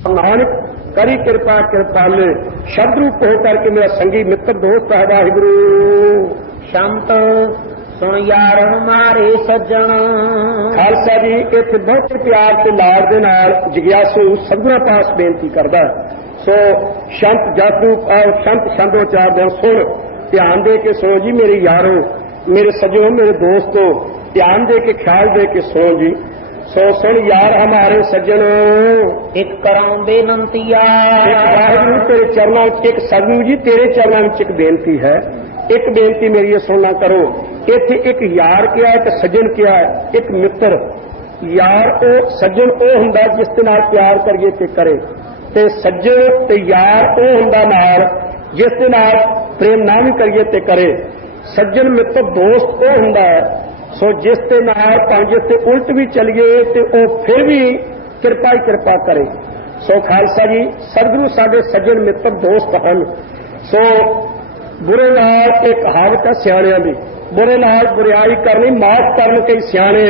नानक करी कृपा कृपाले शब्द रूप हो करके मेरा संगी मित्र दोस्त है वाहिगुरु। शंत सुन यार हमारे सज्जन। खालसा जी इत्थे बहुत प्यार ते लाड़ दे नाल जिग्यासू सदगुਰਾਂ पास बेनती करदा। सो शंत जसरूप और शंत छंदोचार दिन सुन ध्यान दे के सुनो जी मेरे यारो, मेरे सज्जनों, मेरे दोस्तों, ध्यान दे के ख्याल दे के सुनो जी। सो सुन यार हमारे सज्जन, एक करां बेनंतिया। एक वाहिगुरु तेरे चरणों एक सदगुरु जी तेरे चरणों में एक बेनती है। एक बेनती मेरी सुनना करो। इत्थे एक यार क्या है, एक सज्जन क्या है, एक मित्र। यार ओ सज्जन ओ हुंदा जिस दे नाल प्यार करिए ते करे, ते सज्जन ते यार ओ हुंदा नाल जिस दे नाल प्रेम ना भी करिए ते करे। सज्जन मित्र दोस्त ओ हुंदा है सो जिस दे नाल भावें जिस ते उल्ट भी चलिए ते ओ फिर भी किरपा ही किरपा करे। सो खालसा जी सदगुरु साडे सज्जन मित्र दोस्त हन। सो बुरे नाल एक कहावत है सियाणियां दी, बुरे नाल बुराई करनी माफ करन कई सियाणे,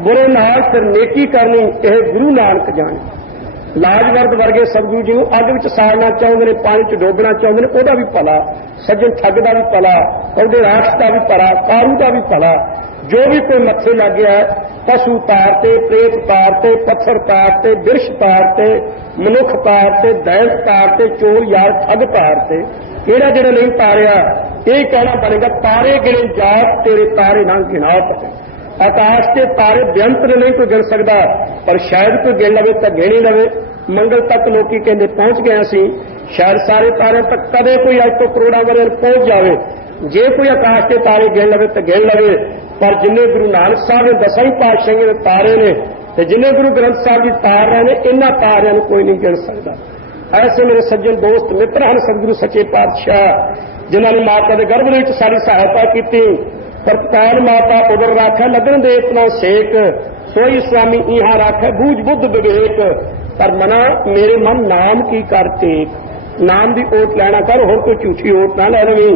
बुरे नाल फिर नेकी करनी यह गुरु नानक जाने। लाजवंत वर्गे सतगुरु जी नूं अग विच साड़ना चाहुंदे ने, पानी च डोबना चाहुंदे ने, ओहदा भी भला। सज्जन ठग दा भी भला, ओहदे राख दा भी भला, कारू दा भी भला। जो भी कोई मत्थे लग गया है, पशु तारते, प्रेत तारते, पत्थर तारते, बिरछ तारते, मनुख तारते, दैत तारते, चोर यार ठग तारते। किहड़ा जिहड़ा नहीं तारिया ये कहना बनेगा तारे गिने जात तेरे तारे ना गिनात। आकाश के तारे बेअंत नहीं कोई गिन सकता, पर शायद कोई गिन लवे तो गिन ही लवे। मंगल तक लोकी कहते पहुंच गए असीं, शायद सारे तारे तक कदे कोई अज तो करोड़ों वरे पहुंच जाए। जे कोई आकाश के तारे गिन लवे तो गिन लवे, पर जिन्हें गुरु नानक साहब ने 10 पातशाही के तारे ने ते जिन्हें गुरु ग्रंथ साहब जी तार रहे हैं, इन्हां तारियां नूं कोई नहीं गिन सकता। ऐसे मेरे सज्जन दोस्त मित्र हैं सतगुरु सच्चे पातशाह, जिन्होंने माता के गर्भ में सारी सहायता की। प्रतान माता उधर राखै लगन दे इतना सेक, सोई स्वामी इहां राखै बूझ बुद्ध विवेक। पर मना मेरे मन नाम की कर टेक, नाम की ओट लैना कर, होर कोई झूठी ओट ना लै लवी।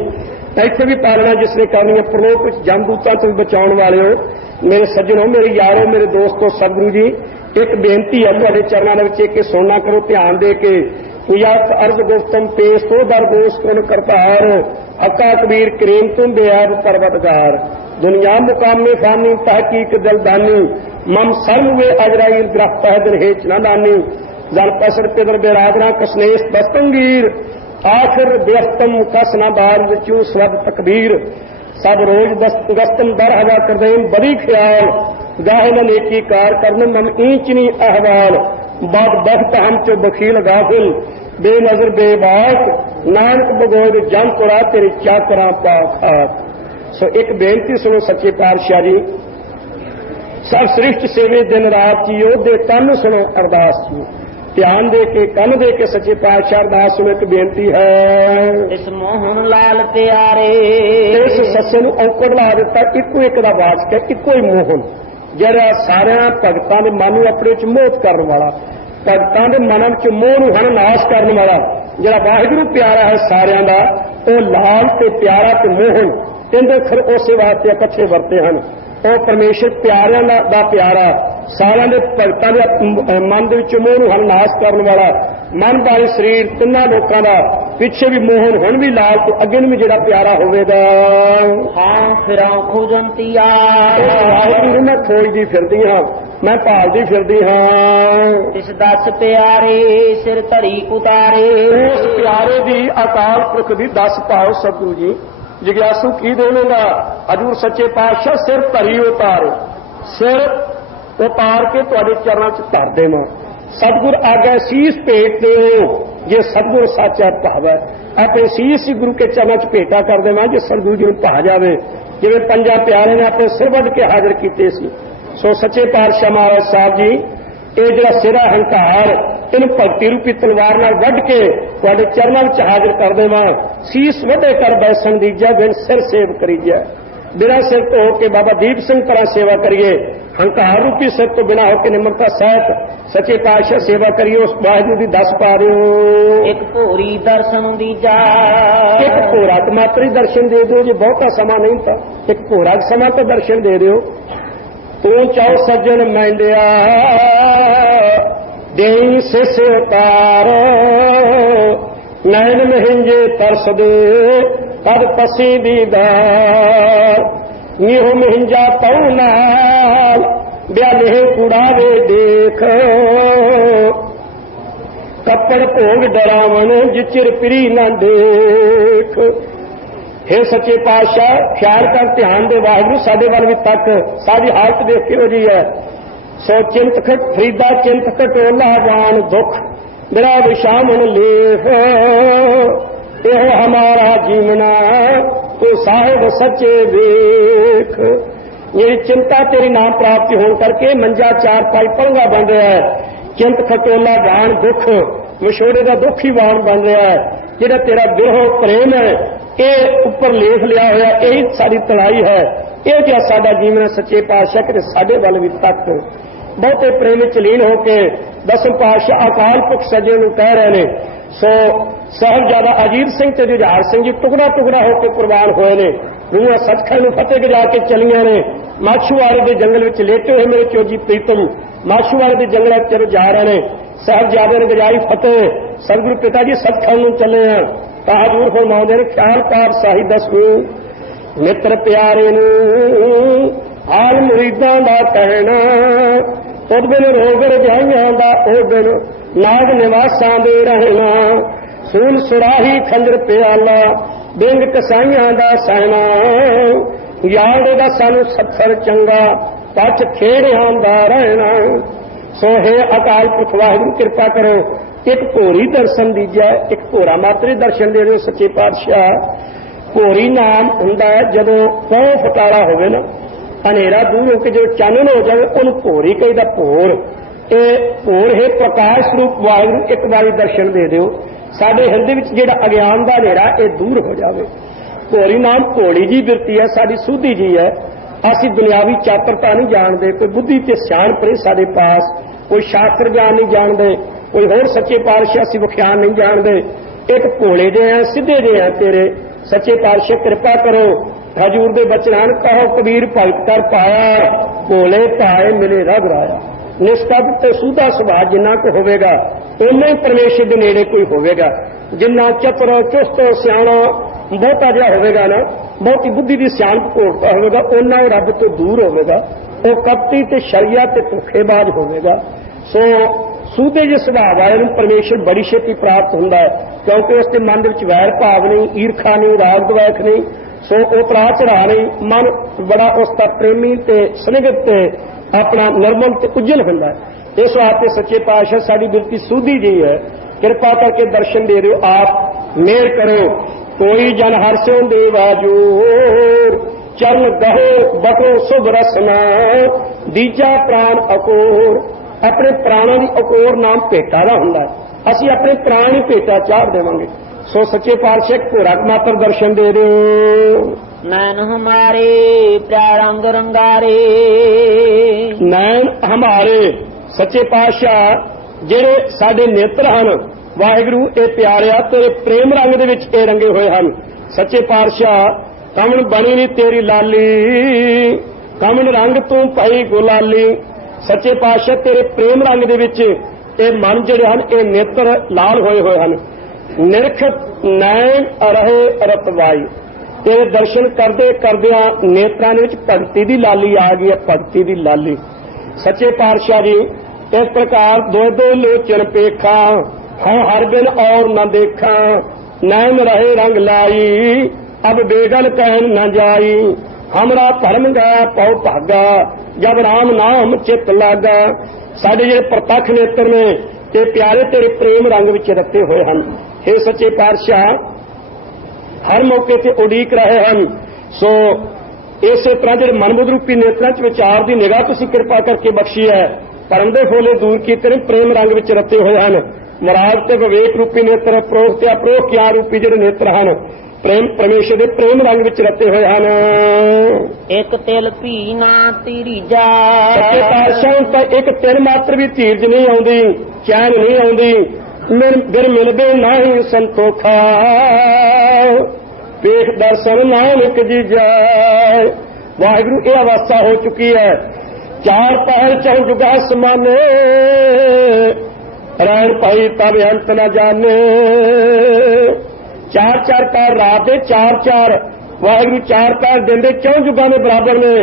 इत्थे भी पालना जिसने करनी है, प्रलोक विच जमदूतां तो बचाउण वाले हो। मेरे सज्जनों, मेरे यारों, मेरे दोस्तों, सतगुरु जी एक बेनती है तुहाडे चरणों में एक सुनना करो ध्यान दे के। यथ अर्ज गुफ्तम पेश तो दरगोश कुन करतार, अका कबीर करीम तुम बेअब परवतगार। दुनिया मुकाम में फानी तहकीक दिलदानी, मम सर्व वे अजराइल ग्रह पहदर हेच न दानी। जल पसर पिदर बेरादना कसनेस दस्तंगीर, आखिर व्यस्तम कस न बार चू स्वद तकबीर। सब रोज गस्तम दर हवा करदेम बड़ी ख्याल, गाहे न नेकी कार करन मम ईंचनी अहवाल। बाद बख्त हम चो बखील गाफिल, बेनजर बेबाक, नानक बगोद जम कुरा तेरी चाकरा पाखात। सो एक बेनती सुनो सच्चे पातशाह जी, सब सृष्टि सेवे दिन रात जियो, दे तन सुनो अरदास जी। ध्यान दे के कन दे के सच्चे पातशाह अरदास सुनो। एक बेनती है इस मोहन लाल प्यारे, इस सस्से नूं औकड़ ला दिता, इको एक दा वाचक है, इको ही मोहन, ਜਿਹੜਾ ਸਾਰਿਆਂ ਭਗਤਾਂ ਦੇ ਮਨ ਨੂੰ ਆਪਣੇ ਚ ਮੋਹ ਕਰਨ ਵਾਲਾ, ਭਗਤਾਂ ਦੇ ਮਨਾਂ ਵਿੱਚ ਮੋਹ ਨੂੰ ਹਣ ਨਾਸ਼ ਕਰਨ ਵਾਲਾ ਜਿਹੜਾ ਵਾਹਿਗੁਰੂ ਪਿਆਰਾ ਹੈ ਸਾਰਿਆਂ ਦਾ, ਉਹ ਲਾਲ ਤੇ ਪਿਆਰਾ ਤੇ ਮੋਹਨ ਤਿੰਨ ਅੱਖਰ ਉਸੇ ਵਾਸਤੇ ਇਕੱਠੇ ਵਰਤੇ ਹਨ। ਉਹ ਪਰਮੇਸ਼ਰ ਪਿਆਰਿਆਂ ਦਾ ਪਿਆਰਾ, ਸਾਰਿਆਂ ਦੇ ਭਗਤਾਂ ਦੇ ਮਨ ਦੇ ਵਿੱਚ ਮੋਹ ਨੂੰ ਹਣ ਨਾਸ਼ ਕਰਨ ਵਾਲਾ, ਮਨ ਬਾਰੇ ਸਰੀਰ ਤਿੰਨਾਂ ਲੋਕਾਂ ਦਾ ਪਿੱਛੇ ਵੀ ਮੋਹਨ ਹੁਣ ਵੀ ਲਾਲ ਤੇ ਅੱਗੇ ਨੂੰ ਵੀ ਜਿਹੜਾ ਪਿਆਰਾ ਹੋਵੇਗਾ। ਹਾਂ ਫਿਰਾਂ ਖੋਜੰਤੀਆ, ਵਾਹਿਗੁਰੂ ਮੈਂ ਖੋਜਦੀ ਫਿਰਦੀ ਹਾਂ, ਮੈਂ ਭਾਲਦੀ ਫਿਰਦੀ ਹਾਂ। ਇਸ ਦਸ ਪਿਆਰੇ ਸਿਰ ਧਰੀ ਉਤਾਰੇ, ਉਸ ਪਿਆਰੇ ਦੀ ਅਕਾਲ ਪੁਰਖ ਦੀ 10 ਭਾਵ ਸਤਿਗੁਰੂ ਜੀ जिज्ञासु की देवेगा। हजूर सच्चे पातशाह सिर धरी उतारे, सिर उतार के तुहाडे चरणों च धर देवां। सतगुर आगे शीस भेट देओ, जे सतगुर साचा भावै अपने शीस ही गुरु के चरणों च भेटा कर देवां, जे सतगुरु जी नूं भा जावे। जिवें 5 प्यारे ने अपने सिर वध के हाजिर कीते सी, सो सच्चे पातशाह महाराज साहब जी ये जिहड़ा सिर है हंकार, इन भगती रूपी तलवार नाल वढ के तुहाडे चरणों में हाजिर कर देवां। शीस वधे कर बैसन दीजा, बिन सिर सेव करीजा। बिना सिर तो होके बाबा दीप सिंह तरह सेवा करिए, हंकार रूपी सिर तो बिना होके निमरता सहित सच्चे पातशाह सेवा करिए। उस वाहिगुरू दी 10 पा रहे हो। एक भोरी दर्शन दीजा, एक भोरा तो मात्र ही दर्शन दे दो, जी बहुता समा नहीं था, एक भोरा समा तो दर्शन दे दो। तू चाहो सज्जन मैंडिया ਦੇਈ ਸਿਸ ਉਤਾਰ ਨੈਣ ਮਹਿੰਜੇ ਤਰਸਦੇ ਤਦ ਪਸੀ ਦੀਦਾਰ ਨਿਹੋ ਮਹਿੰਜਾ ਤਉ ਨਾਲ ਬਿਆਲੇ ਕੁੜਾਵੇ ਦੇਖ ਕੱਪੜ ਭੋਗ ਡਰਾਵਣ ਜਿਚਿਰ ਪਿਰੀ ਨਾ ਦੇਖ। हे ਸੱਚੇ ਪਾਤਸ਼ਾਹ ਖਿਆਲ ਕਰ ਧਿਆਨ ਦੇ ਵਾਹਿਗੁਰੂ ਸਾਡੇ ਵੱਲ ਵੀ ਤੱਕ ਸਾਡੀ ਹਾਲਤ ਦੇਖ ਕਿਹੋ ਜਿਹੀ ਹੈ। ਸੋ ਚਿੰਤ ਖਟ ਫਰੀਦਾ ਚਿੰਤ ਘਟੋਲਾ ਵਾਣ ਦੁੱਖ ਮੇਰਾ ਵਿਸ਼ਾਮਨ ਲੇਖ ਇਹੋ ਹਮਾਰਾ ਜੀਵਨਾ ਤੂੰ ਸਾਹਿਬ ਸੱਚੇ ਵੇਖ। ਮੇਰੀ ਚਿੰਤਾ ਤੇਰੀ ਨਾਮ ਪ੍ਰਾਪਤੀ ਹੋਣ ਕਰਕੇ ਮੰਜਾ ਚਾਰ ਪਾਈ ਪਲੰਘਾ ਬਣ ਰਿਹਾ ਹੈ। ਚਿੰਤ ਖਟੋਲਾ ਵਾਣ ਦੁੱਖ ਵਿਛੋੜੇ ਦਾ ਦੁੱਖ ਹੀ ਵਾਣ ਬਣ ਰਿਹਾ ਹੈ। ਜਿਹੜਾ ਤੇਰਾ ਬਿਰਹੋ ਪ੍ਰੇਮ ਹੈ ਇਹ ਉੱਪਰ ਲੇਖ ਲਿਆ ਹੋਇਆ ਇਹੀ ਸਾਡੀ ਤਲਾਈ ਹੈ। ਇਹ ਜਿਹਾ ਸਾਡਾ ਜੀਵਨ ਸੱਚੇ ਪਾਤਸ਼ਾਹ ਕਿਤੇ ਸਾਡੇ ਵੱਲ ਵੀ ਤੱਕ ਬਹੁਤੇ ਪ੍ਰੇਮ ਵਿੱਚ ਲੀਨ ਹੋ ਕੇ ਦਸਮ ਪਾਤਸ਼ਾਹ ਅਕਾਲ ਪੁਰਖ ਸੱਜਣ ਨੂੰ ਕਹਿ ਰਹੇ ਨੇ। ਸੋ ਸਾਹਿਬਜ਼ਾਦਾ ਅਜੀਤ ਸਿੰਘ ਤੇ ਜੁਝਾਰ ਸਿੰਘ ਜੀ ਟੁਕੜਾ ਟੁਕੜਾ ਹੋ ਕੇ ਕੁਰਬਾਨ ਹੋਏ ਨੇ। ਰੂਹਾਂ ਸੱਚਖੰਡ ਨੂੰ ਫਤਿਹ ਗਜਾ ਕੇ ਚਲੀਆਂ ਨੇ। ਮਾਛੂਵਾੜੇ ਦੇ ਜੰਗਲ ਵਿੱਚ ਲੇਟੇ ਹੋਏ ਮੇਰੇ ਚੋਜੀ ਪ੍ਰੀਤਮ ਮਾਛੂਵਾੜੇ ਦੇ ਜੰਗਲਾਂ ਚ ਜਾ ਰਹੇ ਨੇ। ਸਾਹਿਬਜ਼ਾਦੇ ਨੇ ਗਜਾਈ ਫਤਿਹ ਸਤਿਗੁਰੂ ਪਿਤਾ ਜੀ ਸੱਚਖੰਡ ਨੂੰ ਚੱਲੇ ਆ ਤਾਂ ਹਜ਼ੂਰ ਫਰਮਾਉਂਦੇ ਨੇ ਖਿਆਲ ਕਾਰ ਸਾਹੀ ਦਸੂ ਮਿੱਤਰ ਪਿਆਰੇ ਨੂੰ ਹਾਲ ਮੁਰੀਦਾਂ ਦਾ ਕਹਿਣਾ ਉਦ ਬਿਨ ਰੋਗ ਰਜਾਈਆਂ ਦਾ ਉਹ ਬਿਨ ਨਾਗ ਨਿਵਾਸਾਂ ਦੇ ਰਹਿਣਾ ਸੂਲ ਸੁਰਾਹੀ ਖੰਜਰ ਪਿਆਲਾ ਬਿੰਗ ਕਸਾਈਆਂ ਦਾ ਸਹਿਣਾ ਯਾਦ ਦਾ ਸਾਨੂੰ ਸੱਥਰ ਚੰਗਾ ਪੱਛ ਖੇੜਿਆਂ ਦਾ ਰਹਿਣਾ। ਸੋ ਹੈ ਅਕਾਲ ਪੁਰਖ ਵਾਹਿਗੁਰੂ ਕਿਰਪਾ ਕਰੋ ਇੱਕ ਭੋਰੀ ਦਰਸ਼ਨ ਦੀਜਾ ਇੱਕ ਭੋਰਾ ਮਾਤਰੇ ਦਰਸ਼ਨ ਦੇ ਦਿਓ ਸੱਚੇ ਪਾਤਸ਼ਾਹ। ਭੋਰੀ ਨਾਮ ਹੁੰਦਾ ਹੈ ਜਦੋਂ ਪਹੁ ਫਟਾਲਾ ਹੋਵੇ ਨਾ ਹਨੇਰਾ ਦੂਰ ਹੋ ਕੇ ਜਦੋਂ ਚਾਨਣ ਹੋ ਜਾਵੇ ਉਹਨੂੰ ਭੋਰੀ ਕਹਿੰਦਾ। ਭੋਰ ਇਹ ਭੋਰ ਹੈ ਪ੍ਰਕਾਸ਼ ਰੂਪ ਵਾਹਿਗੁਰੂ ਇੱਕ ਵਾਰੀ ਦਰਸ਼ਨ ਦੇ ਦਿਓ ਸਾਡੇ ਹਿਰਦੇ ਵਿੱਚ ਜਿਹੜਾ ਅਗਿਆਨ ਦਾ ਹਨੇਰਾ ਇਹ ਦੂਰ ਹੋ ਜਾਵੇ। ਭੋਰੀ ਨਾਮ ਭੋਲੀ ਜੀ ਬਿਰਤੀ ਹੈ ਸਾਡੀ ਸੁਧੀ ਜੀ ਹੈ। ਅਸੀਂ ਦੁਨਿਆਵੀ ਚਾਤਰਤਾ ਨਹੀਂ ਜਾਣਦੇ ਕੋਈ ਬੁੱਧੀ ਤੇ ਸਿਆਣਪ ਨਹੀਂ ਸਾਡੇ ਪਾਸ ਕੋਈ ਸ਼ਾਸਤਰ ਗਿਆਨ ਨਹੀਂ ਜਾਣਦੇ ਕੋਈ ਹੋਰ ਸੱਚੇ ਪਾਤਸ਼ਾਹ ਅਸੀਂ ਵਿਖਿਆਨ ਨਹੀਂ ਜਾਣਦੇ। ਇੱਕ ਭੋਲੇ ਜਿਹੇ ਆ ਸਿੱਧੇ ਜਿਹੇ ਆ ਤੇਰੇ ਸੱਚੇ ਪਾਤਸ਼ਾਹ ਕਿਰਪਾ ਕਰੋ। ਹਜੂਰ ਦੇ ਬਚਨਾਂ ਕਹੋ ਕਬੀਰ ਭਗਤ ਕਰ ਪਾਇਆ ਭੋਲੇ ਭਾਏ ਮਿਲੇ ਰਬ ਰਾਇਆ। ਨਿਸ਼ਟਾ ਤੇ ਸੁਧਾ ਸੁਭਾਅ ਜਿੰਨਾ ਕੁ ਹੋਵੇਗਾ ਉਨਾ ਹੀ ਪਰਮੇਸ਼ਰ ਦੇ ਨੇੜੇ ਕੋਈ ਹੋਵੇਗਾ। ਜਿੰਨਾ ਚਤੁਰ ਚੁਸਤ ਸਿਆਣਾ ਬਹੁਤਾ ਜਿਹਾ ਹੋਵੇਗਾ ਨਾ ਬਹੁਤੀ ਬੁੱਧੀ ਦੀ ਸਿਆਣਪ ਘੋਟਦਾ ਹੋਵੇਗਾ ਉਹਨਾਂ ਉਹ ਰੱਬ ਤੋਂ ਦੂਰ ਹੋਵੇਗਾ। ਉਹ ਕਪਟੀ ਤੇ ਸ਼ਰੀਆ ਤੇ ਧੋਖੇਬਾਜ਼ ਹੋਵੇਗਾ। ਸੋ ਸੂਦੇ ਜਿਹੇ ਸੁਭਾਅ ਵਾਲੇ ਨੂੰ ਪਰਮੇਸ਼ਰ ਬੜੀ ਛੇਤੀ ਪ੍ਰਾਪਤ ਹੁੰਦਾ ਹੈ ਕਿਉਂਕਿ ਉਸ ਦੇ ਮਨ ਦੇ ਵਿੱਚ ਵੈਰ ਭਾਵ ਨਹੀਂ ਈਰਖਾ ਨਹੀਂ ਰਾਗ ਦਵੈਖ ਨਹੀਂ। ਸੋ ਉਹ ਤਰਾ ਚੜਾ ਨਹੀਂ ਮਨ ਬੜਾ ਉਸ ਦਾ ਪ੍ਰੇਮੀ ਤੇ ਸਨਿਗਤ ਤੇ ਆਪਣਾ ਨਿਰਮਲ ਤੇ ਉਜਲ ਹੁੰਦਾ ਹੈ। ਇਸ ਵਾਸਤੇ ਸੱਚੇ ਪਾਤਸ਼ਾਹ ਸਾਡੀ ਬਿਰਤੀ ਸੂਦੀ ਜੀ ਹੈ ਕਿਰਪਾ ਕਰਕੇ ਦਰਸ਼ਨ ਦੇ ਦਿਓ ਆਪ ਮਿਹਰ ਕਰੋ। ਕੋਈ ਜਨ ਹਰਸੋਂ ਦੇਵਾ ਜੋਰ ਚਰਨ ਗਹੋ ਬਟੋ ਸੁਭ ਰਸਨਾ ਦੀਜਾ ਪ੍ਰਾਣ ਅਕੋਰ। ਆਪਣੇ ਪ੍ਰਾਣਾਂ ਦੀ ਅਕੋਰ ਨਾਮ ਭੇਟਾ ਦਾ ਹੁੰਦਾ ਹੈ। ਅਸੀਂ ਆਪਣੇ ਪ੍ਰਾਣ ਹੀ ਭੇਟਾ ਚਾੜ ਦੇਵਾਂਗੇ। ਸੋ ਸੱਚੇ ਪਾਤਸ਼ਾਹ ਭੋਰਾ ਮਾਤਰ ਦਰਸ਼ਨ ਦੇ ਦਿਓ। ਨੈਣ ਹਮਾਰੇ ਪਿਆਰ ਰੰਗ ਰੰਗਾਰੇ ਨੈਣ ਹਮਾਰੇ ਸੱਚੇ ਪਾਤਸ਼ਾਹ ਜਿਹੜੇ ਸਾਡੇ ਨੇਤਰ ਹਨ ਵਾਹਿਗੁਰੂ ਇਹ ਪਿਆਰਿਆ ਤੇਰੇ ਪ੍ਰੇਮ ਰੰਗ ਦੇ ਵਿੱਚ ਇਹ ਰੰਗੇ ਹੋਏ ਹਨ। ਸੱਚੇ ਪਾਤਸ਼ਾਹ ਕਮਣ ਬਣੀ ਨੀ ਤੇਰੀ ਲਾਲੀ ਕਮਣ ਰੰਗ ਤੂੰ ਭਾਈ ਗੁਲਾਲੀ। ਸੱਚੇ ਪਾਤਸ਼ਾਹ ਤੇਰੇ ਪ੍ਰੇਮ ਰੰਗ ਦੇ ਵਿੱਚ ਇਹ ਮਨ ਜਿਹੜੇ ਹਨ ਇਹ ਨੇਤਰ ਲਾਲ ਹੋਏ ਹੋਏ ਹਨ। ਨਿਰਖਤ ਨੈਣ ਰਹੇ ਰਤਵਾਈ ਤੇਰੇ ਦਰਸ਼ਨ ਕਰਦੇ ਕਰਦਿਆਂ ਨੇਤਰਾਂ ਦੇ ਵਿੱਚ ਭਗਤੀ ਦੀ ਲਾਲੀ ਆ ਗਈ ਹੈ ਭਗਤੀ ਦੀ ਲਾਲੀ। ਸੱਚੇ ਪਾਤਸ਼ਾਹ ਜੀ ਇਸ ਪ੍ਰਕਾਰ ਦੋ ਦੋ ਲੋਚਨ ਪੇਖਾ ਹਾਂ ਹਰ ਬਿਨ ਔਰ ਨਾ ਦੇਖਾਂ ਨੈਣ ਰਹੇ ਰੰਗ ਲਾਈ ਅਬ ਬੇਗਲ ਕਹਿਣ ਨਾ ਜਾਈ ਹਮਰਾ ਭਰਮ ਗਿਆ ਪਉ ਭਾਗਾ ਜਬ ਰਾਮ ਨਾਮ ਚਿਤ ਲਾਗਾ। ਸਾਡੇ ਜਿਹੜੇ ਪ੍ਰਤੱਖ ਨੇਤਰ ਨੇ ਤੇ ਪਿਆਰੇ ਤੇਰੇ ਪ੍ਰੇਮ ਰੰਗ ਵਿੱਚ ਰੱਤੇ ਹੋਏ ਹਨ। हे ਸੱਚੇ ਪਾਤਸ਼ਾਹ ਹਰ ਮੌਕੇ ਤੇ ਉਡੀਕ ਰਹੇ ਹਨ। ਸੋ ਇਸੇ ਤਰ੍ਹਾਂ ਜਿਹੜੇ ਮਨਬੁੱਧ ਰੂਪੀ ਨੇਤਰਾਂ 'ਚ ਵਿਚਾਰ ਦੀ ਨਿਗਾਹ ਤੁਸੀਂ ਕਿਰਪਾ ਕਰਕੇ ਬਖਸ਼ੀ ਹੈ। ਭਰਮ ਦੇ ਫੋਲੇ ਦੂਰ ਕੀਤੇ ਨੇ ਪ੍ਰੇਮ ਰੰਗ ਵਿੱਚ ਰੱਤੇ ਹੋਏ ਹਨ। ਮਰਾਗ ਤੇ ਵਿਵੇਕ ਰੂਪੀ ਨੇਤਰ ਪ੍ਰੋਖ ਤੇ ਅਪਰੋਖ ਗਿਆਨ ਰੂਪੀ ਜਿਹੜੇ ਨੇਤਰ ਹਨ ਪ੍ਰੇਮ ਪਰਮੇਸ਼ਰ ਦੇ ਪ੍ਰੇਮ ਰੰਗ ਵਿੱਚ ਰੱਤੇ ਹੋਏ ਹਨ। ਇੱਕ ਤਿਲ ਭੀ ਨਾ ਤੀਰੀਜਾ ਸੱਚੇ ਪਾਤਸ਼ਾਹ ਤਾਂ ਇੱਕ ਤਿਲ ਮਾਤਰ ਵੀ ਧੀਰਜ ਨਹੀਂ ਆਉਂਦੀ ਚੈਨ ਨਹੀਂ ਆਉਂਦੀ ਬਿਰ ਮਿਲਦੇ ਨਹੀਂ ਸੰਤੋਖਾ ਵੇਖ ਦਰਸ਼ਨ ਨਾਨਕ ਜੀ ਜਾਏ। ਵਾਹਿਗੁਰੂ ਇਹ ਅਵਸਥਾ ਹੋ ਚੁੱਕੀ ਹੈ। ਚਾਰ ਪਹਿਰ ਚੌ ਜੁਗਾ ਸਮਾਨੇ बैर पाई तब अंत न जाने। चार चार पैर रात दे, चार चार वाहिगुरू चार पैर देंदे, क्यों जुगां में बराबर ने।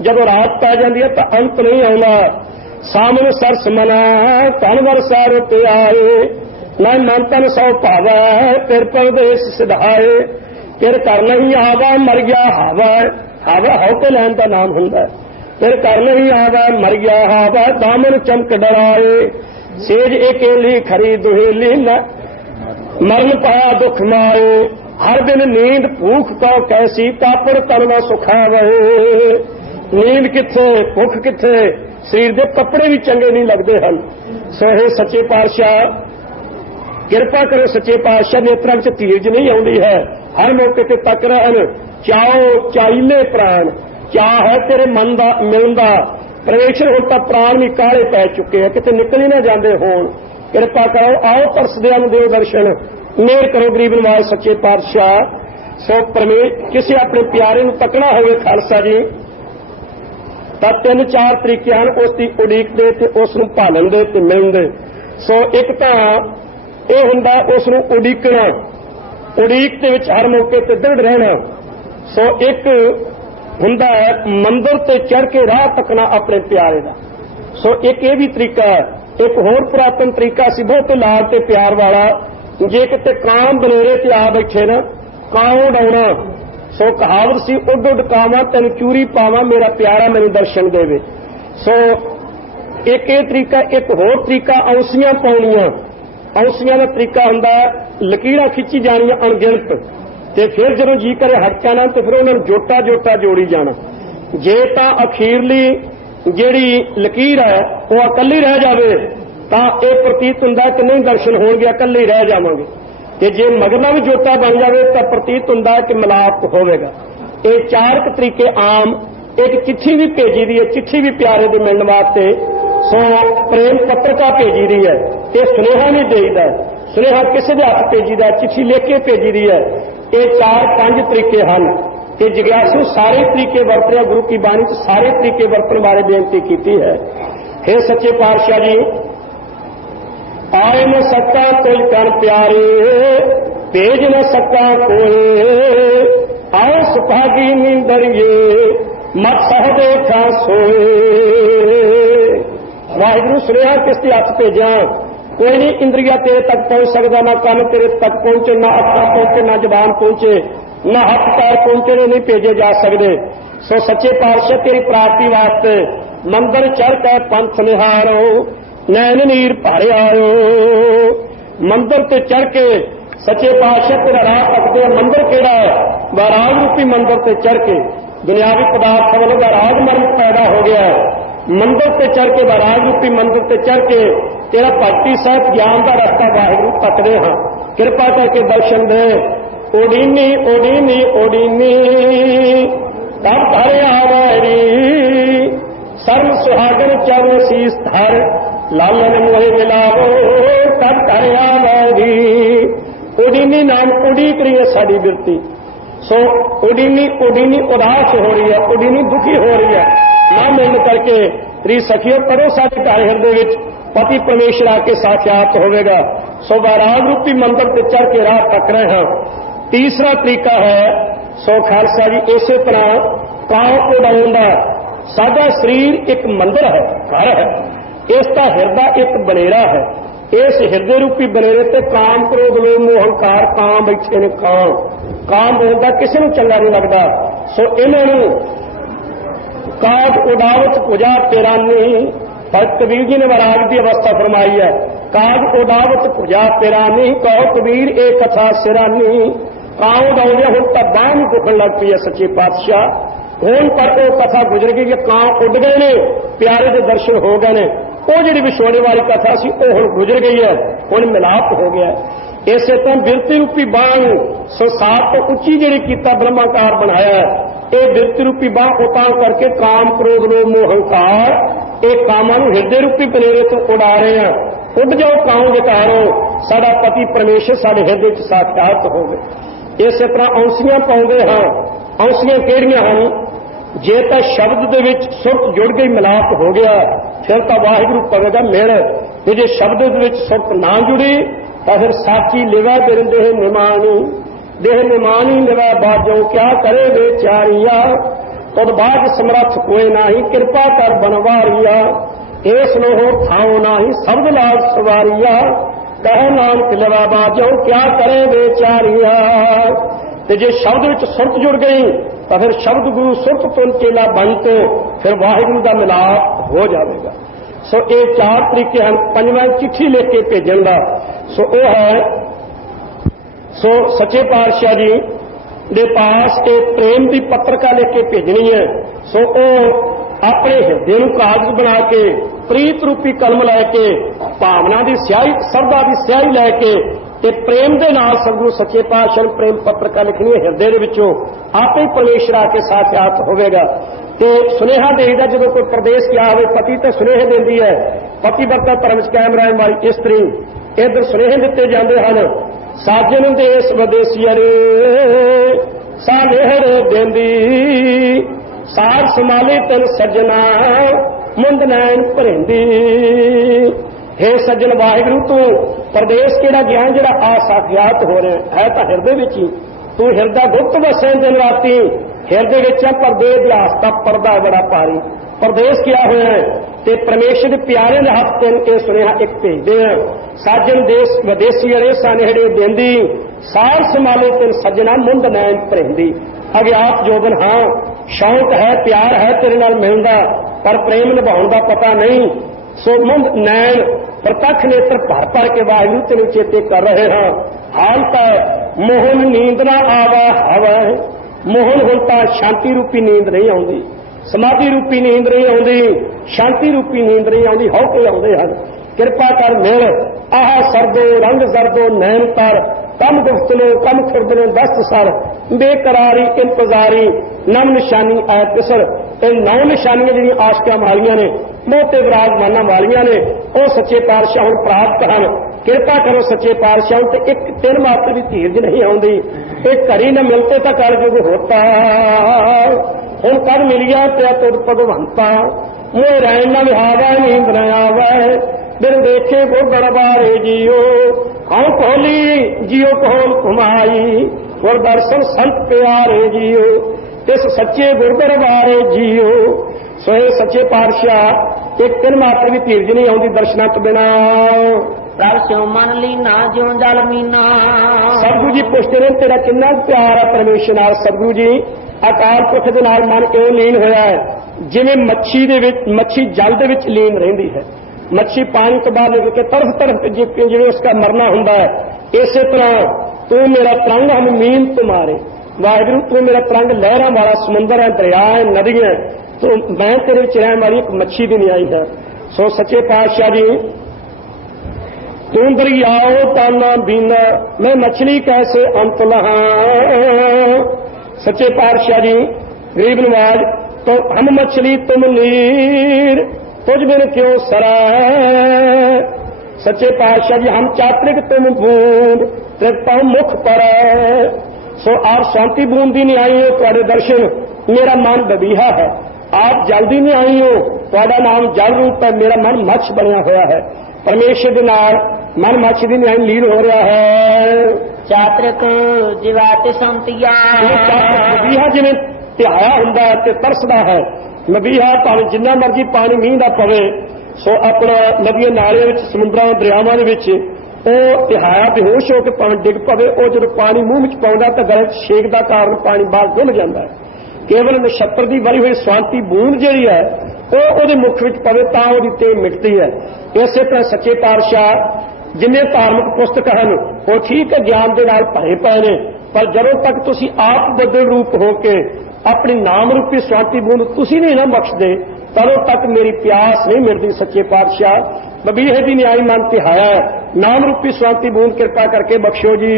जदों रात पै जाती है तो अंत नहीं आउंदा। सामने सरस मना तन वरसै रुत आए, मैं मन तन सौ भावै फिर परदेस सिधाए। फिर कर नहीं आवा मर गया हावा, हावा हौके लैन का नाम हुंदा। फिर कर नहीं आवा मर गया हावा, दामन चमक डराए। सेज अकेली खरी दुहेली न मरण पाया दुख माए। हर दिन नींद भूख तो कैसी कापड़ तन न सुखावे। नींद किथे भुख किथे, शरीर के कपड़े भी चंगे नहीं लगते हैं। सो हे सच्चे पातशाह किरपा करो, सच्चे पातशाह नेत्रों में धीरज नहीं आती है। हर मौके ते तक रहन चाओ चाइले प्राण। चाह है तेरे मन का मिलन का परमेश्वर, हुण तां प्राण भी काले पै चुके हैं, किते निकल ही ना जाते होण। किरपा करो, आओ तरसदियां नूं दिओ दर्शन, मेहर करो गरीब नवाज सच्चे पातशाह। सो किसी अपने प्यारे नूं तकना होवे खालसा जी तां तीन चार तरीके हैं उसकी उड़ीक दे ते उस नूं भालन दे ते मिलन दे। सो एक तां इह हुंदा उस नूं उड़ीकना, उड़ीक दे विच हर मौके ते दृढ़ रहना। सो एक हुंदा मंदिर ते चढ़ के राह तकना अपने प्यारे दा। सो एक ये भी तरीका है। एक होर पुरातन तरीका सी बहुत लाल ते प्यार वाला, जे किते काम बनेरे ते आ बैठे ना कां उड़ाउणा। सो कहावत सी उड उड कावां तैनूं चूरी पावां, मेरा प्यारा मैनूं दर्शन देवे। सो एक ये तरीका। एक होर तरीका औंसियां पाउणियां। औंसियां दा तरीका हुंदा लकीरां खिच्ची जाणियां अणगिणत, ते फिर जदों जी करे हट जाना ते फिर उन्हां नूं जोटा जोटा जोड़ी जाना। जे तां अखीरली ਜਿਹੜੀ लकीर है वो अकली रह जाए तो यह प्रतीत होंदा कि नहीं दर्शन होणगे, अकले रह जावांगे। ते जे मगरला भी जोटा बन जाए तो प्रतीत होंदा कि मिलाप होवेगा। ये चार तरीके आम। एक चिट्ठी भी भेजी दी है, चिट्ठी भी प्यारे दे मिलण वास्ते। सो प्रेम पत्रिका भेजी दी है, ये सुनेहा नहीं देईदा, सुनेहा किसी दे हथ भेजीदा, चिट्ठी लिख के भेजी दी है। ये चार पांच तरीके हैं कि जिज्ञासु सारे तरीके वरतया। गुरु की बाणी च सारे तरीके वरतन बारे बेनती की है। हे सच्चे पातशाह जी, आए न सका तुझ कर प्यारे, भेज न सका कोई। आओ सुभागी नींदरिए, मत सह देखा सोए। वाहिगुरू सुनेहा किस दे हथ भेजा, कोई नहीं इंद्रिया तेरे तक पहुंच सकता, ना कान तेरे तक पहुंचे, ना अखा पहुंचे, ना जबान पहुंचे, ना हथ पैर पहुंचे, नहीं भेजे जा सकते। सो सच्चे पातशाह तेरी प्राप्ति वास्ते मंदिर चढ़ के पंथ निहारो, नैन नीर भारे आयो। मंदिर ते चढ़ के सच्चे पातशाह तेरा राह तकते। मंदिर केड़ा है? वैराग रूपी मंदिर ते चढ़ के दुनियावी पदार्थ वालों का राग मर्म पैदा हो गया है। मंदिर ते चढ़ के वैराग रूपी मंदिर ते चढ़ के तेरा भक्ति सहित ज्ञान का रास्ता वाहिगुरू तकते हाँ। कृपा करके दर्शन दे। ओडीनी ओडीनी ओडीनी तब घर आवरी, सर्व सुहागन चरण शीस धर, लालन मोहे मिलावो तब घर आवरी। ओडीनी नाम उड़ीक रही है साड़ी बिरती। सो उडीनी उडीनी उदास हो रही है, उडीनी दुखी हो रही है। ना मिल करके री सखियों करो साढ़े घर हृदय विच पति परमेश्वर आके साक्षात होवेगा। सो वैराग रूपी मंदिर ते चढ़ के राह तक रहे हैं। तीसरा तरीका है सो खालसा जी इसे तरह कां उड़ाउण दा। साडा शरीर एक मंदिर है, घर है, इसका हृदय एक बनेरा है। इस हृदय रूपी बनेरे ते काम क्रोध लोभ मोह अहंकार कां बैठे ने। कां बोलता किसी को चंगा नहीं लगता। सो इन्हों काग उड़ावत भुजा पेरानी, पर कबीर जी ने वैराग की अवस्था फरमाई है। काग उड़ावत भुजा पेरानी, कहो कबीर एक कथा सिरानी। कां उड़ाउंदे हुण तां बांह भी दुखण लग पई है सच्चे पातशाह। हुण पर वो कथा गुजर गई कि कां उड़ गए ने, प्यारे के दर्शन हो गए ने। वो जी विछोड़े वाली कथा सी वो हुण गुजर गई है, हुण मिलाप हो गया है। इसे तो बिरती रूपी बांह संसार तो उच्ची जी कीता ब्रह्माकार बनाया है। ये बिरती रूपी बांह उतां करके काम क्रोध लोभ मोह अहंकार ये कामां नूं हृदय रूपी बनेरे तो उड़ा रहे हैं। उड़ जाओ कां विकारो, साडा पति परमेश्वर साडे हृदय च साक्षात होवे। इस तरह औंसियां पाउंदे हाँ। औंसियां किहड़ियां हन? ਜੇ ਤਾਂ ਸ਼ਬਦ ਦੇ ਵਿੱਚ ਸੁਰਤ ਜੁੜ ਗਈ, ਮਿਲਾਪ ਹੋ ਗਿਆ, ਫਿਰ ਤਾਂ ਵਾਹਿਗੁਰੂ ਪਵੇਗਾ ਮਿਲ। ਤੇ ਜੇ ਸ਼ਬਦ ਦੇ ਵਿੱਚ ਸੁਰਤ ਨਾ ਜੁੜੀ ਤਾਂ ਫਿਰ ਸਾਚੀ ਲਿਵੈ ਬਿਨ ਦੇਹ ਨਿਮਾਣੀ, ਦੇਹ ਨਿਮਾਣੀ ਲਿਵੈ ਬਾਝੋਂ ਕਿਆ ਕਰੇ ਵਿਚਾਰੀਆ, ਤਦ ਬਾਝ ਸਮਰੱਥ ਕੋਏ ਨਾਹੀ ਕਿਰਪਾ ਕਰ ਬਨਵਾਰੀਆ, ਏਸ ਨੂੰ ਹੋਰ ਥਾਉ ਨਾਹੀ ਸ਼ਬਦ ਲਾਲ ਸਵਾਰੀਆ, ਕਹੇ ਨਾਨਕ ਲਿਵੈ ਬਾਝੋਂ ਕਿਆ ਕਰੇ ਵਿਚਾਰੀਆ। ਤੇ ਜੇ ਸ਼ਬਦ ਵਿੱਚ ਸੁਰਤ ਜੁੜ ਗਈ ਤਾਂ ਫਿਰ ਸ਼ਬਦ ਗੁਰੂ ਸੁਰਤ ਤੋਂ ਚੇਲਾ ਬਣ ਕੇ ਫਿਰ ਵਾਹਿਗੁਰੂ ਦਾ ਮਿਲਾਪ ਹੋ ਜਾਵੇਗਾ। ਸੋ ਇਹ 4 ਤਰੀਕੇ ਹਨ। ਪੰਜਵਾਂ ਚਿੱਠੀ ਲਿਖ ਕੇ ਭੇਜਣ ਦਾ, ਸੋ ਉਹ ਹੈ ਸੋ ਸੱਚੇ ਪਾਤਸ਼ਾਹ ਜੀ ਦੇ ਪਾਸ ਇਹ ਪ੍ਰੇਮ ਦੀ ਪੱਤਰਕਾ ਲਿਖ ਕੇ ਭੇਜਣੀ ਹੈ। ਸੋ ਉਹ ਆਪਣੇ ਹਿਰਦੇ ਨੂੰ ਕਾਗਜ਼ ਬਣਾ ਕੇ ਪ੍ਰੀਤ ਰੂਪੀ ਕਲਮ ਲੈ ਕੇ ਭਾਵਨਾ ਦੀ ਸਿਆਹੀ, ਸਰਦਾ ਦੀ ਸਿਆਹੀ ਲੈ ਕੇ ਤੇ ਪ੍ਰੇਮ ਦੇ ਨਾਲ ਸਤਿਗੁਰੂ ਸੱਚੇ ਪਾਤਸ਼ਾਹ ਨੂੰ ਪ੍ਰੇਮ ਪੱਤਰਕਾ ਲਿਖਣੀ ਹੈ। ਹਿਰਦੇ ਦੇ ਵਿੱਚੋਂ ਆਪੇ ਪਰਮੇਸ਼ਰ ਆ ਕੇ ਸਾਖਿਆਤ ਹੋਵੇਗਾ। ਤੇ ਸੁਨੇਹਾ ਦੇਈਦਾ, ਜਦੋਂ ਕੋਈ ਪ੍ਰਦੇਸ਼ ਗਿਆ ਹੋਵੇ, ਪਤੀ ਤਾਂ ਸੁਨੇਹੇ ਦਿੰਦੀ ਹੈ, ਪਤੀ ਵਰਤਾ ਧਰਮ ਚ ਕਾਇਮ ਰਹਿਣ ਵਾਲੀ ਇਸਤਰੀ, ਇੱਧਰ ਸੁਨੇਹੇ ਦਿੱਤੇ ਜਾਂਦੇ ਹਨ। ਸਾਜਨ ਦੇਸ ਵਿਦੇਸੀਅਰੇ ਸਾਨੇਹੜੇ ਦਿੰਦੀ, ਸਾਰ ਸੰਭਾਲੇ ਤਨ ਸੱਜਣਾ ਮੁੰਦ ਨੈਣ ਭਰੇਂਦੀ। हे ਸੱਜਣ, ਵਾਹਿਗੁਰੂ ਤੂੰ ਪ੍ਰਦੇਸ਼ ਕਿਹੜਾ ਗਿਆ ਜਿਹੜਾ ਆ ਸਾਖਿਆਤ ਹੋ ਰਿਹਾ ਹੈ ਤਾਂ ਹਿਰਦੇ ਵਿੱਚ ਹੀ। ਤੂੰ ਹਿਰਦਾ ਗੁਪਤ ਵਸੇ ਦਿਨ ਰਾਤੀ, ਹਿਰਦੇ ਵਿੱਚ ਹੈ ਪਰ ਦੇ ਇਤਿਹਾਸ ਦਾ ਪਰਦਾ ਬੜਾ ਭਾਰੀ। ਪ੍ਰਦੇਸ਼ ਕਿਆ ਹੋਇਆ ਹੈ ਤੇ ਪਰਮੇਸ਼ਰ ਦੇ ਪਿਆਰੇ ਦੇ ਹੱਥ ਤੇ ਇਹ ਸੁਨੇਹਾ ਇੱਕ ਭੇਜਦੇ ਆ। ਸਾਜਨ ਦੇਸ਼ ਵਿਦੇਸੀ ਅਰੇ ਸਾਨੇਹੜੇ ਦੇਂਦੀ, ਸਾਰ ਸੰਭਾਲੇ ਤੈਨ ਸੱਜਣਾ ਮੁੰਦ ਨੈਣ ਭਰੇਂਦੀ। ਅਗਿਆਤ ਜੋਬਨ ਹਾਂ, ਸ਼ੌਕ ਹੈ, ਪਿਆਰ ਹੈ ਤੇਰੇ ਨਾਲ ਮਿਲਣ ਦਾ, ਪਰ ਪ੍ਰੇਮ ਨਿਭਾਉਣ ਦਾ ਪਤਾ ਨਹੀਂ। ਸੋ ਮੁੰਦ ਨੈਣ ਪ੍ਰਤੱਖ ਨੇਤਰ ਭਰ ਭਰ ਕੇ ਵਾਹਿਗੁਰੂ ਤੈਨੂੰ ਚੇਤੇ ਕਰ ਰਹੇ ਹਾਂ। ਹਾਲ ਤਾਂ ਮੋਹਨ ਨੀਂਦ ਨਾ ਆਵਾ ਹਵਾ, ਮੋਹਨ ਹੁਣ ਤਾਂ ਸ਼ਾਂਤੀ ਰੂਪੀ ਨੀਂਦ ਨਹੀਂ ਆਉਂਦੀ, ਸਮਾਧੀ ਰੂਪੀ ਨੀਂਦ ਨਹੀਂ ਆਉਂਦੀ, ਸ਼ਾਂਤੀ ਰੂਪੀ ਨੀਂਦ ਨਹੀਂ ਆਉਂਦੀ, ਹੌਕੇ ਆਉਂਦੇ ਹਨ। ਕਿਰਪਾ ਕਰ ਮਿਲ, ਆਹ ਸਰਦੋ ਰੰਗ ਜ਼ਰਦੋ ਨੈਣ ਤਰ, ਕਮ ਗੁਫਤਨੋ ਕਮ ਖੁਰਦਨੋ ਦਸਤ ਸਰ, ਬੇਕਰਾਰੀ ਇੰਤਜ਼ਾਰੀ ਨਮ ਨਿਸ਼ਾਨੀ ਐ ਤਿਸਰ। ਇਹ 9 ਨਿਸ਼ਾਨੀਆਂ ਜਿਹੜੀਆਂ ਆਸ਼ਕਾਂ ਵਾਲੀਆਂ ਨੇ, ਮੋਤੇ ਵਿਰਾਜਮਾਨਾਂ ਵਾਲੀਆਂ ਨੇ, ਉਹ ਸੱਚੇ ਪਾਤਸ਼ਾਹ ਹੁਣ ਪ੍ਰਾਪਤ ਹਨ। ਕਿਰਪਾ ਕਰੋ ਸੱਚੇ ਪਾਤਸ਼ਾਹ, ਤੇ ਇੱਕ ਤਿੰਨ ਮਾਤਰ ਵੀ ਧੀਰਜ ਨਹੀਂ ਆਉਂਦੀ। ਇਹ ਘੜੀ ਨਾ ਮਿਲਤੇ ਤਾਂ ਕਲਯੁਗ ਹੋਤਾ, ਹੁਣ ਕਦ ਮਿਲਿਆ ਤੇ ਤੁਧ ਭਗਵੰਤਾ, ਮੋਹ ਰਹਿਣ ਨਾ ਵਿਹਾਵਾ ਨੀਂਦ ਨਾ ਆਵੇ, ਬਿਨ ਦੇਖੇ ਕੋ ਦਰਬਾਰੇ ਜੀਓ, ਹਉ ਕੋਲੀ ਜੀਓ ਕੋਲ ਘੁਮਾਈ, ਗੁਰ ਦਰਸ਼ਨ ਸੰਤ ਪਿਆਰੇ ਜੀਓ, ਤਿਸ ਸੱਚੇ ਗੁਰ ਦਰਬਾਰੇ ਜੀਓ। ਸੋ ਇਹ ਸੱਚੇ ਪਾਤਸ਼ਾਹ ਇੱਕ ਤਿੰਨ ਮਾਤਰ ਵੀ ਧੀਰਜ ਨਹੀਂ ਆਉਂਦੀ ਦਰਸ਼ਨਾਂ ਤੋਂ ਬਿਨਾ। ਪ੍ਰਭ ਸਿਉ ਮਨ ਲੀਨਾ ਜਿਉ ਜਲ ਮੀਨਾ। ਸਤਿਗੁਰੂ ਜੀ ਪੁੱਛਦੇ ਨੇ ਤੇਰਾ ਕਿੰਨਾ ਪਿਆਰ ਹੈ ਪਰਮੇਸ਼ਰ ਨਾਲ। ਸਤਿਗੁਰੂ ਜੀ ਅਕਾਲ ਪੁਰਖ ਦੇ ਨਾਲ ਮਨ ਇਉਂ ਲੀਨ ਹੋਇਆ ਹੈ ਜਿਵੇਂ ਮੱਛੀ ਦੇ ਵਿੱਚ, ਮੱਛੀ ਜਲ ਦੇ ਵਿੱਚ ਲੀਨ ਰਹਿੰਦੀ ਹੈ। ਮੱਛੀ ਪਾਣੀ ਤੋਂ ਬਾਹਰ ਨਿਕਲ ਕੇ ਤਰਫ ਤਰਫ ਜਿਵੇਂ ਉਸका ਮਰਨਾ ਹੁੰਦਾ ਹੈ, ਇਸੇ ਤਰ੍ਹਾਂ ਤੂੰ ਮੇਰਾ ਤਰੰਗ ਹਮ ਮੀਨ ਤੁਮਾਰੇ। ਵਾਹਿਗੁਰੂ ਤੂੰ ਮੇਰਾ ਤਰੰਗ ਲਹਿਰਾਂ ਵਾਲਾ ਸਮੁੰਦਰ ਹੈ, ਦਰਿਆ ਹੈ, ਨਦੀਆਂ, ਤੂੰ ਮੈਂ ਤੇਰੇ ਵਿੱਚ ਰਹਿਣ ਵਾਲੀ ਇੱਕ ਮੱਛੀ ਦੀ ਨਿਆਈ ਹੈ। ਸੋ ਸੱਚੇ ਪਾਤਸ਼ਾਹ ਜੀ ਤੂੰ ਦਰਿਆਓ ਤਾਨਾ ਬੀਨਾ, ਮੈਂ ਮਛਲੀ ਕੈਸੇ ਅੰਤ ਲਹਾਂ। सच्चे पातशाह जी गरीब नवाज, तो हम मछली तुम नीर, तुझ बिन क्यों सराय। सच्चे पातशाह जी हम चात्रिक तुम बूंद, तृप्ता मुख पर। सो आप शांति बूंदी नहीं आई हो, तुहाडे दर्शन मेरा मन बबीहा है। आप जल्दी नहीं आई हो, तुहाडा नाम जल रूप है, मेरा मन मच्छ बनया होया है। परमेश्वर दे नाल मन मच्छ दी न्याय लीन हो रहा है। ਚਾਤ੍ਰਿਕ ਜਿਵਾਤੇ ਸੰਤਿਆ। ਨਬੀਹਾ ਜਿਵੇਂ ਧਿਆਇਆ ਹੁੰਦਾ ਹੈ ਤੇ ਤਰਸਦਾ ਹੈ, ਨਬੀਹਾ ਭਾਵੇਂ ਜਿੰਨਾ ਮਰਜੀ ਪਾਣੀ ਮੀਂਹ ਦਾ ਪਵੇ, ਸੋ ਆਪਣਾ ਨਦੀਆਂ ਨਾਲਿਆਂ ਵਿੱਚ, ਸਮੁੰਦਰਾਂ ਦਰਿਆਵਾਂ ਦੇ ਵਿੱਚ ਉਹ ਧਿਆਇਆ ਬੇਹੋਸ਼ ਹੋ ਕੇ ਪਾਣੀ ਡਿੱਗ ਪਵੇ, ਉਹ ਜਦੋਂ ਪਾਣੀ ਮੂੰਹ ਵਿੱਚ ਪਾਉਂਦਾ ਤਾਂ ਗਲੇ 'ਚ ਛੇਕ ਦਾ ਕਾਰਨ ਪਾਣੀ ਬਾਹਰ ਡੁੱਲ ਜਾਂਦਾ ਹੈ। ਕੇਵਲ ਨਛੱਤਰ ਦੀ ਵਰੀ ਹੋਈ ਸ਼ਾਂਤੀ ਬੂੰਦ ਜਿਹੜੀ ਹੈ ਉਹ ਉਹਦੇ ਮੁਖ ਵਿੱਚ ਪਵੇ ਤਾਂ ਉਹਦੀ ਤੇਜ਼ ਮਿਟਦੀ ਹੈ। ਇਸੇ ਤਰ੍ਹਾਂ ਸੱਚੇ ਪਾਤਸ਼ਾਹ ਜਿੰਨੇ ਧਾਰਮਿਕ ਪੁਸਤਕ ਹਨ ਉਹ ਠੀਕ ਹੈ ਗਿਆਨ ਦੇ ਨਾਲ ਭਰੇ ਪਏ ਨੇ, ਪਰ ਜਦੋਂ ਤੱਕ ਤੁਸੀਂ ਆਪ ਬਦਲ ਰੂਪ ਹੋ ਕੇ ਆਪਣੀ ਨਾਮ ਰੂਪੀ ਸ਼ਾਂਤੀ ਬੂੰਦ ਤੁਸੀਂ ਨਹੀਂ ਨਾ ਬਖਸ਼ਦੇ, ਤਦੋਂ ਤੱਕ ਮੇਰੀ ਪਿਆਸ ਨਹੀਂ ਮਿਟਦੀ। ਸੱਚੇ ਪਾਤਸ਼ਾਹ ਬਬੀਹੇ ਦੀ ਨਿਆਈ ਮਨ ਤੇ ਆਇਆ, ਨਾਮ ਰੂਪੀ ਸ਼ਾਂਤੀ ਬੂੰਦ ਕਿਰਪਾ ਕਰਕੇ ਬਖਸ਼ੋ ਜੀ।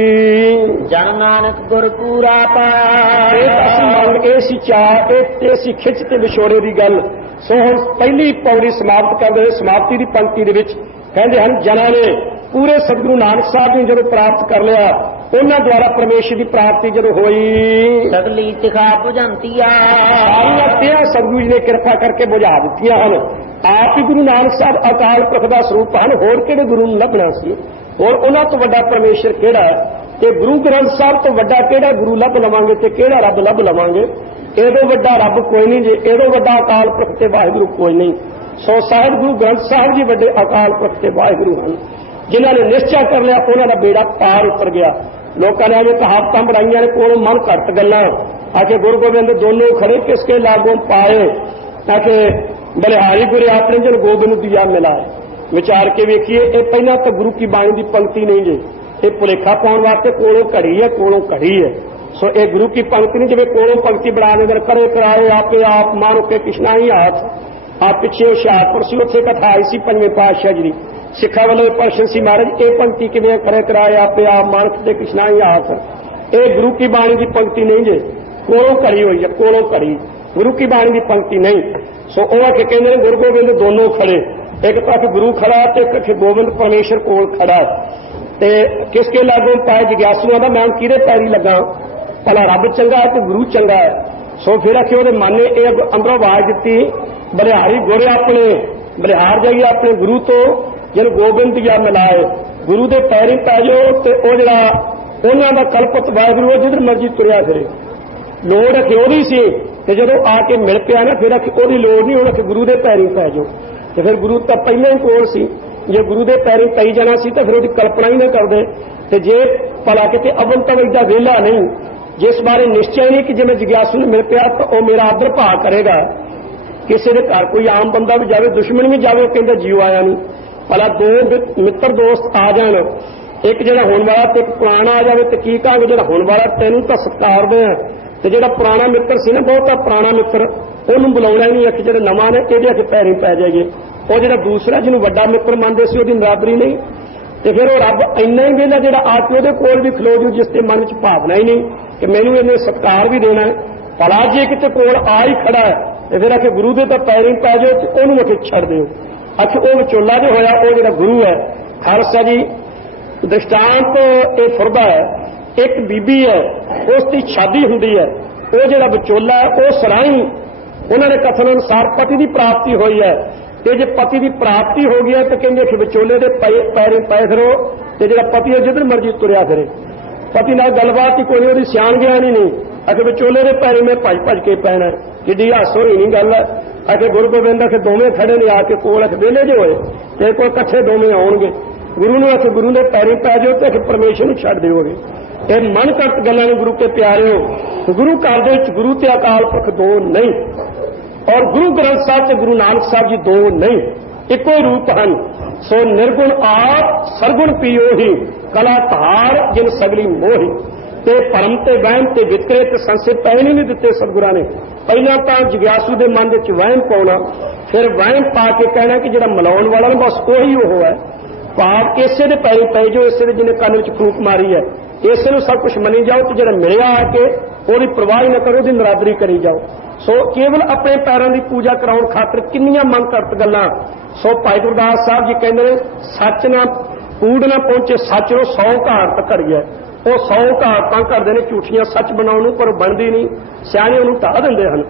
ਜਨ ਨਾਨਕ ਗੁਰ ਪੂਰਾ ਪਾਇਆ। ਇਹ ਸੀ ਚਾਹ, ਇਹ ਸੀ ਖਿੱਚ ਤੇ ਵਿਛੋੜੇ ਦੀ ਗੱਲ। ਸੋ ਹੁਣ ਪਹਿਲੀ ਪੌੜੀ ਸਮਾਪਤ ਕਰਦੇ ਹੋਏ ਸਮਾਪਤੀ ਦੀ ਪੰਕਤੀ ਦੇ ਵਿੱਚ ਕਹਿੰਦੇ ਹਨ, ਜਨਾਂ ਨੇ ਪੂਰੇ ਸਤਿਗੁਰੂ ਨਾਨਕ ਸਾਹਿਬ ਨੂੰ ਜਦੋਂ ਪ੍ਰਾਪਤ ਕਰ ਲਿਆ ਉਹਨਾਂ ਦੁਆਰਾ ਪਰਮੇਸ਼ਰ ਦੀ ਪ੍ਰਾਪਤੀ ਜਦੋਂ ਹੋਈ, ਸਗਲੀ ਤਿਖਾ ਭੁਜੰਤੀਆ ਸਾਰੀਆਂ ਤੇਹਾਂ ਸਤਿਗੁਰੂ ਜੀ ਨੇ ਕਿਰਪਾ ਕਰਕੇ ਬੁਝਾ ਦਿੱਤੀਆਂ ਹਨ। ਆਪ ਹੀ ਗੁਰੂ ਨਾਨਕ ਸਾਹਿਬ ਅਕਾਲ ਪੁਰਖ ਦਾ ਸਰੂਪ ਹਨ, ਹੋਰ ਕਿਹੜੇ ਗੁਰੂ ਨੂੰ ਲੱਭਣਾ ਸੀ? ਹੋਰ ਉਹਨਾਂ ਤੋਂ ਵੱਡਾ ਪਰਮੇਸ਼ਰ ਕਿਹੜਾ ਹੈ? ਤੇ ਗੁਰੂ ਗ੍ਰੰਥ ਸਾਹਿਬ ਤੋਂ ਵੱਡਾ ਕਿਹੜਾ ਗੁਰੂ ਲੱਭ ਲਵਾਂਗੇ ਤੇ ਕਿਹੜਾ ਰੱਬ ਲੱਭ ਲਵਾਂਗੇ? ਇਹਦੋਂ ਵੱਡਾ ਰੱਬ ਕੋਈ ਨਹੀਂ ਜੇ, ਇਹਦੋਂ ਵੱਡਾ ਅਕਾਲ ਪੁਰਖ ਤੇ ਵਾਹਿਗੁਰੂ ਕੋਈ ਨਹੀਂ। ਸੋ ਸਾਹਿਬ ਗੁਰੂ ਗ੍ਰੰਥ ਸਾਹਿਬ ਜੀ ਵੱਡੇ ਅਕਾਲ ਪੁਰਖ ਤੇ ਵਾਹਿਗੁਰੂ ਹਨ। ਜਿਨ੍ਹਾਂ ਨੇ ਨਿਸ਼ਚਾ ਕਰ ਲਿਆ ਉਹਨਾਂ ਦਾ ਬੇੜਾ ਪਾਰ ਉਤਰ ਗਿਆ। ਲੋਕਾਂ ਨੇ ਐਵੇਂ ਕਹਾਵਤਾਂ ਬਣਾਈਆਂ ਨੇ, ਕੋਲੋਂ ਮਨ ਘੱਟ ਗੱਲਾਂ। ਆਖੇ ਗੁਰੂ ਗੋਬਿੰਦ ਦੋਨੋਂ ਖੜੇ ਕਿਸਕੇ ਲਾਗੋਂ ਪਾਏ, ਆਖੇ ਬਲਿਹਾਰੀ ਗੁਰੇ ਆਪਣੇ ਜਨ ਗੋਬਿੰਦ ਦੀਆ ਮਿਲਾਏ। ਵਿਚਾਰ ਕੇ ਵੇਖੀਏ, ਇਹ ਪਹਿਲਾਂ ਤਾਂ ਗੁਰੂ ਕੀ ਬਾਣੀ ਦੀ ਪੰਕਤੀ ਨਹੀਂ ਜੇ, ਇਹ ਭੁਲੇਖਾ ਪਾਉਣ ਵਾਸਤੇ ਕੋਲੋਂ ਘੜੀ ਹੈ, ਕੋਲੋਂ ਘੜੀ ਹੈ। ਸੋ ਇਹ ਗੁਰੂ ਕੀ ਪੰਕਤੀ ਨਹੀਂ, ਜਿਵੇਂ ਕੋਲੋਂ ਪੰਕਤੀ ਬਣਾ ਦੇ ਕਰੇ ਕਰਾਏ ਆਪੇ ਆਪ ਮਾਰੋ ਕੇ ਕਿਸ਼ਨਾ ਹੀ ਹਾਥ। ਆਪ ਪਿੱਛੇ ਹੁਸ਼ਿਆਰਪੁਰ ਸੀ, ਉੱਥੇ ਕਥਾ ਆਈ ਸੀ ਪੰਜਵੇਂ ਪਾਤਸ਼ਾਹ ਜੀ ਦੀ, ਸਿੱਖਾਂ ਵੱਲੋਂ ਪ੍ਰਸ਼ਨ ਸੀ ਮਹਾਰਾਜ ਇਹ ਪੰਕਤੀ ਕਿਵੇਂ ਕਰੇ ਕਰਾਏ ਆਪੇ ਆਪ ਮਾਨਸ ਦੇ ਕਿਸ਼ਨਾ ਹੀ ਹਾਥ। ਇਹ ਗੁਰੂ ਕੀ ਬਾਣੀ ਦੀ ਪੰਕਤੀ ਨਹੀਂ ਜੇ, ਕੋਲੋਂ ਘੜੀ ਹੋਈ ਹੈ, ਕੋਲੋਂ ਘੜੀ, ਗੁਰੂ ਕੀ ਬਾਣੀ ਦੀ ਪੰਕਤੀ ਨਹੀਂ। ਸੋ ਉਹ ਆ ਕੇ ਕਹਿੰਦੇ ਨੇ ਗੁਰੂ ਗੋਬਿੰਦ ਦੋਨੋਂ ਖੜੇ, ਇੱਕ ਪਾਸੇ ਗੁਰੂ ਖੜਾ ਤੇ ਇੱਕ ਗੋਬਿੰਦ ਪਰਮੇਸ਼ਰ ਕੋਲ ਖੜਾ। ਤੇ ਕਿਸਕੇ ਲਾਗੋਂ ਪਾਏ ਜਗਿਆਸੂਆਂ ਦਾ ਮੈਂ ਕਿਹਦੇ ਪੈਰੀ ਲੱਗਾ? ਭਲਾ ਰੱਬ ਚੰਗਾ ਹੈ ਤੇ ਗੁਰੂ ਚੰਗਾ ਹੈ। ਸੋ ਫਿਰ ਆਖੇ ਉਹਦੇ ਮਨ ਨੇ ਇਹ ਅੰਦਰੋਂ ਆਵਾਜ਼ ਦਿੱਤੀ, ਬਲਿਹਾਰੀ ਗੁਰੇ ਆਪਣੇ ਬਲਿਹਾਰ ਜਾਈਏ ਆਪਣੇ ਗੁਰੂ ਤੋਂ, ਜਿਹਨੂੰ ਗੋਬਿੰਦ ਦੀਆਂ ਮਿਲਾਏ। ਗੁਰੂ ਦੇ ਪੈਰੀ ਪੈ ਜਾਓ ਤੇ ਉਹ ਜਿਹੜਾ ਉਹਨਾਂ ਦਾ ਕਲਪਤ ਵਾਹਿਗੁਰੂ ਉਹ ਜਿੱਧਰ ਮਰਜ਼ੀ ਤੁਰਿਆ ਫਿਰੇ। ਲੋੜ ਅਖੇ ਉਹਦੀ ਸੀ ਤੇ ਜਦੋਂ ਆ ਕੇ ਮਿਲ ਪਿਆ ਨਾ ਫਿਰ ਅਖੇ ਉਹਦੀ ਲੋੜ ਨਹੀਂ, ਹੁਣ ਅਖੇ ਗੁਰੂ ਦੇ ਪੈਰੀ ਪੈ ਜਾਓ। ਤੇ ਫਿਰ ਗੁਰੂ ਤਾਂ ਪਹਿਲਾਂ ਹੀ ਕੋਲ ਸੀ, ਜੇ ਗੁਰੂ ਦੇ ਪੈਰੀ ਪਈ ਜਾਣਾ ਸੀ ਤਾਂ ਫਿਰ ਉਹਦੀ ਕਲਪਨਾ ਹੀ ਨਾ ਕਰਦੇ। ਤੇ ਜੇ ਭਲਾ ਕਿਤੇ ਅਵਲ ਤਾਂ ਏਡਾ ਵਿਹਲਾ ਨਹੀਂ ਜਿਸ ਬਾਰੇ ਨਿਸ਼ਚੈ ਨਹੀਂ ਕਿ ਜੇ ਮੈਂ ਜਗਿਆਸੂ ਨੂੰ ਮਿਲ ਪਿਆ ਤਾਂ ਉਹ ਮੇਰਾ ਆਦਰ ਭਾਅ ਕਰੇਗਾ। ਕਿਸੇ ਦੇ ਘਰ ਕੋਈ ਆਮ ਬੰਦਾ ਵੀ ਜਾਵੇ, ਦੁਸ਼ਮਣ ਵੀ ਜਾਵੇ, ਉਹ ਕਹਿੰਦਾ ਜੀਓ ਆਇਆ ਨਹੀਂ। ਭਲਾ ਦੋ ਮਿੱਤਰ ਦੋਸਤ ਆ ਜਾਣ, ਇੱਕ ਜਿਹੜਾ ਹੋਣ ਵਾਲਾ ਤੇ ਇੱਕ ਪੁਰਾਣਾ ਆ ਜਾਵੇ ਤੇ ਕੀ ਕਹਾਂਗੇ? ਜਿਹੜਾ ਹੋਣ ਵਾਲਾ ਤੈਨੂੰ ਤਾਂ ਸਤਿਕਾਰਦੇ ਆ, ਤੇ ਜਿਹੜਾ ਪੁਰਾਣਾ ਮਿੱਤਰ ਸੀ ਨਾ, ਬਹੁਤਾ ਪੁਰਾਣਾ ਮਿੱਤਰ, ਉਹਨੂੰ ਬੁਲਾਉਣਾ ਹੀ ਨਹੀਂ। ਅੱਖ ਜਿਹੜੇ ਨਵਾਂ ਨੇ ਇਹਦੇ ਅੱਖ ਪੈਰੀ ਪੈ ਜਾਏਗੇ। ਉਹ ਜਿਹੜਾ ਦੂਸਰਾ ਜਿਹਨੂੰ ਵੱਡਾ ਮਿੱਤਰ ਮੰਨਦੇ ਸੀ ਉਹਦੀ ਨਰਾਦਰੀ ਨਹੀਂ। ਤੇ ਫਿਰ ਉਹ ਰੱਬ ਇੰਨਾ ਹੀ ਵਿਹਲਾ ਜਿਹੜਾ ਆ ਕੇ ਉਹਦੇ ਕੋਲ ਵੀ ਖਲੋ ਜੂ ਜਿਸ ਦੇ ਮਨ ਵਿੱਚ ਭਾਵਨਾ ਹੀ ਨਹੀਂ ਕਿ ਮੈਨੂੰ ਇਹਨੇ ਸਤਿਕਾਰ ਵੀ ਦੇਣਾ। ਭਲਾ ਜੇ ਕਿਤੇ ਕੋਲ ਆ ਹੀ ਖੜਾ ਹੈ ਤੇ ਫਿਰ ਆਖੇ ਗੁਰੂ ਦੇ ਤਾਂ ਪੈਰੀ ਪੈ ਜਾਓ ਤੇ ਉਹਨੂੰ ਆਖੇ ਛੱਡ ਦਿਓ। ਆਖੇ ਉਹ ਵਿਚੋਲਾ ਜੋ ਹੋਇਆ ਉਹ ਜਿਹੜਾ ਗੁਰੂ ਹੈ। ਖਾਲਸਾ ਜੀ ਦ੍ਰਿਸ਼ਟਾਂਤ ਇਹ ਫੁਰਦਾ ਹੈ, ਇੱਕ ਬੀਬੀ ਹੈ, ਉਸ ਦੀ ਸ਼ਾਦੀ ਹੁੰਦੀ ਹੈ, ਉਹ ਜਿਹੜਾ ਵਿਚੋਲਾ ਹੈ ਉਹ ਸਰਾਈ, ਉਹਨਾਂ ਦੇ ਕਥਨ ਅਨੁਸਾਰ ਪਤੀ ਦੀ ਪ੍ਰਾਪਤੀ ਹੋਈ ਹੈ। ਤੇ ਜੇ ਪਤੀ ਦੀ ਪ੍ਰਾਪਤੀ ਹੋ ਗਈ ਹੈ ਤਾਂ ਕਹਿੰਦੇ ਕਿ ਵਿਚੋਲੇ ਦੇ ਪੈਰੇ ਪੈ ਫਿਰੋ ਤੇ ਜਿਹੜਾ ਪਤੀ ਹੈ ਜਿੱਧਰ ਮਰਜ਼ੀ ਤੁਰਿਆ ਫਿਰੇ। ਪਤੀ ਨਾਲ ਗੱਲਬਾਤ ਹੀ ਕੋਈ, ਉਹਦੀ ਸਿਆਣ ਗਿਆਨ ਹੀ ਨਹੀਂ। ਅਖੇ ਵਿਚੋਲੇ ਦੇ ਪੈਰੇ ਮੈਂ ਭੱਜ ਕੇ ਪੈਣਾ, ਕਿੱਡੀ ਹਾਸੋ ਹੀ ਨਹੀਂ ਗੱਲ ਹੈ। ਅਖੇ ਗੁਰੂ ਗੋਬਿੰਦ ਅਖੇ ਦੋਵੇਂ ਖੜੇ ਨੇ ਆ ਕੇ ਕੋਲ, ਅਖੇ ਵਿਹਲੇ ਜੇ ਹੋਏ ਤੇ ਕੋਲ ਇਕੱਠੇ ਦੋਵੇਂ ਆਉਣਗੇ। ਗੁਰੂ ਨੂੰ ਅਖੇ ਗੁਰੂ ਦੇ ਪੈਰੇ ਪੈ ਜਾਓ ਤੇ ਅਖੇ ਪਰਮੇਸ਼ਰ ਨੂੰ ਛੱਡ ਦਿਓਗੇ। ਇਹ ਮਨ ਘੜਤ ਗੱਲਾਂ ਨੇ ਗੁਰੂ ਕੇ ਪਿਆਰਿਓ। ਗੁਰੂ ਘਰ ਦੇ ਵਿੱਚ ਗੁਰੂ ਤੇ ਅਕਾਲ ਪੁਰਖ ਦੋ ਨਹੀਂ, ਔਰ ਗੁਰੂ ਗ੍ਰੰਥ ਸਾਹਿਬ ਤੇ ਗੁਰੂ ਨਾਨਕ ਸਾਹਿਬ ਜੀ ਦੋ ਨਹੀਂ, ਇੱਕੋ ਹੀ ਰੂਪ ਹਨ। ਸੋ ਨਿਰਗੁਣ ਆਪ ਸਰਗੁਣ ਪੀਓ ਹੀ, ਕਲਾ ਧਾਰ ਜਿਨ ਸਗਲੀ ਮੋਹੀ। ਤੇ ਭਰਮ ਤੇ ਵਹਿਮ ਤੇ ਵਿਤਕਰੇ ਤੇ ਸੰਸ਼ੇ ਪੈਣ ਹੀ ਨਹੀਂ ਦਿੱਤੇ ਸਤਿਗੁਰਾਂ ਨੇ। ਪਹਿਲਾਂ ਤਾਂ ਜਗਿਆਸੂ ਦੇ ਮਨ ਵਿੱਚ ਵਹਿਮ ਪਾਉਣਾ, ਫਿਰ ਵਹਿਮ ਪਾ ਕੇ ਕਹਿਣਾ ਕਿ ਜਿਹੜਾ ਮਿਲਾਉਣ ਵਾਲਾ ਨਾ ਬਸ ਉਹੀ ਉਹ ਹੈ। ਭਾਵ ਇਸੇ ਦੇ ਪੈਰੀ ਪੈ ਜਾਓ, ਇਸੇ ਦੇ ਜਿਹਨੇ ਕੰਨ ਵਿੱਚ ਫੂਕ ਮਾਰੀ ਹੈ, ਇਸੇ ਨੂੰ ਸਭ ਕੁਝ ਮੰਨੀ ਜਾਓ ਤੇ ਜਿਹੜਾ ਮਿਲਿਆ ਆ ਕੇ ਉਹਦੀ ਪਰਵਾਹ ਨਾ ਕਰੋ, ਉਹਦੀ ਨਰਾਦਰੀ ਕਰੀ ਜਾਓ। ਸੋ ਕੇਵਲ ਆਪਣੇ ਪੈਰਾਂ ਦੀ ਪੂਜਾ ਕਰਾਉਣ ਖਾਤਰ ਕਿੰਨੀਆਂ ਮਨ ਘੜਤ ਗੱਲਾਂ। ਸੋ ਭਾਈ ਗੁਰਦਾਸ ਸਾਹਿਬ ਜੀ ਕਹਿੰਦੇ ਨੇ ਸੱਚ ਨਾ ਕੂੜ ਨਾ ਪਹੁੰਚੇ, ਸੱਚ ਨੂੰ 100 ਘਾਟ ਘੜੀ ਹੈ। ਉਹ 100 ਘਾਟਾਂ ਕਰਦੇ ਨੇ ਝੂਠੀਆਂ ਸੱਚ ਬਣਾਉਣ ਨੂੰ, ਪਰ ਬਣਦੀ ਨਹੀਂ। ਸਿਆਣੇ ਉਹਨੂੰ ਢਾਹ ਦਿੰਦੇ ਹਨ।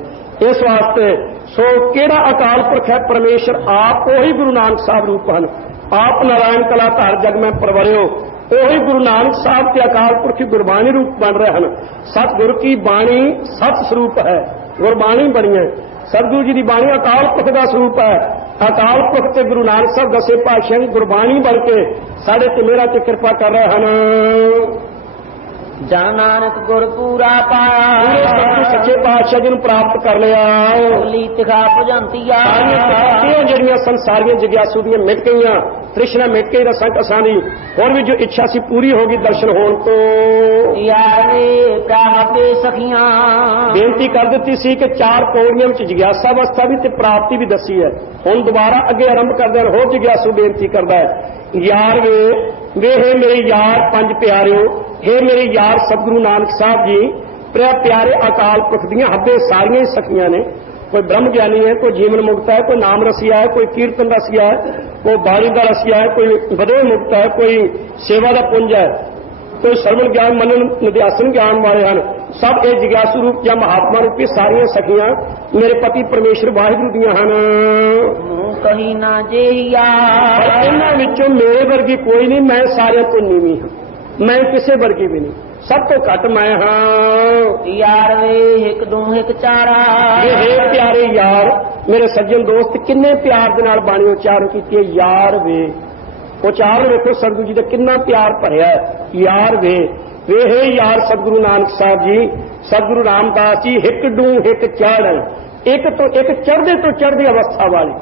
ਇਸ ਵਾਸਤੇ ਸੋ ਕਿਹੜਾ ਅਕਾਲ ਪੁਰਖ ਹੈ? ਪਰਮੇਸ਼ਰ ਆਪ, ਉਹੀ ਗੁਰੂ ਨਾਨਕ ਸਾਹਿਬ ਰੂਪ ਹਨ। ਆਪ ਨਾਰਾਇਣ ਕਲਾ ਧਾਰ ਜਗ ਮੈਂ ਪਰਵਰਿਓ, ਉਹੀ ਗੁਰੂ ਨਾਨਕ ਸਾਹਿਬ ਤੇ ਅਕਾਲ ਪੁਰਖ ਗੁਰਬਾਣੀ ਰੂਪ ਬਣ ਰਹੇ ਹਨ। ਸਤਿਗੁਰ ਕੀ ਬਾਣੀ ਸਤ ਸਰੂਪ ਹੈ, ਗੁਰਬਾਣੀ ਬਣੀ ਹੈ। ਸਤਿਗੁਰੂ ਜੀ ਦੀ ਬਾਣੀ ਅਕਾਲ ਪੁਰਖ ਦਾ ਸਰੂਪ ਹੈ। ਅਕਾਲ ਪੁਰਖ ਤੇ ਗੁਰੂ ਨਾਨਕ ਸਾਹਿਬ ਦਸੇ ਪਾਤਸ਼ਾਹ ਦੀ ਗੁਰਬਾਣੀ ਬਣ ਕੇ ਸਾਡੇ ਤੇ ਮੇਰਾ ਤੇ ਕਿਰਪਾ ਕਰ ਰਹੇ ਹਨ। ਜਨ ਨਾਨਕ ਗੁਰ ਪੂਰਾ ਪਾਇਆ, ਸੱਚੇ ਪਾਤਸ਼ਾਹ ਜੀ ਨੂੰ ਪ੍ਰਾਪਤ ਕਰ ਲਿਆ। ਸਗਲੀ ਤਿਖਾ ਭੁਜੰਤੀਆ, ਜਿਹੜੀਆਂ ਸੰਸਾਰੀਆਂ ਜਗਿਆਸੂ ਦੀਆਂ ਮਿਟ ਗਈਆਂ, ਤ੍ਰਿਸ਼ਨਾ ਮਿਟ ਗਈ ਰਸਾਂ ਕਸਾਂ ਦੀ, ਹੋਰ ਵੀ ਜੋ ਇੱਛਾ ਸੀ ਪੂਰੀ ਹੋ ਗਈ ਦਰਸ਼ਨ ਹੋਣ ਤੋਂ। ਯਾਰੇ ਪ੍ਰਾਪੇ ਸਖੀਆਂ, ਬੇਨਤੀ ਕਰ ਦਿੱਤੀ ਸੀ ਕਿ 4 ਪੌੜੀਆਂ ਵਿੱਚ ਜਗਿਆਸਾ ਅਵਸਥਾ ਵੀ ਤੇ ਪ੍ਰਾਪਤੀ ਵੀ ਦੱਸੀ ਹੈ। ਹੁਣ ਦੁਬਾਰਾ ਅੱਗੇ ਆਰੰਭ ਕਰਦੇ ਹਨ। ਹੋਰ ਜਗਿਆਸੂ ਬੇਨਤੀ ਕਰਦਾ ਹੈ, ਯਾਰ ਵੇ ਹੈ ਮੇਰੇ ਯਾਰ ਪੰਜ ਪਿਆਰਿਓ, हे ਮੇਰੇ ਯਾਰ ਸਤਿਗੁਰੂ ਨਾਨਕ ਸਾਹਿਬ ਜੀ, ਪਿਆਰੇ ਅਕਾਲ ਪੁਰਖ ਦੀਆਂ ਹੱਦੇ ਸਾਰੀਆਂ ਹੀ ਸਖੀਆਂ ਨੇ। ਕੋਈ ਬ੍ਰਹਮ ਗਿਆਨੀ ਹੈ, ਕੋਈ ਜੀਵਨ ਮੁਕਤ ਹੈ, ਕੋਈ ਨਾਮ ਰਸੀਆ ਹੈ, ਕੋਈ ਕੀਰਤਨ ਰਸੀਆ ਹੈ, ਕੋਈ ਬਾਣੀ ਦਾ ਰਸੀਆ ਹੈ, ਕੋਈ ਵਧੇ ਮੁਕਤ ਹੈ, ਕੋਈ ਸੇਵਾ ਦਾ ਪੁੰਜ ਹੈ। कोई श्रवण ज्ञान मनन निध्यासन ज्ञान वाले हैं, सब ये जिज्ञासु रूप या महात्मा रूपी सारिया सखियां मेरे पति परमेश्वर वाहिगुरु दियां हन। मुँह कहीं ना जेहिया पर इन्हां विचों मेरे वर्गी कोई नहीं, मैं सारियां तो नीवी हाँ, मैं किसी वर्गी भी नहीं, सब तो घट मैं हाँ। यार वे हिक दू हिक चारा हे प्यारे यार मेरे सज्जन दोस्त, किन्ने प्यार दे नाल बाणी उचारण कीती है यार वे। उचारण देखो सतगुरु जी का कितना प्यार भरिया यार वे। वे हे यार सतगुरु नानक साहब जी, सतगुरु रामदास जी, हिक डू हिक चढ़, एक तो एक चढ़दे तो चढ़दी अवस्था वाले,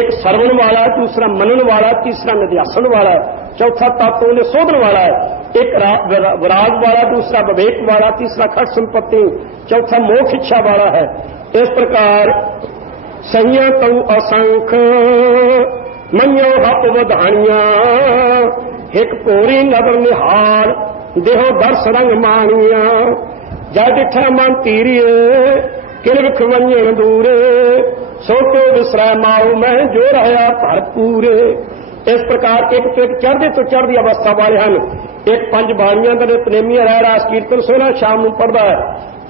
एक सरवण वाला, दूसरा मनन वाला, तीसरा निध्यासन वाला, चौथा तत्व ने शोधन वाला है, एक विराग वाला, दूसरा विवेक वाला, तीसरा खट संपत्ति, चौथा मोक्ष इच्छा वाला है। इस प्रकार सहिया तऊ असंख मन्यो हप वधानिया, हिक भोरी नगर निहार देहो दर्श रंग मानिया, जै डिठा मन तीरिए किल विख वंजन दूरे, सो क्यों विसरै माओ मैं जो रहा भरपूर। इस प्रकार एक तो एक चढ़दे तो चढ़दी अवस्था वाले हैं, एक पंज बाणियां का नितनेमी रह रास कीर्तन सोना शाम को पढ़ता है,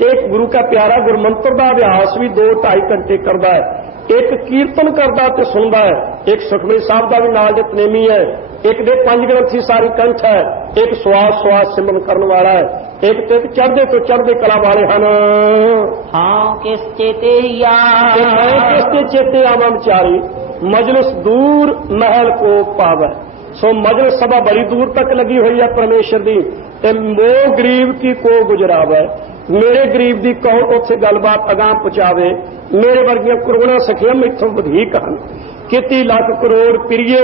एक गुरु का प्यारा गुरमंत्र का अभ्यास भी 2-2.5 घंटे करता है, एक कीर्तन करता ते सुनता है, एक सुखमनी साहब का भी नाल नितनेमी है, एक दे 5 ग्रंथी सारी कंठ है, एक श्वास श्वास सिमरन करने वाला है, एक तो एक चढ़दे तो चढ़दे कला वाले हैं। हाँ किस चेते हिया मैं किसके चेते आवा विचारी, मजलिस दूर महल को पावे। सो मजलिस सभा बड़ी दूर तक लगी हुई है परमेश्वर दी, ते मोह गरीब की को गुजरावे, मेरे गरीब दी कौन उत्थे गलबात अगां पहुंचावे, मेरे वर्गियां करोड़ां सखियां मैथों वधीक हन, किती लख करोड़ प्रिये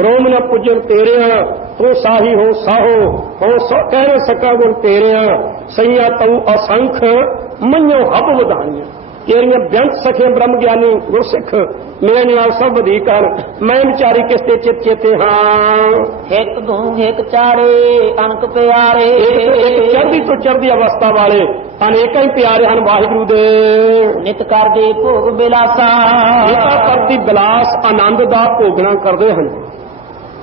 रोम न पुजन तेरिया, तू साही हो साहो सो कह न सका गुण तेरिया, सैया तऊ असंख मइयो हब वधानिया, तेरिया बेअंत सखियां ब्रह्म ज्ञानी गुरसिख मेरे नाल सब वधीक हन, मैं विचारी किसते चित चेते हाँ। हिक दू हिक चारे अनक प्यारे, एक चढ़दी तो चढ़दी अवस्था वाले अनेक ही प्यारे हैं वाहिगुरु दे, नित करदे भोग बिलासा, निता करदी बिलास आनंद दा भोगना करते हैं।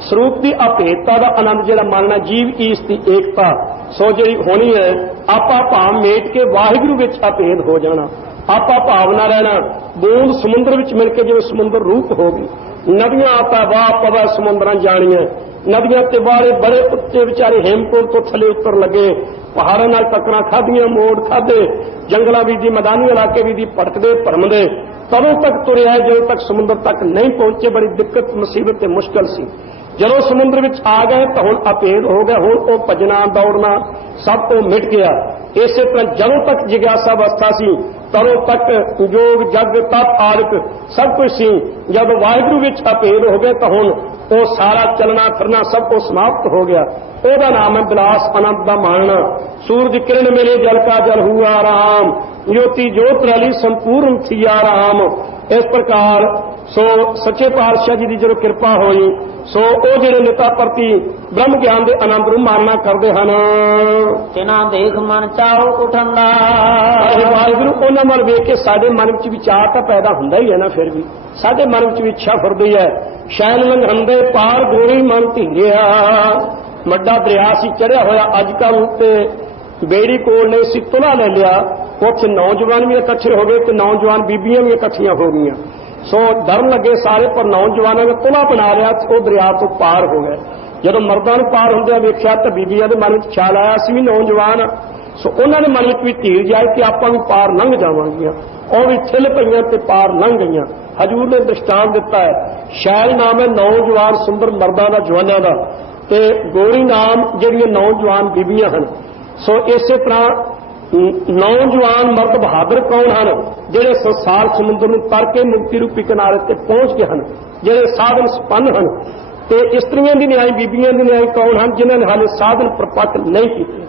स्वरूप की अभेदता का आनंद जिहड़ा मानना, जीव ईस की एकता, सो जी होनी है, आपा भाव मेट के वाहिगुरु विच अभेद हो जाना, आपा भावना रहना, बूंद समुद्र विच मिल के जिवें समुद्र रूप हो गई, नदियां आपा वाह पवा समुद्रां जाणियां, नदियां ते वाले बड़े उत्ते विचारे हेमकुंड तो थले उतर लगे, पहाड़ों नाल टक्करां खादियां, मोड़ खादे, जंगलां भी दी मैदानी इलाके भी दी भटकदे भरमदे, तदों तक तुरे आए ਜਦੋਂ तक समुद्र तक नहीं पहुंचे, बड़ी दिक्कत मुसीबत ते मुश्किल सी। ਜਦੋਂ समुद्र विच आ गए तो हुण अभेद हो गया, हुण ਉਹ भजना दौड़ना सब तो मिट गया। इसे तरह ਜਦੋਂ तक जिज्ञासा अवस्था सी तदों तक योग जग तप आदि सब कुछ सी, जब वाहिगुरु विच अभेद हो गए तो हुण ਉਹ सारा चलना फिरना सब कुछ समाप्त हो गया। ਉਹਦਾ नाम है बिलास आनंद का मानना। सूरज किरण मिले जल का जल हुआ राम, ज्योति ज्योत रली संपूर्ण थिया राम। इस प्रकार सो सच्चे पातशाह जी की जो कृपा हुई, सो ਉਹ ਜਿਹੜੇ ਨਿਤਾ ਪ੍ਰਤੀ ब्रह्म ज्ञान के आनंद ਨੂੰ मानना करते हैं। तिना देख मन चाहो उठंदा, वाहिगुरु ਉਹਨਾਂ ਵੱਲ ਵੇਖ ਕੇ ਸਾਡੇ ਮਨ ਵਿੱਚ ਵਿਚਾਰ ਤਾਂ ਪੈਦਾ ਹੁੰਦਾ ਹੀ ਹੈ ਨਾ, ਫਿਰ ਵੀ ਸਾਡੇ ਮਨ ਵਿੱਚ ਵੀ ਇੱਛਾ ਫੁਰਦੀ ਹੈ। ਸ਼ੈਲ ਲੰਘੰਦੇ ਪਾਰ ਗੋਰੀ ਮਨ ਧੀਰਿਆ, ਵੱਡਾ ਦਰਿਆ ਸੀ ਚੜਿਆ ਹੋਇਆ ਅੱਜ ਕੱਲ ਉੱਤੇ ਬੇੜੀ ਕੋਲ ਨੇ ਸੀ ਤੁਲਾ ਲੈ ਲਿਆ, ਉੱਥੇ ਨੌਜਵਾਨ ਵੀ ਇਕੱਠੇ ਹੋ ਗਏ ਤੇ ਨੌਜਵਾਨ ਬੀਬੀਆਂ ਵੀ ਇਕੱਠੀਆਂ ਹੋ ਗਈਆਂ। ਸੋ ਡਰਨ ਲੱਗੇ ਸਾਰੇ, ਪਰ ਨੌਜਵਾਨਾਂ ਨੇ ਤੁਲਾ ਬਣਾ ਲਿਆ, ਉਹ ਦਰਿਆ ਤੋਂ ਪਾਰ ਹੋ ਗਏ। ਜਦੋਂ ਮਰਦਾਂ ਨੂੰ ਪਾਰ ਹੁੰਦਿਆਂ ਵੇਖਿਆ ਤਾਂ ਬੀਬੀਆਂ ਦੇ ਮਨ ਵਿੱਚ ਖਿਆਲ ਆਇਆ ਅਸੀਂ ਵੀ ਨੌਜਵਾਨ, ਸੋ ਉਹਨਾਂ ਦੇ ਮਨ ਵਿੱਚ ਵੀ ਧੀਰ ਜਾਏ ਕਿ ਆਪਾਂ ਵੀ ਪਾਰ ਲੰਘ ਜਾਵਾਂਗੀਆਂ। ਉਹ ਵੀ ਥਿਲ ਪਈਆਂ ਤੇ ਪਾਰ ਲੰਘ ਗਈਆਂ। ਹਜੂਰ ਨੇ ਦ੍ਰਿਸ਼ਟਾਂਤ ਦਿੱਤਾ ਹੈ, ਸ਼ੈਲ ਨਾਮ ਹੈ ਨੌਜਵਾਨ ਸੁੰਦਰ ਮਰਦਾਂ ਦਾ, ਜਵਾਨਾਂ ਦਾ, ਤੇ ਗੋਰੀ ਨਾਮ ਜਿਹੜੀਆਂ ਨੌਜਵਾਨ ਬੀਬੀਆਂ ਹਨ। ਸੋ ਇਸੇ ਤਰ੍ਹਾਂ ਨੌਜਵਾਨ ਮਰਦ ਬਹਾਦਰ ਕੌਣ ਹਨ? ਜਿਹੜੇ ਸੰਸਾਰ ਸਮੁੰਦਰ ਨੂੰ ਤਰ ਕੇ ਮੁਕਤੀ ਰੂਪੀ ਕਿਨਾਰੇ ਤੇ ਪਹੁੰਚ ਗਏ ਹਨ, ਜਿਹੜੇ ਸਾਧਨ ਸੰਪੰਨ ਹਨ। ਤੇ ਇਸਤਰੀਆਂ ਦੀ ਨਿਆਈ, ਬੀਬੀਆਂ ਦੀ ਨਿਆਈ ਕੌਣ ਹਨ? ਜਿਨ੍ਹਾਂ ਨੇ ਹਾਲੇ ਸਾਧਨ ਪ੍ਰਪੱਕ ਨਹੀਂ ਕੀਤੇ,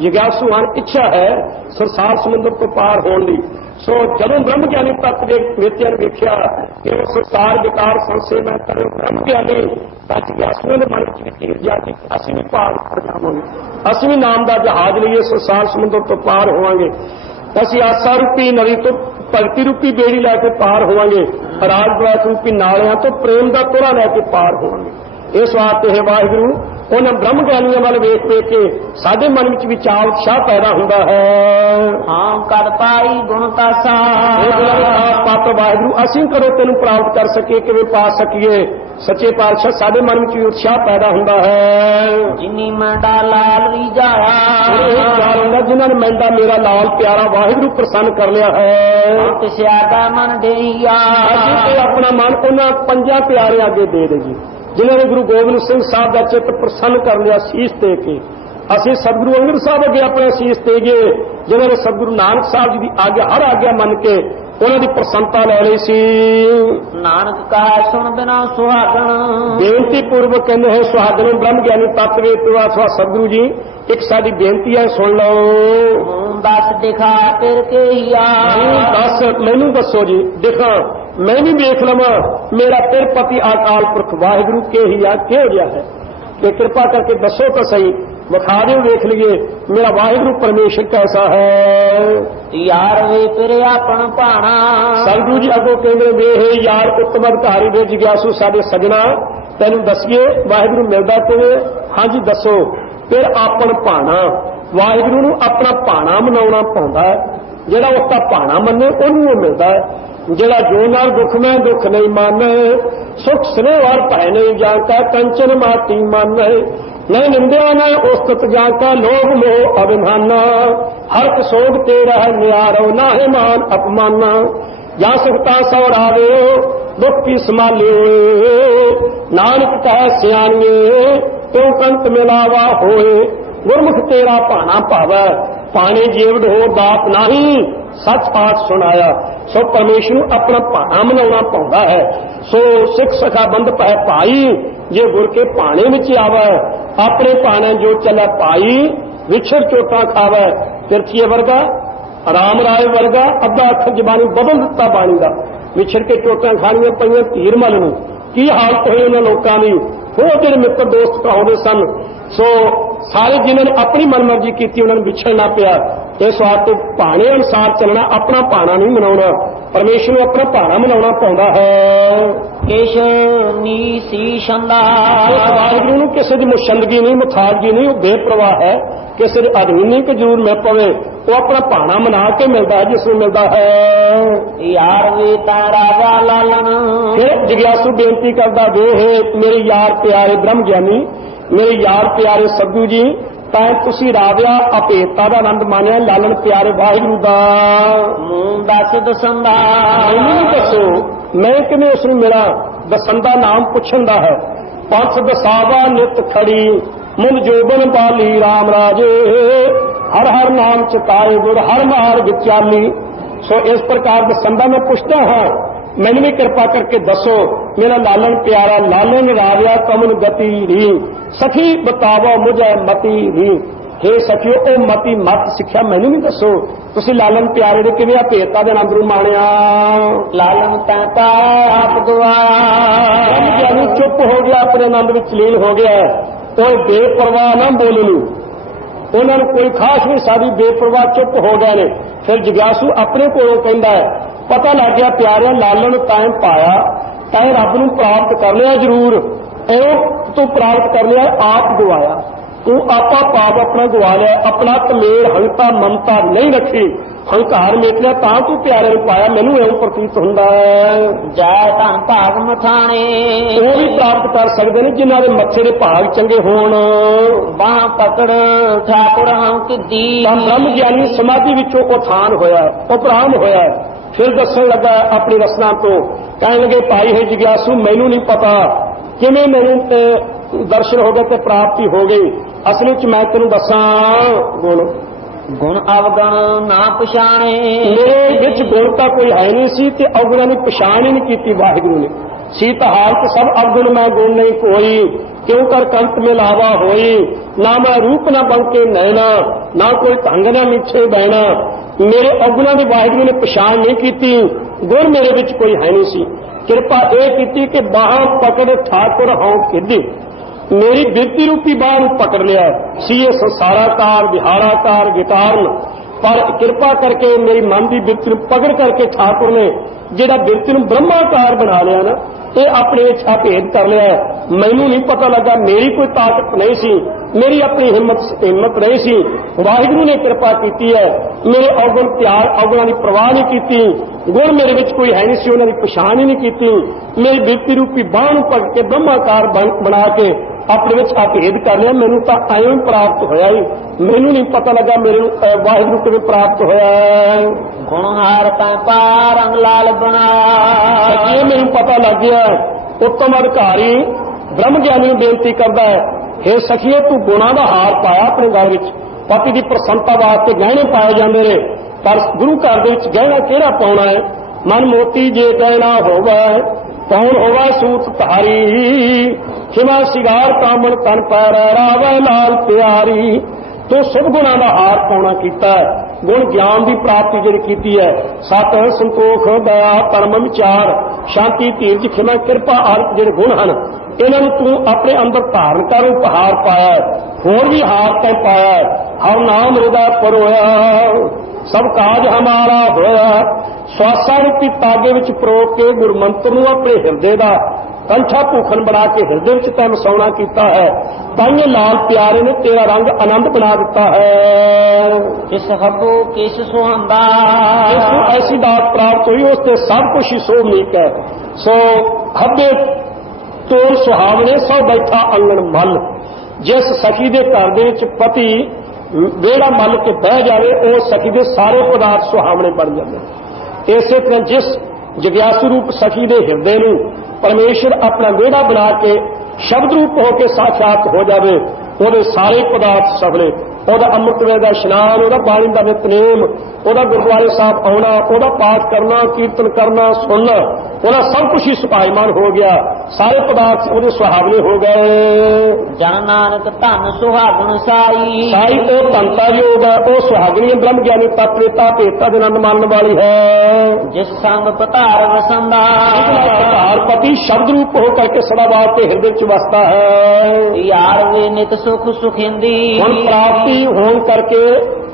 ਜਿਗਿਆਸੂ ਹਨ, ਇੱਛਾ ਹੈ ਸੰਸਾਰ ਸਮੁੰਦਰ ਤੋਂ ਪਾਰ ਹੋਣ ਦੀ। ਸੋ ਜਦੋਂ ਬ੍ਰਹਮ ਗਿਆਨੀ ਤੱਤ ਦੇ ਵੇਖਿਆ ਵੇਖਿਆ ਕਿ ਉਹ ਸੰਸਾਰ ਵਿਕਾਰ ਸੰਸੇ ਮੈਂ ਕਰੇ ਬ੍ਰਹਮ ਗਿਆਨੀ, ਤਾਂ ਜਿਗਿਆਸੂਆਂ ਦੇ ਮਨ ਵਿੱਚ ਵੀ ਜਾ ਕੇ ਅਸੀਂ ਵੀ ਪਾਰ ਹੋ ਜਾਵਾਂਗੇ, ਅਸੀਂ ਵੀ ਨਾਮ ਦਾ ਜਹਾਜ਼ ਲਈਏ, ਸੰਸਾਰ ਸਮੁੰਦਰ ਤੋਂ ਪਾਰ ਹੋਵਾਂਗੇ। ਅਸੀਂ ਆਸਾ ਰੂਪੀ ਨਦੀ ਤੋਂ ਭਗਤੀ ਰੂਪੀ ਬੇੜੀ ਲੈ ਕੇ ਪਾਰ ਹੋਵਾਂਗੇ, ਰਾਜ ਦਵਾਸ ਰੂਪੀ ਨਾਲਿਆਂ ਤੋਂ ਪ੍ਰੇਮ ਦਾ ਤੋਰਾ ਲੈ ਕੇ ਪਾਰ ਹੋਵਾਂਗੇ। ਇਸ ਵਾਸਤੇ ਹੈ ਵਾਹਿਗੁਰੂ ਉਹਨਾਂ ਬ੍ਰਹਮ ਗਿਆਨੀਆਂ ਵੱਲ ਵੇਖ ਵੇਖ ਕੇ ਸਾਡੇ ਮਨ ਵਿੱਚ ਵਿਚਾਰ ਉਤਸ਼ਾਹ ਪੈਦਾ ਹੁੰਦਾ ਹੈ। ਹਾਂ ਕਰ ਪਾਈ ਗੁਣ ਤਾਸਾ ਪਾਪ ਵਾਹਿਗੁਰੂ ਅਸੀਂ ਕਦੋਂ ਤੈਨੂੰ ਪ੍ਰਾਪਤ ਕਰ ਸਕੀਏ, ਕਿਵੇਂ ਪਾ ਸਕੀਏ। ਸੱਚੇ ਪਾਤਸ਼ਾਹ ਸਾਡੇ ਮਨ ਵਿੱਚ ਉਤਸ਼ਾਹ ਪੈਦਾ ਹੁੰਦਾ ਹੈ। ਜਿਨੀ ਮੰਡਾ ਲਾਲ ਰੀਝਾਇਆ ਜਿਨ੍ਹਾਂ ਨੇ ਮੈਂਡਾ ਮੇਰਾ ਲਾਲ ਪਿਆਰਾ ਵਾਹਿਗੁਰੂ ਪ੍ਰਸੰਨ ਕਰ ਲਿਆ ਹੈ। ਸਿਆਦਾ ਮਨ ਦੇਈਆ ਅਸੀਂ ਤੇ ਆਪਣਾ ਮਨ ਉਹਨਾਂ ਪੰਜਾਂ ਪਿਆਰਿਆਂ ਅੱਗੇ ਦੇ ਦੇ ਜੀ, ਜਿਨ੍ਹਾਂ ਨੇ ਗੁਰੂ ਗੋਬਿੰਦ ਸਿੰਘ ਸਾਹਿਬ ਦਾ ਚਿੱਤ ਪ੍ਰਸੰਨ ਕਰ ਲਿਆ ਸੀਸ ਦੇ ਕੇ। ਅਸੀਂ ਸਤਿਗੁਰੂ ਅੰਗਦ ਸਾਹਿਬ ਅੱਗੇ ਆਪਣਾ ਸੀਸ ਦੇ ਗਏ, ਜਿਨ੍ਹਾਂ ਨੇ ਸਤਿਗੁਰੂ ਨਾਨਕ ਸਾਹਿਬ ਜੀ ਦੀ ਆਗਿਆ ਹਰ ਆਗਿਆ ਮੰਨ ਕੇ ਉਹਨਾਂ ਦੀ ਪ੍ਰਸੰਨਤਾ ਲੈ ਲਈ ਸੀ। ਨਾਨਕ ਕਹੈ ਸੁਣ ਬਿਨਾ ਸੁਹਾਗਣ ਬੇਨਤੀ ਪੂਰਵਕ ਕਹਿੰਦੇ ਹੈ ਸੁਹਾਗਣ ਬ੍ਰਹਮ ਗਿਆਨੀ ਤਤਵੇ ਤੁਆ ਸਤਿਗੁਰੂ ਜੀ ਇੱਕ ਸਾਡੀ ਬੇਨਤੀ ਹੈ, ਸੁਣ ਲਓ। ਦੱਸ ਦਿਖਾ ਫਿਰ ਕੇ ਹੀਆ ਦੱਸ ਮੈਨੂੰ ਦੱਸੋ ਜੀ, ਦਿਖਾ ਮੈਂ ਵੀ ਵੇਖ ਲਵਾਂ ਮੇਰਾ ਫਿਰ ਪਤੀ ਅਕਾਲ ਪੁਰਖ ਵਾਹਿਗੁਰੂ ਕਿਹੋ ਜਿਹਾ ਹੈ, ਕਿ ਕਿਰਪਾ ਕਰਕੇ ਦੱਸੋ ਤਾਂ ਸਹੀ, ਵਿਖਾ ਦਿਓ ਵੇਖ ਲਈਏ ਮੇਰਾ ਵਾਹਿਗੁਰੂ ਪਰਮੇਸ਼ਰ ਕੈਸਾ ਹੈ। ਯਾਰ ਵੇ ਫਿਰ ਆਪਣ ਭਾਣਾ ਸਤਿਗੁਰੂ ਜੀ ਅੱਗੋਂ ਕਹਿੰਦੇ ਵੇ ਯਾਰ ਉੱਤਮ ਅਧਿਕਾਰੀ ਵੇ ਜਿਗਿਆਸੂ ਸਾਡੇ ਸਜਣਾ ਤੈਨੂੰ ਦੱਸੀਏ ਵਾਹਿਗੁਰੂ ਮਿਲਦਾ ਕਿਵੇਂ। ਹਾਂਜੀ ਦੱਸੋ। ਫਿਰ ਆਪਣ ਭਾਣਾ ਵਾਹਿਗੁਰੂ ਨੂੰ ਆਪਣਾ ਭਾਣਾ ਮਨਾਉਣਾ ਪਾਉਂਦਾ ਹੈ। ਜਿਹੜਾ ਉਸਦਾ ਭਾਣਾ ਮੰਨੇ ਉਹਨੂੰ ਉਹ ਮਿਲਦਾ ਹੈ। ਜਿਹੜਾ ਜੋ ਨਾਲ ਦੁੱਖ ਮੈਂ ਦੁੱਖ ਨਹੀਂ ਮੰਨੇ, ਸੁਖ ਸਨੇਹ ਹਰ ਭੈ ਨਹੀਂ ਜਾਣਦਾ, ਕੰਚਨ ਮਾਤੀ ਮੰਨੇ, ਨਹੀਂ ਨਿੰਦਿਆ ਨਾ ਉਸਤਤ ਜਾਣਦਾ, ਲੋਭ ਮੋਹ ਅਭਿਮਾਨਾ, ਹਰ ਕਸੋਗ ਤੇਰਾ ਹੈ ਨਿਆਰੋ, ਨਾ ਹੈ ਮਾਨ ਅਪਮਾਨਾ, ਜਾਂ ਸੁਖਤਾ ਸੌਰਾਵੇ ਦੁੱਖ ਕੀ ਸੰਭਾਲਿਓ, ਨਾਨਕ ਕਹੈ ਸਿਆਣੀਏ ਕਿਉ ਕੰਤ ਮਿਲਾਵਾ ਹੋਏ, ਗੁਰਮੁਖ ਤੇਰਾ ਭਾਣਾ ਭਾਵੈ, ਪਾਣੀ ਜੀਵ ਹੋ ਦਾਤ ਨਹੀਂ, ਸੱਚ ਪਾਠ ਸੁਣਾਇਆ। ਸੋ ਪਰਮੇਸ਼ਰ ਨੂੰ ਆਪਣਾ ਭਾਣਾ ਮਨਾਉਣਾ ਪਾਉਂਦਾ ਹੈ। ਸੋ ਸਿੱਖ ਸਖਾ ਬੰਦ ਪੈ ਭਾਈ, ਜੇ ਗੁਰ ਕੇ ਭਾਣੇ ਵਿੱਚ ਆਵੈ, ਆਪਣੇ ਭਾਣੇ ਜੋ ਚੱਲੈ ਭਾਈ, ਵਿਛੜ ਚੋਟਾਂ ਖਾਵੈ, ਤਿਰਥੀਏ ਵਰਗਾ ਰਾਮ ਰਾਏ ਵਰਗਾ ਅੱਧਾ ਅੱਖਰ ਜ਼ਬਾਨੀ ਬਦਲ ਦਿੱਤਾ ਬਾਣੀ ਦਾ, ਵਿਛੜ ਕੇ ਚੋਟਾਂ ਖਾਣੀਆਂ ਪਈਆਂ ਧੀਰ ਮਲ ਨੂੰ। ਕੀ ਹਾਲਤ ਹੋਈ ਉਹਨਾਂ ਲੋਕਾਂ ਦੀ, ਉਹ ਜਿਹੜੇ ਮਿੱਤਰ ਦੋਸਤ ਕਹਾਉਂਦੇ ਸਨ। ਸੋ ਸਾਰੇ ਜਿਨ੍ਹਾਂ ਨੇ ਆਪਣੀ ਮਨਮਰਜ਼ੀ ਕੀਤੀ ਉਹਨਾਂ ਨੂੰ ਵਿਛੜਨਾ ਪਿਆ। ਇਸ ਵਾਸਤੇ ਭਾਣੇ ਅਨੁਸਾਰ ਚੱਲਣਾ, ਆਪਣਾ ਭਾਣਾ ਨਹੀਂ ਮਨਾਉਣਾ। ਪਰਮੇਸ਼ਰ ਨੂੰ ਆਪਣਾ ਭਾਣਾ ਮਨਾਉਣਾ ਪਾਉਂਦਾ ਹੈ। ਕਿਛ ਨੀ ਸੀ ਸ਼ੰਦਾ ਵਾਹਿਗੁਰੂ ਨੂੰ ਕਿਸੇ ਦੀ ਮੁਸ਼ੰਦਗੀ ਨਹੀਂ, ਮੁਥਾਜਗੀ ਨਹੀਂ, ਉਹ ਬੇਪਰਵਾਹ ਹੈ। ਕਿਸੇ ਦੇ ਅਧੀਨ ਨਹੀਂ ਕਿ ਜ਼ਰੂਰ ਮਿਲ ਪਵੇ, ਉਹ ਆਪਣਾ ਭਾਣਾ ਮਨਾ ਕੇ ਮਿਲਦਾ ਹੈ ਜਿਸ ਨੂੰ ਮਿਲਦਾ ਹੈ। ਯਾਰ ਵੇ ਤਾਂ ਰਾਜਾ ਲਾਲਣ ਫਿਰ ਜਿਗਿਆਸੂ ਬੇਨਤੀ ਕਰਦਾ ਵੇ ਮੇਰੇ ਯਾਰ ਪਿਆਰੇ ਬ੍ਰਹਮ ਗਿਆਨੀ, ਮੇਰੇ ਯਾਰ ਪਿਆਰੇ ਸਤਿਗੁਰੂ ਜੀ, ਤਾਂ ਤੁਸੀਂ ਰਾਜਾ ਅਭੇਦਤਾ ਦਾ ਆਨੰਦ ਮਾਣਿਆ, ਲਾਲਣ ਪਿਆਰੇ ਵਾਹਿਗੁਰੂ ਦਾ। ਮੂੰ ਦੱਸ ਦਸੰਦਾ ਮੈਨੂੰ ਦੱਸੋ ਮੈਂ ਕਿਵੇਂ ਉਸ ਨੂੰ ਮਿਲਾਂ। ਦਸੰਦਾ ਨਾਮ ਪੁੱਛਣ ਦਾ ਹੈ। ਪੰਥ ਦਸਾਵਾ ਨਿਤ ਖੜੀ, ਮੁੰਦ ਜੋਬਨ ਬਾਲੀ ਰਾਮ ਰਾਜੇ, ਹਰ ਹਰ ਨਾਮ ਚਿਤਾਏ ਗੁਰ ਹਰ ਮਾਰਗ ਚਾਲੀ। ਸੋ ਇਸ ਪ੍ਰਕਾਰ ਦਸੰਦਾ ਮੈਂ ਪੁੱਛਦਾ ਹਾਂ, ਮੈਨੂੰ ਵੀ ਕਿਰਪਾ ਕਰਕੇ ਦੱਸੋ ਮੇਰਾ ਲਾਲਣ ਪਿਆਰਾ, ਲਾਲਣ ਰਾਜਾ ਕਮਨ ਗਤੀ ਰੀ, ਸਖੀ ਬਤਾਵੋ ਮੁਝੇ ਮਤੀ ਰੀ। हे ਸਖਿਓ ਉਹ ਮਤੀ ਮਤ ਸਿੱਖਿਆ ਮੈਨੂੰ ਵੀ ਦੱਸੋ। ਤੁਸੀਂ ਲਾਲਣ ਪਿਆਰੇ ਦੇ ਕਿਵੇਂ ਭੇਦਤਾ ਦੇ ਆਨੰਦ ਨੂੰ ਮਾਣਿਆ। ਲਾਲਣ ਤਾਂ ਆਪ ਗਵਾਇਆ ਨੂੰ ਚੁੱਪ ਹੋ ਗਿਆ, ਆਪਣੇ ਆਨੰਦ ਵਿੱਚ ਲੀਨ ਹੋ ਗਿਆ। ਕੋਈ ਬੇਪਰਵਾਹ ਨਾ ਬੋਲਣ ਨੂੰ, ਉਹਨਾਂ ਨੂੰ ਕੋਈ ਖਾਸ ਨਹੀਂ, ਸਾਡੀ ਬੇਪਰਵਾਹ ਚੁੱਪ ਹੋ ਗਏ ਨੇ। ਫਿਰ ਜਿਗਿਆਸੂ ਆਪਣੇ ਕੋਲੋਂ ਕਹਿੰਦਾ ਹੈ, ਪਤਾ ਲੱਗ ਗਿਆ ਪਿਆਰਿਆ ਲਾਲਣ ਤਾਂ ਪਾਇਆ, ਤਾਂ ਰੱਬ ਨੂੰ ਪ੍ਰਾਪਤ ਕਰ ਲਿਆ ਜ਼ਰੂਰ, ਇਹੋ ਤੂੰ ਪ੍ਰਾਪਤ ਕਰ ਲਿਆ ਆਪ ਗਵਾਇਆ। ਤੂੰ ਆਪਾ ਪਾਪ ਆਪਣਾ ਗਵਾ ਲਿਆ, ਆਪਣਾ ਤਮੇਰ ਹੰਤਾ ਮਮਤਾ ਨਹੀਂ ਰੱਖੀ, ਹੰਕਾਰ ਮੇਟ ਲਿਆ, ਤਾਂ ਤੂੰ ਪਿਆਰੇ ਨੂੰ ਪਾਇਆ। ਮੈਨੂੰ ਇਉਂ ਪ੍ਰਤੀਤ ਹੁੰਦਾ ਹੈ ਜੈ ਧਨ ਭਾਗ ਮਥਾਣੇ ਉਹ ਵੀ ਪ੍ਰਾਪਤ ਕਰ ਸਕਦੇ ਨੇ ਜਿਨ੍ਹਾਂ ਦੇ ਮੱਥੇ ਦੇ ਭਾਗ ਚੰਗੇ ਹੋਣ। ਬਾਹ ਪਕੜ ਠਾਕੁਰਾਂ ਕਿੱਦੀ ਤਾਂ ਬ੍ਰਹਮ ਗਿਆਨੀ ਸਮਾਧੀ ਵਿੱਚੋਂ ਉਥਾਨ ਹੋਇਆ, ਉਪਰਾਮ ਹੋਇਆ। ਫਿਰ ਦੱਸਣ ਲੱਗਾ ਆਪਣੀ ਰਸਨਾ ਤੋਂ, ਕਹਿਣ ਲੱਗੇ ਭਾਈ ਹੈ ਜਿਗਿਆਸੂ ਮੈਨੂੰ ਨਹੀਂ ਪਤਾ ਕਿਵੇਂ ਮੈਨੂੰ ਦਰਸ਼ਨ ਹੋ ਗਏ ਤੇ ਪ੍ਰਾਪਤੀ ਹੋ ਗਈ। ਅਸਲ ਵਿੱਚ ਮੈਂ ਤੈਨੂੰ ਦੱਸਾਂ ਗੁਣ ਅਵਗਣ ਨਾ ਪਛਾਣੇ, ਮੇਰੇ ਵਿੱਚ ਗੁਣ ਤਾਂ ਕੋਈ ਹੈ ਨਹੀਂ ਸੀ ਤੇ ਅਵਗੁਣਾਂ ਦੀ ਪਛਾਣ ਹੀ ਨਹੀਂ ਕੀਤੀ ਵਾਹਿਗੁਰੂ ਨੇ। ਸੀ ਤਾਂ ਹਾਲਤ ਸਭ ਅਵਗੁਣ ਮੈਂ ਗੁਣ ਨਹੀਂ ਕੋਈ, ਕਿਉਂ ਕਰ ਕੰਤ ਮਿਲਾਵਾ ਹੋਈ, ਨਾ ਮੈਂ ਰੂਪ ਨਾ ਬਣ ਕੇ ਨੈਣਾ, ਨਾ ਕੋਈ ਢੰਗ ਨਾ ਮਿੱਠੇ ਬਹਿਣਾ। ਮੇਰੇ ਅਵਗੁਣਾਂ ਦੀ ਵਾਹਿਗੁਰੂ ਨੇ ਪਛਾਣ ਨਹੀਂ ਕੀਤੀ, ਗੁਣ ਮੇਰੇ ਵਿੱਚ ਕੋਈ ਹੈ ਨਹੀਂ ਸੀ। ਕਿਰਪਾ ਇਹ ਕੀਤੀ ਕਿ ਬਾਹਾਂ ਪਕੜ ਠਾਕੁਰ ਹਉ ਖਿੱਦੀ, ਮੇਰੀ ਬਿਰਤੀ ਰੂਪੀ ਬਾਹ ਨੂੰ ਪਕੜ ਲਿਆ। ਸੀ ਇਹ ਸੰਸਾਰਾਕਾਰ ਵਿਹਾਰਾਕਾਰ ਵਿਕਾਰਨ, ਪਰ ਕਿਰਪਾ ਕਰਕੇ ਮੇਰੀ ਮਨ ਦੀ ਬਿਰਤੀ ਨੂੰ ਪਕੜ ਕਰਕੇ ਠਾਕੁਰ ਨੇ ਜਿਹੜਾ ਬਿਰਤੀ ਨੂੰ ਬ੍ਰਹਮਾਕਾਰ ਬਣਾ ਲਿਆ ਨਾ, ਇਹ ਆਪਣੇ ਇੱਛਾ ਭੇਦ ਕਰ ਲਿਆ। मैनू नहीं पता लगा, मेरी कोई ताकत नहीं सी, मेरी अपनी हिम्मत नहीं सी। वाहिगुरू ने कृपा की है, मेरे अवगुण त्याग अवगुणों की परवाह नहीं की, गुण मेरे विच कोई है नहीं सी, उन्होंने पछाण ही नहीं की। मेरी बिरती रूपी बाह नूं पकड़ के ब्रह्माकार बना के अपने विच अभेद कर लिया। मैनू तो आयों प्राप्त होया ही, मैनू नहीं पता लगा मेरे वाहिगुरू किवें प्राप्त होया। गुणहार पैपा रंग लाल बना, सच्ची मैनू पता लग गया। उत्तम अधिकारी ब्रह्म ज्ञानी नूं बेनती करदा है, हे सखीए तू गुणां दा हार पाया अपने गल विच, पति की प्रसन्नता वास्ते गहने पाए जाते रहे, पर गुरु घर दे विच गहना किहड़ा पाउणा है? मन मोती जे गहना होवे कौन होवा सूत धारी, खिमा सिगार कामन तन पैर रावे लाल प्यारी। तो शुभ गुणा का हार पाउणा कीता है, गुण ज्ञान की प्राप्ति जिहड़ी कीती है, सत संतोख दया परम विचार शांति धीरज खिमा कृपा आदि जिहड़े गुण हैं इन्हां नूं तू अपने अंदर धारण कर उपहार पाया, होर भी हार तैं पाया। हर नाम हृदय परोया सब काज हमारा होया, श्वासा रूपी तागे विच परो के गुरमंत्र नूं अपने हिरदे दा कंठा भूखन बना के हृदय विच तैं वसाउणा कीता है। ताइए लाल प्यारे ने तेरा रंग आनंद बना दिता है। जिस हबो किस सुहंदा, जिसको ऐसी दात प्राप्त हुई उससे सब कुछ ही शोभनीक है। सो हब्बे तोल सुहावने सौ बैठा अंगन मल, जिस सखी दे घर दे विच पति वेड़ा मल के बह जाए उस सखी दे सारे पदार्थ सुहावने बन जाते। इसे तरह जिस जिग्यासु रूप सखी दे हिरदे नूं परमेश्वर अपना वेड़ा बना के शब्द रूप होकर साक्षात हो जाए, वो सारे पदार्थ सफले, ਉਹਦਾ ਅੰਮ੍ਰਿਤ ਵੇਲੇ ਦਾ ਇਸ਼ਨਾਨ, ਉਹਦਾ ਬਾਣੀ ਦਾ ਨਿਤਨੇਮ, ਉਹਦਾ ਗੁਰਦੁਆਰੇ ਸਾਹਿਬ ਆਉਣਾ, ਉਹਦਾ ਪਾਠ ਕਰਨਾ, ਕੀਰਤਨ ਕਰਨਾ, ਸੁਣਨਾ, ਉਹਦਾ ਸਭ ਕੁਝ ਹੀ ਸੁਭਾਈਮਾਨ ਹੋ ਗਿਆ, ਸਾਰੇ ਪਦਾਰਥ ਉਹਦੇ ਸੁਹਾਵਣੇ ਹੋ ਗਏ। ਜਨ ਨਾਨਕ ਧਨ ਸੁਹਾਗਣ ਸਾਈ, ਸਾਈ ਉਹ ਧਨਤਾ ਯੋਗ ਹੈ, ਉਹ ਸੁਹਾਗਣੀ ਬ੍ਰਹਮ ਗਿਆਨੀ ਤਤਵੇਤਾ ਭੇਤਾ ਦੇ ਆਨੰਦ ਮਾਣਨ ਵਾਲੀ ਹੈ। ਜਿਸ ਸੰਗ ਪਤਾਰ ਵਸੰਦਾ, ਪਤਾਰ ਪਤੀ ਸ਼ਬਦ ਰੂਪ ਹੋ ਕਰਕੇ ਸਦਾ ਵਾਸਤੇ ਹਿਰਦੇ ਚ ਵਸਦਾ ਹੈ। ਯਾਰ ਵੇ ਨਿਤ ਸੁਖ ਸੁਖਿੰਦੀ, ਹੁਣ ਪ੍ਰਾਪਤੀ ਹੋਣ ਕਰਕੇ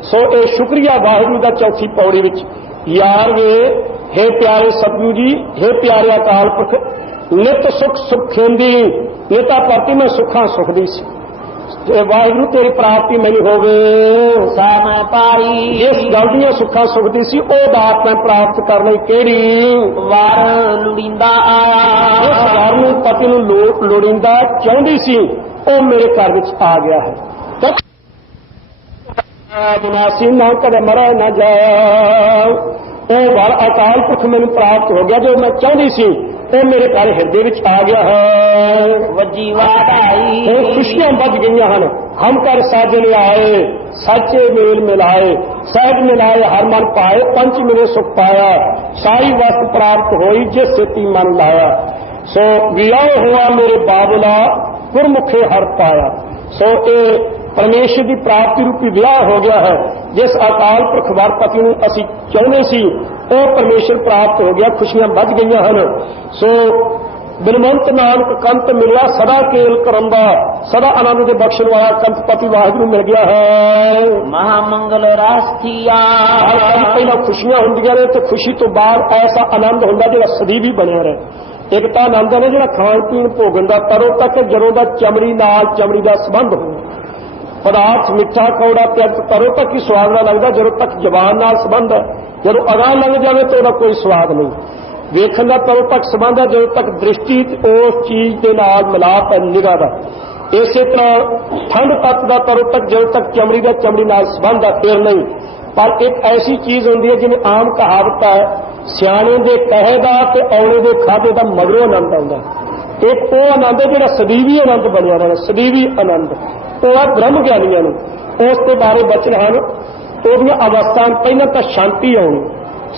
ਸੋ ਇਹ ਸ਼ੁਕਰੀਆ ਵਾਹਿਗੁਰੂ ਦਾ ਚੌਥੀ ਪੌੜੀ ਵਿੱਚ। ਯਾਰ ਵੇ हे प्यारे सतगुरु जी, हे प्यारे अकाल पुरख, नित सुख सुखेंदी, निता प्रति मैं सुखा सुखदी सी, वाहिगुरु तेरी प्राप्ति मैनू होवे। सै मैं पाई, जिस गल दी सुखा सुखदी सी ओ दात मैं प्राप्त कर लई केड़ी। वार लुड़ींदा आया, जिस घर नूं पति नूं लोड़ींदा चाहुंदी सी ओ मेरे घर विच आ गया है। विनाशी ना कदे मरा ना जाए, ਉਹ ਵਰ ਅਕਾਲ ਪੁਰਖ ਮੈਨੂੰ ਪ੍ਰਾਪਤ ਹੋ ਗਿਆ, ਜੋ ਮੈਂ ਚਾਹੁੰਦੀ ਸੀ ਉਹ ਮੇਰੇ ਘਰ ਹਿਰਦੇ ਵਿੱਚ ਆ ਗਿਆ ਹੈ। ਵੱਜੀ ਵਾਧਾਈ, ਉਹ ਖੁਸ਼ੀਆਂ ਵੱਧ ਗਈਆਂ ਹਨ। ਹਮ ਕਰ ਸਾਜਣ ਆਏ, ਸਾਚੇ ਮੇਲ ਮਿਲਾਏ, ਸਹਿਜ ਮਿਲਾਏ ਹਰ ਮਨ ਪਾਏ, ਪੰਚ ਮੇਰੇ ਸੁਖ ਪਾਇਆ, ਸਾਈ ਵਸਤ ਪ੍ਰਾਪਤ ਹੋਈ ਜਿਸ ਸੇਤੀ ਮਨ ਲਾਇਆ। ਸੋ ਵਿਆਹ ਹੋਆ ਮੇਰੇ ਬਾਬਲਾ, ਗੁਰਮੁਖੇ ਹਰ ਪਾਇਆ। ਸੋ ਇਹ परमेश्वर की प्राप्ति रूपी विवाह हो गया है। जिस अकाल पुरख वर पति नूं असीं चाहुंदे सी वो परमेश्वर प्राप्त हो गया, खुशियां वध गईयां हन। सो बिनवंत नानक कंत मिलिया सदा केल करंदा, सदा आनंद दे बख्शण वाला कंत पति वाहिगुरू मिल गया है। महामंगल रस थिया, पहला खुशियां हुंदियां ने ते खुशी तो बाद ऐसा आनंद हुंदा जिहड़ा सदी भी बनिया रहे। एक तां आनंद है जिहड़ा खाण पीण भोगन दा तरों तक जदों दा चमड़ी नाल चमड़ी दा संबंध हो, पदार्थ मिठा कौड़ा त्याग तरों तक ही स्वाद ना लगता जदों तक जबान नाल संबंध है। जदों अगाह लंघ जाए तो उसका कोई स्वाद नहीं। वेखण दा तरों तक संबंध है जदों तक दृष्टि उस चीज के नाल मिलाप है निगाह दा। इसे तरह ठंड तत्त का तरों तक जदों तक चमड़ी का चमड़ी नाल संबंध है फिर नहीं। पर एक ऐसी चीज होंदी है जिवें आम कहावत है, सियाणे दे कहे दा ते औणे दे खाधे दा मगरों आनंद आउंदा। एक वो आनंद है जिहड़ा सदीवी आनंद बनिया रहना, सदीवी आनंद ਉਹ ब्रह्म ਗਿਆਨੀਆਂ ਨੂੰ ਉਸ ਦੇ ਬਾਰੇ ਬਚਨ ਹਨ। ਉਹਦੀਆਂ ਅਵਸਥਾਵਾਂ ਪਹਿਲਾਂ ਤਾਂ ਸ਼ਾਂਤੀ ਆਉਣੀ,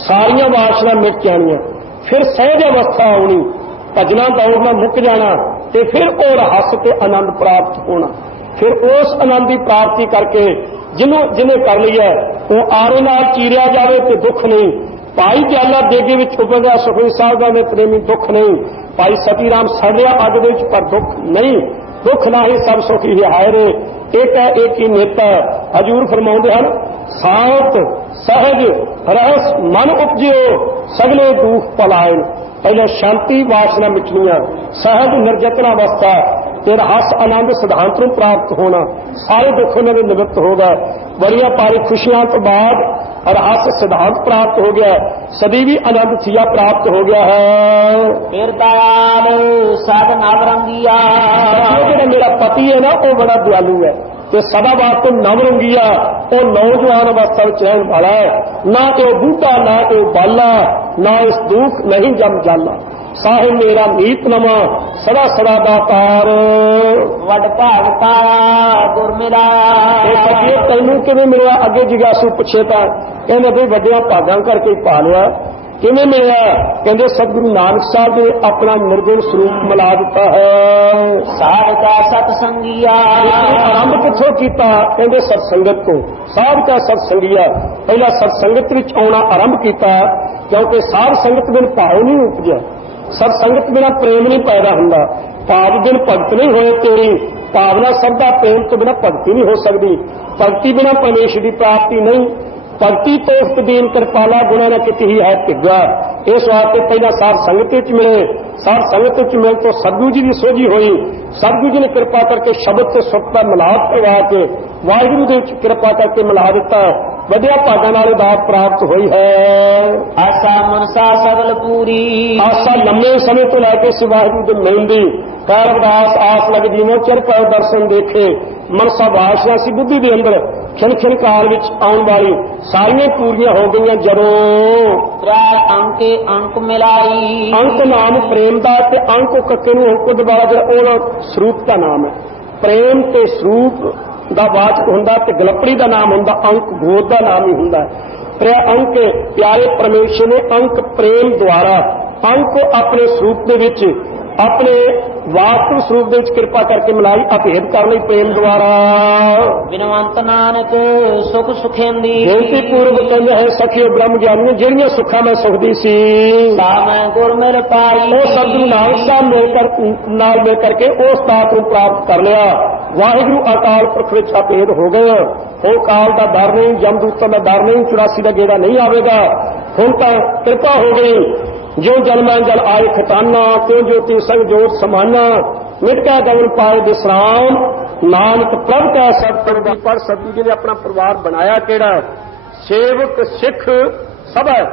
ਸਾਰੀਆਂ ਵਾਸ਼ਨਾ ਮਿਟ ਜਾਣੀਆਂ, ਫਿਰ ਸਹਿਜ ਅਵਸਥਾ ਆਉਣੀ, ਭਜਨਾ ਦੌੜਨਾ ਮੁੱਕ ਜਾਣਾ ਤੇ ਫਿਰ ਉਹ ਰਹੱਸ ਤੇ ਆਨੰਦ ਪ੍ਰਾਪਤ ਹੋਣਾ। ਫਿਰ ਉਸ ਆਨੰਦ ਦੀ ਪ੍ਰਾਪਤੀ ਕਰਕੇ ਜਿਹਨੇ ਕਰ ਲਈ ਹੈ ਉਹ ਆਰੇ ਨਾਲ ਚੀਰਿਆ ਜਾਵੇ ਤੇ ਦੁੱਖ ਨਹੀਂ। ਭਾਈ ਜਾਲਾ ਦੇਗੇ ਵਿੱਚ ਉਪਜਿਆ ਸੁਖਮਨੀ ਸਾਹਿਬ ਦਾ ਪ੍ਰੇਮੀ ਦੁੱਖ ਨਹੀਂ। ਭਾਈ ਸਤੀ ਰਾਮ ਸੜਿਆ ਅੱਗ ਦੇ ਵਿੱਚ ਪਰ ਦੁੱਖ ਨਹੀਂ। दुख ना ही सब सुख ही हाय रे, एक है एक ही नेता। हजूर फरमाउंदे हन, शांत सहज रहस मन उपजियो सगले दुख पलायन। पहले शांति वासना मिटनिया, सहज निर्जतन अवस्था, तेरा हस आनंद सिद्धांत ਨੂੰ ਪ੍ਰਾਪਤ ਹੋਣਾ, ਸਾਰੇ ਦੁੱਖ ਉਹਨਾਂ ਦੇ ਨਿਵਰਤ ਹੋ ਗਏ। ਬੜੀਆਂ ਭਾਰੀ ਖੁਸ਼ੀਆਂ ਤੋਂ ਬਾਅਦ रहस्य सिद्धांत प्राप्त हो गया, सदैवी आनंद थिया प्राप्त हो गया है। फिर दयाल सद नवरंगिया, जो मेरा पति है ना वो बड़ा दयालु है, तो सदा वास्ते नवरंगिया वो नौजवान अवस्था में रहने वाला है, ना तो बूढ़ा ना तो बाला, ना इस दुख नहीं जम जाला। साहिब मेरा मीत नमा सदा सदा दातार, वड भाग पाया गुर मिलाया। तैनू किवें मिलिया? अगे जिज्ञासू पुछे तो कहने भी वड्डियां भागां करके ही पा लिया। किवें मिलिया? कहते सतगुरु नानक साहब ने अपना निर्गुण स्वरूप मिला दिता है। साध का सतसंगिया, आरंभ किथों कीता? कहते सत्संगत को। साध का सत्संगिया, पहला सत्संगत विच आउणा आरंभ कीता, क्योंकि साध संगत बिन भाव नहीं उपजा, सत्संगत बिना प्रेम नहीं पैदा हुंदा, भाव बिन भगत नहीं होए तेरी, भावना श्रद्धा प्रेम तो बिना भगती नहीं हो सकती, भगती बिना परमेश्वर की प्राप्ति नहीं, भगती तो दीन कृपाला गुणा न किती ही है भिग्गा। इस वास्ते पहला साध संगत मिले, साध संगत मिले तो सतगुरु जी की सोझी हुई, सतगुरु जी ने कृपा करके शब्द से सुख का मिलाप करवा के वाहिगुरु दे विच कृपा करके मिला दिता, वड्डिया भागां नाल दात प्राप्त हुई है। आशा मनसा सगल पूरी, आशा लंबे समय तो लैके इस वाहिगुरु दे मिलण दी, कै रविदास आस लग जीवो चिर पै दर्शन देखे, मनसा वासिया सी बुद्धि दे अंदर खिन खिन काल विच आउण वाली सारियां पूरियां हो गईयां जदों त्रै अंके अंक मिलाई। अंक नाम प्रेम दा ते अंक कक्के नूं अंक दबारा जिहड़ा ओह स्वरूप दा नाम है। प्रेम ते स्वरूप दा वाचक हुंदा ते गलपड़ी दा नाम हुंदा अंक, गोद दा नाम ही हुंदा। प्रिय अंक प्यारे परमेश्वर ने अंक प्रेम द्वारा अंक अपने स्वरूप दे विच अपने वास्तविक स्वरूप दे विच कृपा करके मिलाई अभेद कर लई प्रेम द्वारा। बिनवंत नानक सुख सुखेंदी, बेनती पूर्व कहते हैं सखियो ब्रह्म ज्ञानी जिहड़ियां सुखा मैं सुखदी सी, सा मैं गुर मिल पाई। वो सतगुरु नानक साहब मिल करके उस ताक नूं प्राप्त कर लिया। वाहिगुरु अकाल पुरख विच अभेद हो गए, वो काल का डर नहीं, जमदूतां का डर नहीं, 84 का गेड़ा नहीं आवेगा। हुण तां कृपा हो गई, जो जल जल आए खटाना, क्यों ज्योति संग जोत समाना, मिट कै गवन पाए विश्राम, नानक प्रभ कै सतगुरु। पर सतगुरु जी ने अपना परिवार बनाया केड़ा? सेवक सिख सब है,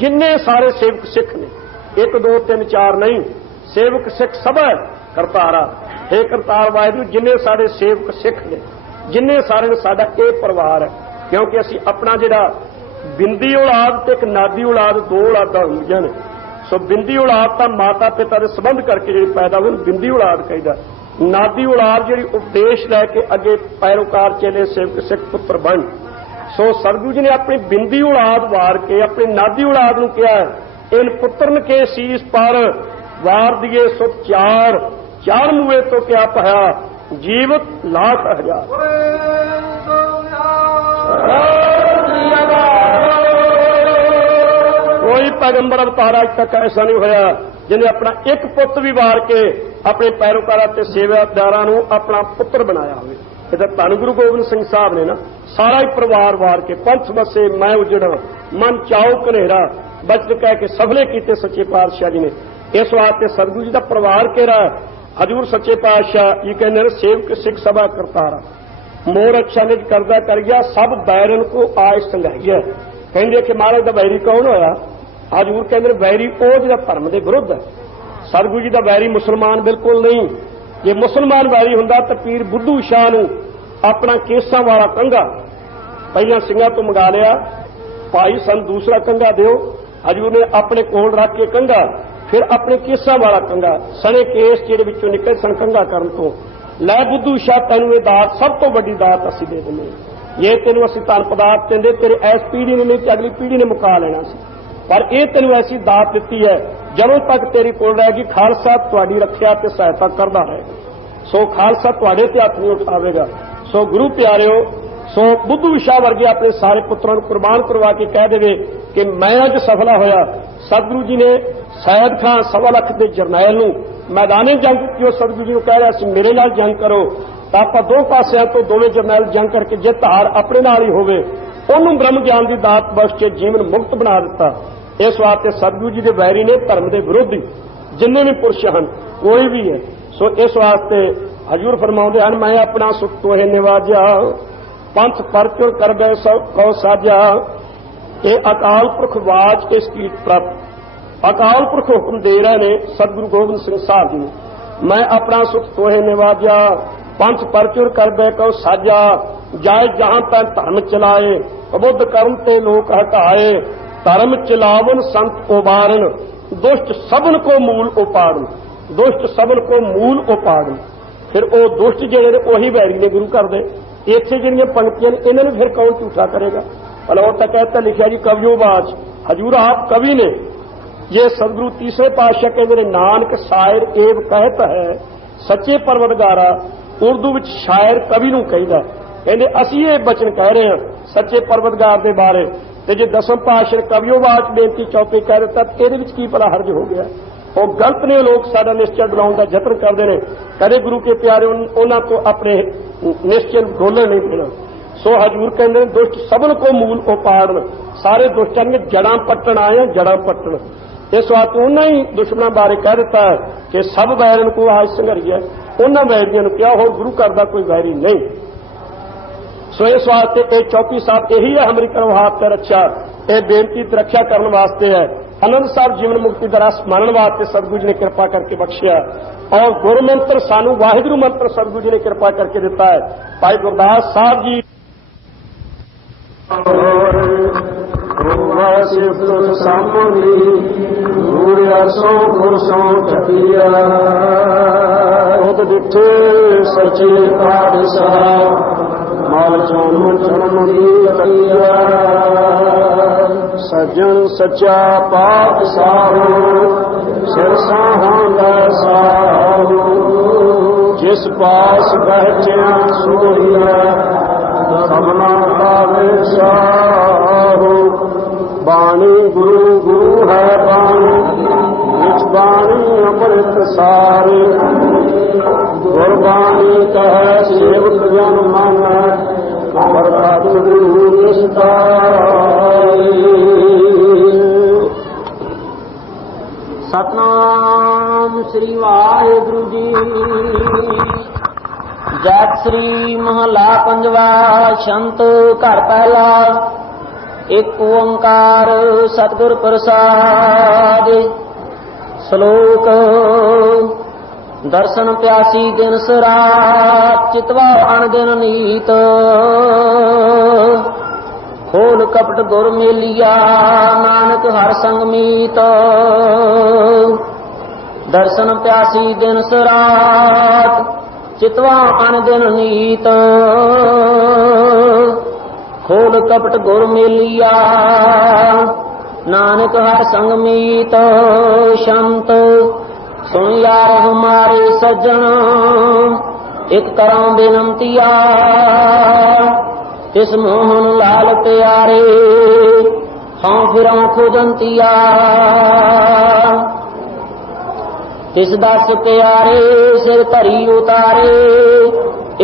जिन्ने सारे सेवक सिख ने, 1 2 3 4 नहीं, सेवक सिख सब है। करतारा हे करतार वाहिगुरू, जिन्ने सारे सेवक सिख ने, जिन्ने सारे साडा ये परिवार है, क्योंकि असी अपना जिहड़ा बिंदी औलाद ते एक नादी औलाद दो औलादा होंदियां ने। सो बिंदी औलाद तां माता पिता दे संबंध करके जिहड़ी पैदा होई बिंदी औलाद कहीदा, नादी औलाद जिहड़ी उपदेश लैके अगे पैरोकार चेले सेवक सिख पुत्र बन। सो सतगुरु जी ने अपनी बिंदी औलाद वार के अपनी नादी औलाद नूं कहा, इन पुत्रन के शीस पर वार दिए सो चार मुए तो क्या पाया, जीवत लाख हजार। कोई पैगंबर अवतार अज तक ऐसा नहीं होया जिन्हें अपना एक पुत्र भी वार के अपने पैरोकारां ते सेवादारां नूं अपना पुत्र बनाया होवे। ये तां धन गुरु गोबिंद सिंह साहब ने ना सारा ही परिवार वार के पंथ बसे मैं उजड़ा मन चाओ कनेरा बचन कह के सफले कीते सच्चे पातशाह जी ने। इस वास्ते सतगुरु जी का परिवार केड़ा हजूर सच्चे पातशाह ये कहने सेवक सिख सभा करतारा, मोर अच्छा निज करदा कर गया सब बैरन को आय संघाइया। कहते कि महाराज का बैरी कौन होया? हजूर कहते बैरी वो जिहड़ा धर्म के विरुद्ध है। सतगुरु जी का बैरी मुसलमान बिल्कुल नहीं। जे मुसलमान बैरी हुंदा तो पीर बुद्धू शाह नूं अपना केसां वाला कंघा पहला सिंघां तो मंगा लिया, भाई सन दूसरा कंघा दिओ। हजूर ने अपने कोल रख के कंघा, फिर अपने केसां वाला कंघा सने केस जिहड़े विचों निकल सन कंघा करन तो लै बुद्धू शाह तैनूं ये दात सब तो वड्डी दात असीं दे दिंदे, ये तेनूं असीं धन पदार्थ दिंदे तेरे इस पीढ़ी ने नहीं अगली पीढ़ी ने मुका लेना सी, पर यह तेनूं ऐसी दात दित्ती है ਜਦੋਂ तक तेरी कोल रहेगी खालसा तुहाडी रखिया ते सहायता करदा रहेगा। सो खालसा तुहाडे ते हत्थ नहीं उठावेगा। सो गुरु प्यारिओ, सो बुद्धू शाह वर्गे अपने सारे पुत्रां नूं कुर्बान करवा के कह देवे कि मैं अज सफला होया। सतगुरु जी ने सैयद खान 1.25 लाख के जरनैल नूं मैदाने जंग किओ सतगुरु जी नूं कह रहा सी मेरे नाल जंग करो, तां आपां दो पासिआं तो दोवें जरनैल जंग करके जित हार अपने नाल ही होवे। उहनूं ब्रह्म ज्ञान की दात बख्श के जीवन मुक्त बना दिता। इस वास्ते सतगुरु जी के वैरी ने धर्म के विरोधी जिन्ने भी पुरुष हैं कोई भी है। सो इस वास्ते हजूर फरमाउंदे हैं, मैं अपना सुख तोहे निवाजा, पंथ परचुर कर गए कौ साजा। ये अकाल पुरख वाज के स्पीड प्राप्त अकाल पुरख हुक्म दे रहे ने सतगुरु गोबिंद सिंह साहब जी, मैं अपना सुख तोहे निवाजा, पंथ परचुर कर गए कौ साजा। जाए जहां तक धर्म चलाए, कबुद्ध कर्म ते लोक हटाए। धर्म चलावन संत उबारन, दुष्ट सबन को मूल उपाड़न। दुष्ट सबन को मूल उपाड़न। फिर वो दुष्ट ਜਿਹੜੇ ਨੇ ਉਹੀ ਵੈਰੀ ਨੇ ਗੁਰੂ ਘਰ ਦੇ। ਇੱਥੇ ਜਿਹੜੀਆਂ ਪੰਕਤੀਆਂ ਨੇ ਇਹਨਾਂ ਨੂੰ ਫਿਰ ਕੌਣ ਝੂਠਾ ਕਰੇਗਾ? ਭਲਾ ਉਹ ਤਾਂ कहता लिखा जी कवियोवाच, हजूर आप कवि ने। ये सदगुरु तीसरे पातशाह कहते हैं, नानक शायर एव कहत है सच्चे परवतगारा। उर्दू विच शायर कवि नूं कहिदा, कहंदे असीं ये बचन कह रहे हैं सच्चे परवतगार दे बारे। ते जे दसम पातशाह कवियोवाच बेनती चौपे कह दिता तो ਇਹਦੇ ਵਿੱਚ ਕੀ भला हर्ज हो गया? ਉਹ गलत ने लोग साडा निश्चय डराउण ਦਾ ਯਤਨ ਕਰਦੇ ਨੇ। कदे गुरु के प्यारे उन्हां तो अपने निश्चय डोलण नहीं देना। सो हजूर कहते हैं दुष्ट सबन को मूल उपाड़न। सारे दुष्टां दी जड़ां पट्टण आए, जड़ां पट्टण। इस वास्ते उन्हां ही दुश्मनां बारे कह दिता है कि सब वैरन को आज संघरिया। उन्हां वैरियां नूं क्या होर गुरु घर दा कोई वैरी नहीं। सो इस वास्ते ये चौकी साहब यही है हमारी करो हाथ ते रक्षा। ये बेनती रक्षा करने वास्ते है। आनंद साहब जीवन मुक्ति का रस मानने वास्ते सतगुरु जी ने कृपा करके बख्शिया। और गुरु मंत्र सानू वाहिगुरु मंत्र सतगुरु जी ने कृपा करके दिता है। भाई गुरदास साहब जी दिठे सचे सज्जन सच्चा पाप साहो, सिर साहांदा साहो। जिस पास बैठिया सोहिया, सबना पावे साहो। बाणी गुरु गुरु है बाणी, विच बाणी अमृत सारे। गुरबाणी कह सेवक जन मन, बरकत गुरु निस्तारे। सतनाम श्री वाहिगुरु जी। जप श्री महला पंजवा। शंत घर पहला। एक ओंकार सतगुर प्रसाद। श्लोक दर्शन प्यासी दिन सरात, चितवा अन दिन नीत। खोल कपट गुर मेलिया, नानक हर संग मीत। दर्शन प्यासी दिन सरात, चितवा अन दिन नीत। खोल कपट गुर मेलिया, नानक हर संग मीत। शंत सुन यार हमारे सज्जन, एक करां बेनंतिया। तिस मोहन लाल प्यारे, हाँ फिरां खोजंतिया। तिस दस प्यारे सिर धरी उतारे,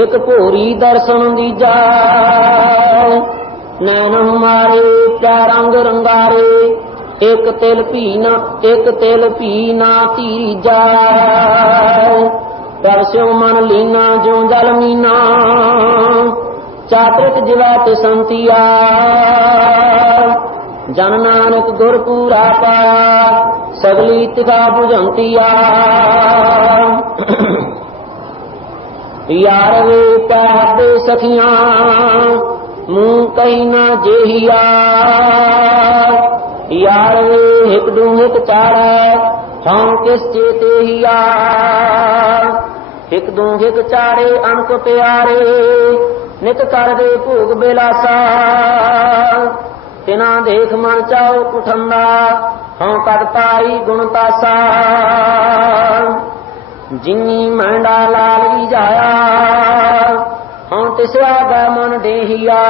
एक भोरी दर्शन दीजा। नैन हमारे प्यारंग रंगारे, एक तिल भी ना तीजा। परस्यों मन लीना जो जल मीना, चातृक जिवा ते संतिया। जन नानक गुर पूरा पाया, सगली तिका बुझंतिया। यार वे प्यादे सखियां, मुंह कही ना जेहिया। यार वे हिक दू हिक चारा, हाँ किस चेते हिया। हिक दू हिक चारे अनक प्यारे, नित कर दे भोग बेलासा। तिना देख मन चाओ उठंदा, हाँ कटताई गुण तासा। जिन्नी मैंडा लाल जाया, हाँ तिसया गा मन देहिया।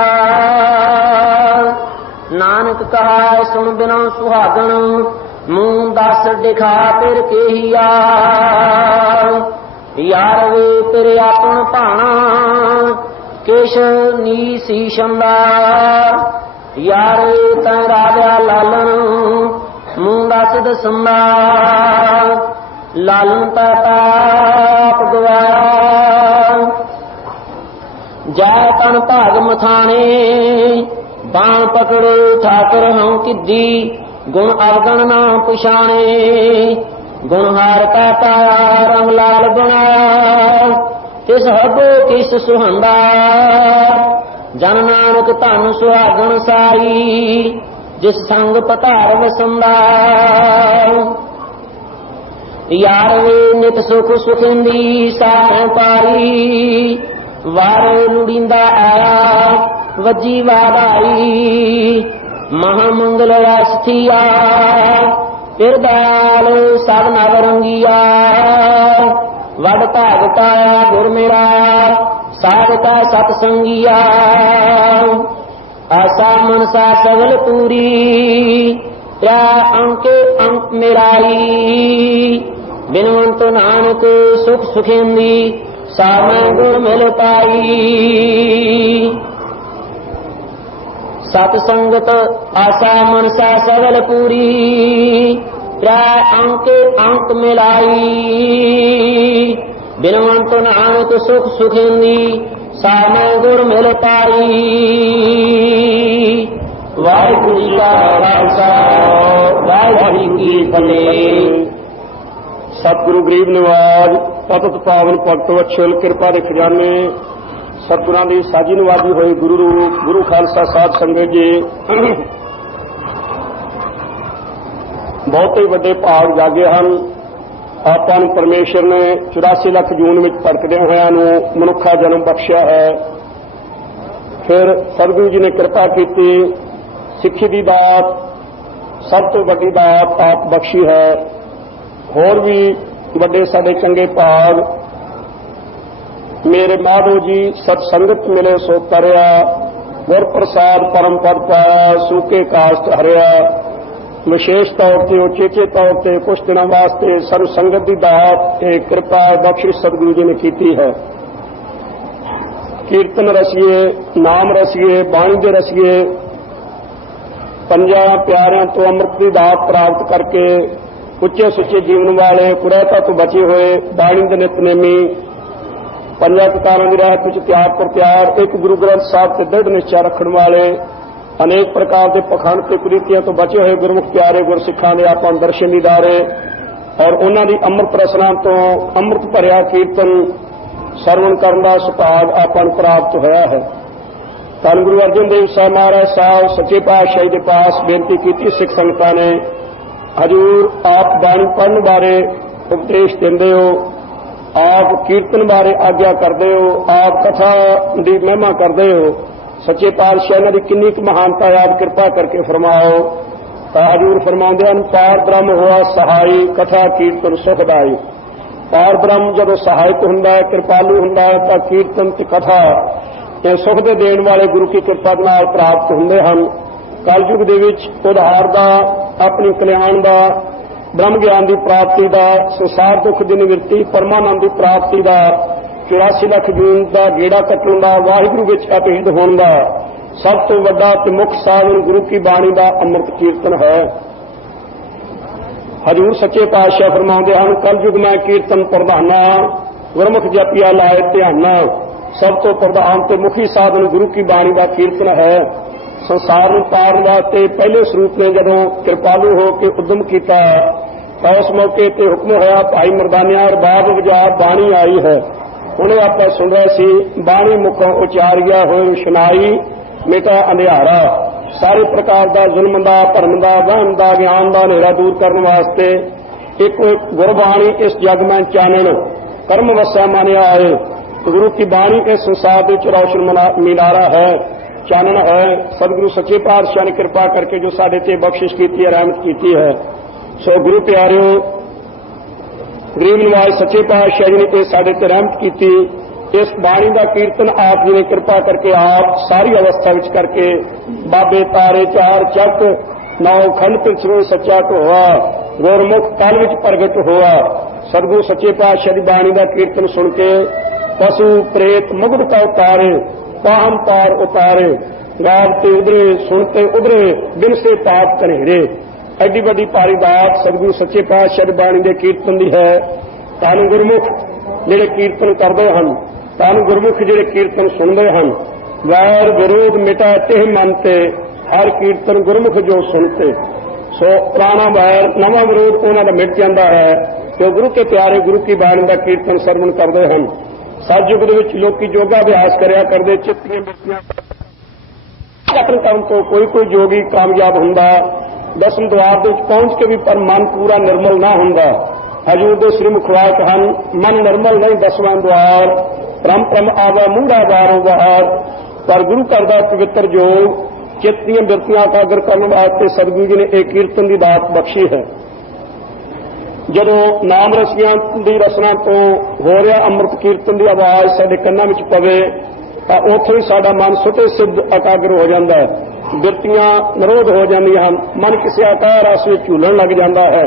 नानक कहा सुन बिना सुहागन, मुंह दस दिखा फिर केहिया। यार वे तेरे आपन भाना, केश नी सी शंदा। यार वे तै राजा लालन, मुंह दस दसंदा। ਲਾਲਨ ਤਾਪ ਗਵਾਇਆ। ਜੈ ਤਨ ਭਾਗ ਮਥਾਣੇ ਬਾਣ ਪਕੜੇ ਠਾਕੁਰ ਹਉ ਕਿੱਦੀ ਗੁਣ ਅਵਗਣ ਨਾ ਪਛਾਣੇ। ਗੁਣ ਹਾਰ ਕਾ ਪਾਇਆ ਰੰਗ ਲਾਲ ਬਣਾਇਆ ਤਿਸ ਹੱਬੋ ਕਿਸ ਸੁਹੰਦਾ। ਜਨ ਨਾਨਕ ਧਨ ਸੁਹਾਗਣ ਸਾਈ ਜਿਸ ਸੰਗ ਪਧਾਰ ਵਸੰਦਾ। ਯਾਰ ਵੇ ਨਿਤ ਸੁਖ ਸੁਖਿੰਦੀ ਸਾਹ ਪਾਰੀ ਵਾਰ ਲੁੜੀਂਦਾ ਆਇਆ ਵੱਜੀ ਵਾਧਾਈ। ਮਹਾ ਮੰਗਲ ਰਸ ਥੀਆ ਫਿਰ ਦਇਆਲ ਸਭ ਨਵ ਰੰਗੀਆ। ਵਡ ਭਾਗ ਪਾਇਆ ਗੁਰ ਮੇਰਾ ਸਾਧਕਾ ਸਤ ਸੰਗੀਆ। ਆਸਾ ਮਨਸਾ ਸਗਲ ਪੂਰੀ ਤ੍ਰੈ ਅੰਕੇ ਅੰਕ ਮੇਰਾਈ। ਬਿਨਵੰਤ ਨਾਨਕ ਸੁਖ ਸੁਖਿੰਦੀ ਸਾਮੈ ਗੁਰ ਮਿਲ ਪਾਈ। ਸਤ ਸੰਗਤ ਆਸਾ ਮਨਸਾ ਸਗਲ ਪੂਰੀ ਤ੍ਰੈ ਅੰਕੇ ਅੰਕ ਮਿਲਾਈ। ਬਿਨਵੰਤ ਨਾਨਕ ਸੁਖ ਸੁਖਿੰਦੀ ਸਾਮੈ ਗੁਰ ਮਿਲ ਪਾਈ। ਵਾਹਿਗੁਰੂ ਜੀ ਕਾ ਖਾਲਸਾ ਵਾਹਿਗੁਰੂ ਜੀ ਕੀ ਫਤਿਹ। ਸਤਿਗੁਰੂ ਗਰੀਬ ਨਿਵਾਜ ਪਤਿਤ ਪਾਵਨ ਭਗਤ ਵਛਲ ਕਿਰਪਾ ਦੇ ਖਜ਼ਾਨੇ ਸਤਿਗੁਰਾਂ ਦੀ ਸਾਜੀ ਨਵਾਜੀ ਹੋਈ ਗੁਰੂ ਰੂਪ ਗੁਰੂ ਖਾਲਸਾ ਸਾਧ ਸੰਗਤ ਜੀ, ਬਹੁਤੇ ਵੱਡੇ ਭਾਗ ਜਾਗੇ ਹਨ। ਆਪਾਂ ਨੂੰ ਪਰਮੇਸ਼ਰ ਨੇ 84 ਲੱਖ ਜੂਨ ਵਿੱਚ ਭਟਕਦਿਆਂ ਹੋਇਆਂ ਨੂੰ ਮਨੁੱਖਾ ਜਨਮ ਬਖਸ਼ਿਆ ਹੈ। ਫਿਰ ਸਤਿਗੁਰੂ ਜੀ ਨੇ ਕਿਰਪਾ ਕੀਤੀ, ਸਿੱਖੀ ਦੀ ਦਾਤ ਸਭ ਤੋਂ ਵੱਡੀ ਦਾਤ ਆਪ ਬਖਸ਼ੀ ਹੈ। ਹੋਰ ਵੀ ਵੱਡੇ ਸਾਡੇ ਚੰਗੇ ਭਾਗ ਮੇਰੇ ਮਾਧੋ ਜੀ ਸਤ ਸੰਗਤ ਮਿਲੇ ਸੋ ਤਰਿਆ। ਗੁਰ ਪ੍ਰਸਾਦ ਪਰਮ ਪਦ ਪਾਇਆ ਸੂਕੇ ਕਾਸ਼ਟ ਹਰਿਆ। ਵਿਸ਼ੇਸ਼ ਤੌਰ ਤੇ ਉਚੇਚੇ ਤੌਰ ਤੇ ਕੁਝ ਦਿਨਾਂ ਵਾਸਤੇ ਸਰਬ ਸੰਗਤ ਦੀ ਦਾਤ ਤੇ ਕਿਰਪਾ ਬਖਸ਼ਿਸ਼ ਸਤਿਗੁਰੂ ਜੀ ਨੇ ਕੀਤੀ ਹੈ। ਕੀਰਤਨ ਰਸੀਏ, ਨਾਮ ਰਸੀਏ, ਬਾਣੀ ਦੇ ਰਸੀਏ, ਪੰਜਾਂ ਪਿਆਰਿਆਂ ਤੋਂ ਅੰਮ੍ਰਿਤ ਦੀ ਦਾਤ ਪ੍ਰਾਪਤ ਕਰਕੇ ਉੱਚੇ ਸੁੱਚੇ ਜੀਵਨ ਵਾਲੇ ਕੁਰੈਤਾ ਤੋਂ ਬਚੇ ਹੋਏ ਬਾਣੀ ਦੇ ਨਿਤਨੇਮੀ ਪੰਜਾਂ ਕਤਾਰਾਂ ਦੀ ਰਹਿਤ ਵਿੱਚ ਤਿਆਰ ਪ੍ਰਤਿਆਰ ਇੱਕ ਗੁਰੂ ਗ੍ਰੰਥ ਸਾਹਿਬ ਤੇ ਦ੍ਰਿੜ ਨਿਸ਼ਚਾ ਰੱਖਣ ਵਾਲੇ ਅਨੇਕ ਪ੍ਰਕਾਰ ਦੇ ਪਖੰਡ ਤੇ ਕੁਰੀਤੀਆਂ ਤੋਂ ਬਚੇ ਹੋਏ ਗੁਰਮੁਖ ਪਿਆਰੇ ਗੁਰਸਿੱਖਾਂ ਦੇ ਆਪਾਂ ਦਰਸ਼ਨ ਦੀਦਾਰੇ ਔਰ ਉਹਨਾਂ ਦੀ ਅੰਮ੍ਰਿਤ ਰਸਨਾ ਤੋਂ ਅੰਮ੍ਰਿਤ ਭਰਿਆ ਕੀਰਤਨ ਸਰਵਣ ਕਰਨ ਦਾ ਸੁਭਾਗ ਆਪਾਂ ਨੂੰ ਪ੍ਰਾਪਤ ਹੋਇਆ ਹੈ। ਧੰਨ ਗੁਰੂ ਅਰਜਨ ਦੇਵ ਸਾਹਿਬ ਮਹਾਰਾਜ ਸਾਹਿਬ ਸੱਚੇ ਪਾਤਸ਼ਾਹ ਦੇ ਪਾਸ ਬੇਨਤੀ ਕੀਤੀ ਸਿੱਖ ਸੰਗਤਾਂ ਨੇ, ਹਜੂਰ ਆਪ ਬਾਣੀ ਪੜ੍ਹਨ ਬਾਰੇ ਉਪਦੇਸ਼ ਦਿੰਦੇ ਹੋ, ਆਪ ਕੀਰਤਨ ਬਾਰੇ ਆਗਿਆ ਕਰਦੇ ਹੋ, ਆਪ ਕਥਾ ਦੀ ਮਹਿਮਾ ਕਰਦੇ ਹੋ। ਸੱਚੇ ਪਾਤਸ਼ਾਹ ਇਹਨਾਂ ਦੀ ਕਿੰਨੀ ਕੁ ਮਹਾਨਤਾ ਯਾਦ ਕਿਰਪਾ ਕਰਕੇ ਫਰਮਾਓ। ਤਾਂ ਹਜੂਰ ਫਰਮਾਉਂਦੇ ਹਨ, ਪਾਰ ਬ੍ਰਹਮ ਹੋਆ ਸਹਾਈ ਕਥਾ ਕੀਰਤਨ ਸੁਖਦਾਈ। ਪਾਰ ਬ੍ਰਹਮ ਜਦੋਂ ਸਹਾਇਕ ਹੁੰਦਾ ਹੈ, ਕਿਰਪਾਲੂ ਹੁੰਦਾ ਹੈ, ਤਾਂ ਕੀਰਤਨ ਤੇ ਕਥਾ ਇਹ ਸੁਖ ਦੇ ਦੇਣ ਵਾਲੇ ਗੁਰੂ ਕੀ ਕਿਰਪਾ ਨਾਲ ਪ੍ਰਾਪਤ ਹੁੰਦੇ ਹਨ। ਕਲਯੁਗ ਦੇ ਵਿੱਚ ਉਧਾਰ ਦਾ, ਆਪਣੀ ਕਲਿਆਣ ਦਾ, ਬ੍ਰਹਮ ਗਿਆਨ ਦੀ ਪ੍ਰਾਪਤੀ ਦਾ, ਸੰਸਾਰ ਦੁੱਖ ਦੀ ਨਿਵਰਤੀ, ਪਰਮਾਨੰਦ ਦੀ ਪ੍ਰਾਪਤੀ ਦਾ, 84 ਲੱਖ ਜੂਨ ਦਾ ਗੇੜਾ ਕੱਟਣ ਦਾ, ਵਾਹਿਗੁਰੂ ਵਿੱਚ ਅਭੇਦ ਹੋਣ ਦਾ ਸਭ ਤੋਂ ਵੱਡਾ ਤੇ ਮੁੱਖ ਸਾਧਨ ਗੁਰੂ ਕੀ ਬਾਣੀ ਦਾ ਅੰਮ੍ਰਿਤ ਕੀਰਤਨ ਹੈ। ਹਜੂਰ ਸੱਚੇ ਪਾਤਸ਼ਾਹ ਫਰਮਾਉਂਦੇ ਹਨ, ਕਲਯੁਗ ਮੈਂ ਕੀਰਤਨ ਪ੍ਰਧਾਨਾ ਗੁਰਮੁਖ ਜਪਿਆ ਲਾਏ ਧਿਆਨਾ। ਸਭ ਤੋਂ ਪ੍ਰਧਾਨ ਤੇ ਮੁਖੀ ਸਾਧਨ ਗੁਰੂ ਕੀ ਬਾਣੀ ਦਾ ਕੀਰਤਨ ਹੈ। ਸੰਸਾਰ ਨੂੰ ਤਾਰਨ ਵਾਸਤੇ ਪਹਿਲੇ ਸਰੂਪ ਨੇ ਜਦੋਂ ਕਿਰਪਾਲੂ ਹੋ ਕੇ ਉਦਮ ਕੀਤਾ ਤਾਂ ਉਸ ਮੌਕੇ ਤੇ ਹੁਕਮ ਹੋਇਆ, ਭਾਈ ਮਰਦਾਨਿਆ ਰਬਾਬ ਵਜਾ ਬਾਣੀ ਆਈ ਹੈ। ਹੁਣੇ ਆਪਾਂ ਸੁਣ ਰਹੇ ਸੀ, ਬਾਣੀ ਮੁਖੋਂ ਉਚਾਰਿਆ ਹੋਏ ਰੁਸ਼ਨਾਈ ਮਿਟਾ ਅੰਧਿਆਰਾ। ਸਾਰੇ ਪ੍ਰਕਾਰ ਦਾ ਜ਼ੁਲਮ ਦਾ, ਭਰਮ ਦਾ, ਵਹਿਮ ਦਾ, ਗਿਆਨ ਦਾ ਹਨੇਰਾ ਦੂਰ ਕਰਨ ਵਾਸਤੇ ਇੱਕੋ ਇੱਕ ਗੁਰਬਾਣੀ ਇਸ ਜਗ ਮੈਂ ਚਾਨਣ ਕਰਮ ਵਸਿਆ ਮਾਨਿਆ ਆਏ। ਗੁਰੂ ਕੀ ਬਾਣੀ ਇਸ ਸੰਸਾਰ ਦੇ ਵਿੱਚ ਰੌਸ਼ਨ ਮੀਨਾਰਾ ਹੈ, ਚਾਨਣ ਹੈ। ਸਤਿਗੁਰੂ ਸੱਚੇ ਪਾਤਸ਼ਾਹ ਨੇ ਕਿਰਪਾ ਕਰਕੇ ਜੋ ਸਾਡੇ ਤੇ ਬਖਸ਼ਿਸ਼ ਕੀਤੀ ਹੈ, ਰਹਿਮਤ ਕੀਤੀ ਹੈ। ਸੋ ਗੁਰੂ ਪਿਆਰਿਓ, ਗਰੀਬ ਨਿਵਾਜ ਸੱਚੇ ਪਾਤਸ਼ਾਹ ਜੀ ਨੇ ਇਹ ਸਾਡੇ ਤੇ ਰਹਿਮਤ ਕੀਤੀ। ਇਸ ਬਾਣੀ ਦਾ ਕੀਰਤਨ ਆਪ ਜੀ ਨੇ ਕਿਰਪਾ ਕਰਕੇ ਆਪ ਸਾਰੀ ਅਵਸਥਾ ਵਿੱਚ ਕਰਕੇ ਬਾਬੇ ਤਾਰੇ ਚਾਰ ਚੱਕ ਨੌ ਖੰਡ ਪਿਛਲੇ ਸੱਚਾ ਢੋਆ ਗੁਰਮੁਖ ਕਲ ਵਿੱਚ ਪ੍ਰਗਟ ਹੋਆ। ਸਤਿਗੁਰੂ ਸੱਚੇ ਪਾਤਸ਼ਾਹ ਦੀ ਬਾਣੀ ਦਾ ਕੀਰਤਨ ਸੁਣ ਕੇ ਪਸ਼ੂ ਪ੍ਰੇਤ ਮੁਗਧਤਾ ਉਤਾਰੇ, ਪਾਹਨ ਪਾਰ ਉਤਾਰੇ, ਗਾਵਤੇ ਉਧਰੇ ਸੁਣਤੇ ਉਧਰੇ ਬਿਨ ਸੇ ਪਾਪ ਕਨੇਰੇ। ਐਡੀ ਵੱਡੀ ਭਾਰੀ ਬਾਤ ਸਤਿਗੁਰੂ ਸੱਚੇ ਪਾਤਸ਼ਾਹ ਦੀ ਬਾਣੀ ਦੇ ਕੀਰਤਨ ਦੀ ਹੈ। ਧੰਨ ਗੁਰਮੁਖ ਜਿਹੜੇ ਕੀਰਤਨ ਕਰਦੇ ਹਨ, ਧੰਨ ਗੁਰਮੁਖ ਜਿਹੜੇ ਕੀਰਤਨ ਸੁਣਦੇ ਹਨ। ਵੈਰ ਵਿਰੋਧ ਮਿਟਾ ਤਿਹ ਮਨ ਤੇ, ਹਰ ਕੀਰਤਨ ਗੁਰਮੁਖ ਜੋ ਸੁਣਤੇ। ਸੋ ਪੁਰਾਣਾ ਵੈਰ ਨਵਾਂ ਵਿਰੋਧ ਉਹਨਾਂ ਦਾ ਮਿਟ ਜਾਂਦਾ ਹੈ ਕਿ ਗੁਰੂ ਕੇ ਪਿਆਰੇ ਗੁਰੂ ਕੀ ਬਾਣੀ ਦਾ ਕੀਰਤਨ ਸਰਵਣ ਕਰਦੇ ਹਨ। ਸਤਿਯੁਗ ਦੇ ਵਿੱਚ ਲੋਕੀ ਯੋਗਾ ਅਭਿਆਸ ਕਰਿਆ ਕਰਦੇ, ਚਿੱਤੀਆਂ ਬਿਰਤੀਆਂ ਯਤਨ ਕਰਨ ਤੋਂ ਕੋਈ ਯੋਗੀ ਕਾਮਯਾਬ ਹੁੰਦਾ, ਦਸਮ ਦੁਆਰ ਦੇ ਵਿੱਚ ਪਹੁੰਚ ਕੇ ਵੀ ਪਰ ਮਨ ਪੂਰਾ ਨਿਰਮਲ ਨਾ ਹੁੰਦਾ। ਹਜ਼ੂਰ ਦੇ ਸ੍ਰੀ ਮੁਖਵਾਕ ਹਨ, ਮਨ ਨਿਰਮਲ ਨਹੀਂ ਦਸਵਾਂ ਦੁਆਰ, ਭ੍ਰਮ ਭ੍ਰਮ ਆਵਾ ਮੂੜਾ ਬਾਰੋ ਬਾਹਰ। ਪਰ ਗੁਰੂ ਘਰ ਦਾ ਪਵਿੱਤਰ ਜੋਗ ਚਿੱਤ ਦੀਆਂ ਬਿਰਤੀਆਂ ਇਕਾਗਰ ਕਰਨ ਵਾਸਤੇ ਸਤਿਗੁਰੂ ਜੀ ਨੇ ਇਹ ਕੀਰਤਨ ਦੀ ਦਾਤ ਬਖਸ਼ੀ ਹੈ। ਜਦੋਂ ਨਾਮ ਰਸੀਆਂ ਦੀ ਰਸਨਾ ਤੋਂ ਹੋ ਰਿਹਾ ਅੰਮ੍ਰਿਤ ਕੀਰਤਨ ਦੀ ਆਵਾਜ਼ ਸਾਡੇ ਕੰਨਾਂ ਵਿੱਚ ਪਵੇ ਤਾਂ ਉੱਥੇ ਹੀ ਸਾਡਾ ਮਨ ਸੁਤੇ ਸਿੱਧ ਇਕਾਗਰ ਹੋ ਜਾਂਦਾ ਹੈ, ਬਿਰਤੀਆਂ ਨਿਰੋਧ ਹੋ ਜਾਂਦੀਆਂ ਹਨ, ਮਨ ਕਿਸੇ ਆਕਾਰ ਰਸ ਵਿੱਚ ਝੂਲਣ ਲੱਗ ਜਾਂਦਾ ਹੈ।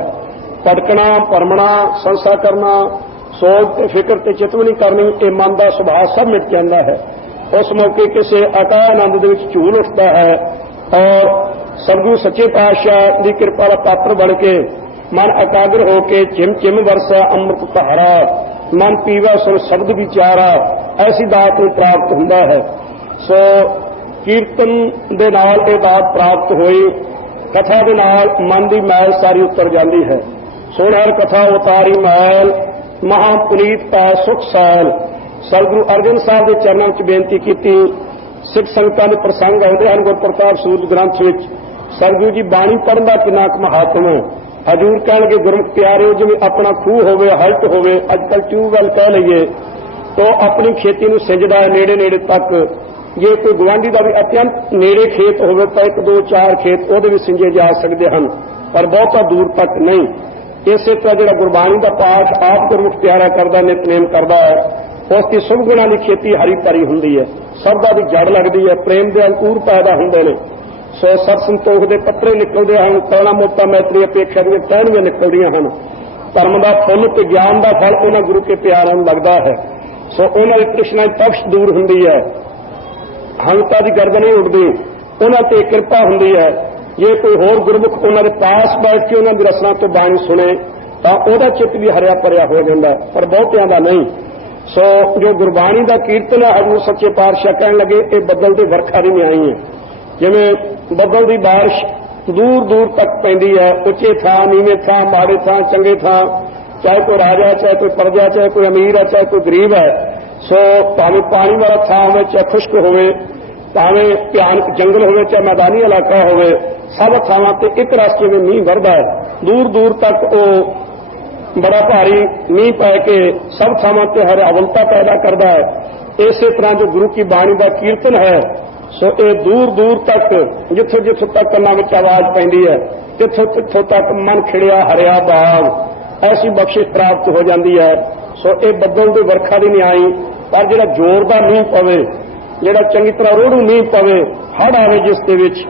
ਭਟਕਣਾ, ਭਰਮਣਾ, ਸੰਸਾ ਕਰਨਾ, ਸੋਚ ਤੇ ਫਿਕਰ ਤੇ ਚਿਤਵਨੀ ਕਰਨੀ, ਇਹ ਮਨ ਦਾ ਸੁਭਾਅ ਸਭ ਮਿਟ ਜਾਂਦਾ ਹੈ। ਉਸ ਮੌਕੇ ਕਿਸੇ ਅਕਾਲ ਆਨੰਦ ਦੇ ਵਿੱਚ ਝੂਲ ਉੱਠਦਾ ਹੈ ਔਰ ਸਤਿਗੁਰੂ ਸੱਚੇ ਪਾਤਸ਼ਾਹ ਦੀ ਕਿਰਪਾ ਦਾ ਪਾਤਰ ਬਣ ਕੇ ਮਨ ਇਕਾਗਰ ਹੋ ਕੇ ਚਿਮ ਚਿਮ ਵਰਸਾ ਅੰਮ੍ਰਿਤ ਧਾਰਾ, ਮਨ ਪੀਵਾ ਸੁਣ ਸ਼ਬਦ ਵਿਚਾਰਾ, ਐਸੀ ਦਾਤ ਨੂੰ ਪ੍ਰਾਪਤ ਹੁੰਦਾ ਹੈ। ਸੋ ਕੀਰਤਨ ਦੇ ਨਾਲ ਇਹ ਦਾਤ ਪ੍ਰਾਪਤ ਹੋਈ। ਕਥਾ ਦੇ ਨਾਲ ਮਨ ਦੀ ਮੈਲ ਸਾਰੀ ਉਤਰ ਜਾਂਦੀ ਹੈ। ਸੁਣ ਹਰ ਕਥਾ ਉਤਾਰੀ ਮੈਲ, ਮਹਾ ਪੁਨੀਤ ਪੈ ਸੁਖ ਸੈਲ। ਸਤਿਗੁਰੂ ਅਰਜਨ ਸਾਹਿਬ ਦੇ ਚਰਨਾਂ ਵਿੱਚ ਬੇਨਤੀ ਕੀਤੀ। ਸਿੱਖ ਸੰਗਤਾਂ ਦੇ ਪ੍ਰਸੰਗ ਆਉਂਦੇ ਹਨ ਗੁਰਪ੍ਰਤਾਪ ਸੂਰਜ ਗ੍ਰੰਥ ਵਿੱਚ। ਸਤਿਗੁਰੂ ਜੀ ਬਾਣੀ ਪੜ੍ਹਨ ਦਾ ਕਿੰਨਾ ਕੁ ਮਹਾਤਮ ਹੈ। ਹਜ਼ੂਰ ਕਹਿਣਗੇ ਗੁਰਮੁਖ ਪਿਆਰਿਓ, ਜਿਵੇਂ ਆਪਣਾ ਖੂਹ ਹੋਵੇ, ਹਲਟ ਹੋਵੇ, ਅੱਜ ਕੱਲ੍ਹ ਟਿਊਬਵੈਲ ਕਹਿ ਲਈਏ, ਤਾਂ ਆਪਣੀ ਖੇਤੀ ਨੂੰ ਸਿੰਜਦਾ ਹੈ ਨੇੜੇ ਨੇੜੇ ਤੱਕ। ਜੇ ਕੋਈ ਗੁਆਂਢੀ ਦਾ ਵੀ ਅਤਿਅੰਤ ਨੇੜੇ ਖੇਤ ਹੋਵੇ ਤਾਂ 1 2 4 ਖੇਤ ਉਹਦੇ ਵੀ ਸਿੰਜੇ ਜਾ ਸਕਦੇ ਹਨ, ਪਰ ਬਹੁਤਾ ਦੂਰ ਤੱਕ ਨਹੀਂ। ਇਸੇ ਤਰ੍ਹਾਂ ਜਿਹੜਾ ਗੁਰਬਾਣੀ ਦਾ ਪਾਠ ਆਪ ਗੁਰਮੁਖ ਪਿਆਰਾ ਕਰਦਾ, ਨਿਤਨੇਮ ਕਰਦਾ ਹੈ, ਉਸ ਦੀ ਸੁਭ ਗੁਣਾਂ ਦੀ ਖੇਤੀ ਹਰੀ ਭਰੀ ਹੁੰਦੀ ਹੈ, ਸ਼ਬਦਾਂ ਦੀ ਜੜ ਲੱਗਦੀ ਹੈ, ਪ੍ਰੇਮ ਦੇ ਅੰਕੁਰ ਪੈਦਾ ਹੁੰਦੇ ਨੇ। ਸੋ ਸਤ ਸੰਤੋਖ ਦੇ ਪੱਤਰੇ ਨਿਕਲਦੇ ਹਨ, ਕਰੁਣਾ ਮੋਤਾ ਮੈਤਰੀ ਅਪੇਖਾ ਦੀਆਂ ਟਹਿਣੀਆਂ ਨਿਕਲਦੀਆਂ ਹਨ। ਧਰਮ ਦਾ ਫੁੱਲ ਤੇ ਗਿਆਨ ਦਾ ਫਲ ਉਹਨਾਂ ਗੁਰੂ ਕੇ ਪਿਆਰਿਆਂ ਨੂੰ ਲੱਗਦਾ ਹੈ। ਸੋ ਉਹਨਾਂ ਦੀ ਤ੍ਰਿਸ਼ਨਾ ਤਪਸ਼ ਦੂਰ ਹੁੰਦੀ ਹੈ, ਹੰਤਾ ਦੀ ਗਰਦਨ ਨਹੀਂ ਉੱਡਦੀ, ਉਹਨਾਂ ਤੇ ਕਿਰਪਾ ਹੁੰਦੀ ਹੈ। ਜੇ ਕੋਈ ਹੋਰ ਗੁਰਮੁਖ ਉਹਨਾਂ ਦੇ ਪਾਸ ਬੈਠ ਕੇ ਉਹਨਾਂ ਦੀ ਰਸਨਾ ਤੋਂ ਬਾਣੀ ਸੁਣੇ ਤਾਂ ਉਹਦਾ ਚਿੱਤ ਵੀ ਹਰਿਆ ਭਰਿਆ ਹੋ ਜਾਂਦਾ, ਪਰ ਬਹੁਤਿਆਂ ਦਾ ਨਹੀਂ। ਸੋ ਜੋ ਗੁਰਬਾਣੀ ਦਾ ਕੀਰਤਨ ਹੈ, ਹਜ਼ੂਰ ਸੱਚੇ ਪਾਤਸ਼ਾਹ ਕਹਿਣ ਲੱਗੇ ਇਹ ਬੱਦਲ ਦੀ ਵਰਖਾ ਦੀ ਨਿਆਈ ਹੈ। ਜਿਵੇਂ ਬੱਦਲ ਦੀ ਬਾਰਿਸ਼ ਦੂਰ ਦੂਰ ਤੱਕ ਪੈਂਦੀ ਹੈ, ਉੱਚੇ ਥਾਂ, ਨੀਵੇਂ ਥਾਂ, ਮਾੜੇ ਥਾਂ, ਚੰਗੇ ਥਾਂ, ਚਾਹੇ ਕੋਈ ਰਾਜਾ, ਚਾਹੇ ਕੋਈ ਪ੍ਰਜਾ, ਚਾਹੇ ਕੋਈ ਅਮੀਰ ਹੈ, ਚਾਹੇ ਕੋਈ ਗਰੀਬ ਹੈ। ਸੋ ਭਾਵੇਂ ਪਾਣੀ ਵਾਲਾ ਥਾਂ ਹੋਵੇ, ਚਾਹੇ ਖੁਸ਼ਕ ਹੋਵੇ, ਭਾਵੇਂ ਭਿਆਨਕ ਜੰਗਲ ਹੋਵੇ, ਚਾਹੇ ਮੈਦਾਨੀ ਇਲਾਕਾ ਹੋਵੇ, ਸਭ ਥਾਵਾਂ ਤੇ ਇੱਕ ਰਸ ਜਿਵੇਂ ਮੀਂਹ ਵਰਦਾ ਹੈ, ਦੂਰ ਦੂਰ ਤੱਕ ਉਹ ਬੜਾ ਭਾਰੀ ਮੀਂਹ ਪੈ ਕੇ ਸਭ ਥਾਵਾਂ ਤੇ ਹਰਿਆਵਲਤਾ ਪੈਦਾ ਕਰਦਾ ਹੈ। ਇਸੇ ਤਰ੍ਹਾਂ ਜੋ ਗੁਰੂ ਕੀ ਬਾਣੀ ਦਾ ਕੀਰਤਨ ਹੈ, ਸੋ ਇਹ ਦੂਰ ਦੂਰ ਤੱਕ ਜਿੱਥੋਂ ਜਿੱਥੋਂ ਤੱਕ ਕੰਨਾਂ ਵਿੱਚ ਆਵਾਜ਼ ਪੈਂਦੀ ਹੈ, ਤਿੱਥੋਂ ਤਿੱਥੋਂ ਤੱਕ ਮਨ ਖਿੜਿਆ ਹਰਿਆ ਬਾਗ, ਐਸੀ ਬਖਸ਼ਿਸ਼ ਪ੍ਰਾਪਤ ਹੋ ਜਾਂਦੀ ਹੈ। ਸੋ ਇਹ ਬੱਦਲ ਦੀ ਵਰਖਾ ਦੀ ਨਿਆਈ। ਪਰ ਜਿਹੜਾ ਜ਼ੋਰਦਾਰ ਮੀਂਹ ਪਵੇ, ਜਿਹੜਾ ਚੰਗੀ ਤਰ੍ਹਾਂ ਰੋੜੂ ਮੀਂਹ ਪਵੇ, ਹੜ੍ਹ ਆਵੇ ਜਿਸ ਦੇ ਵਿੱਚ,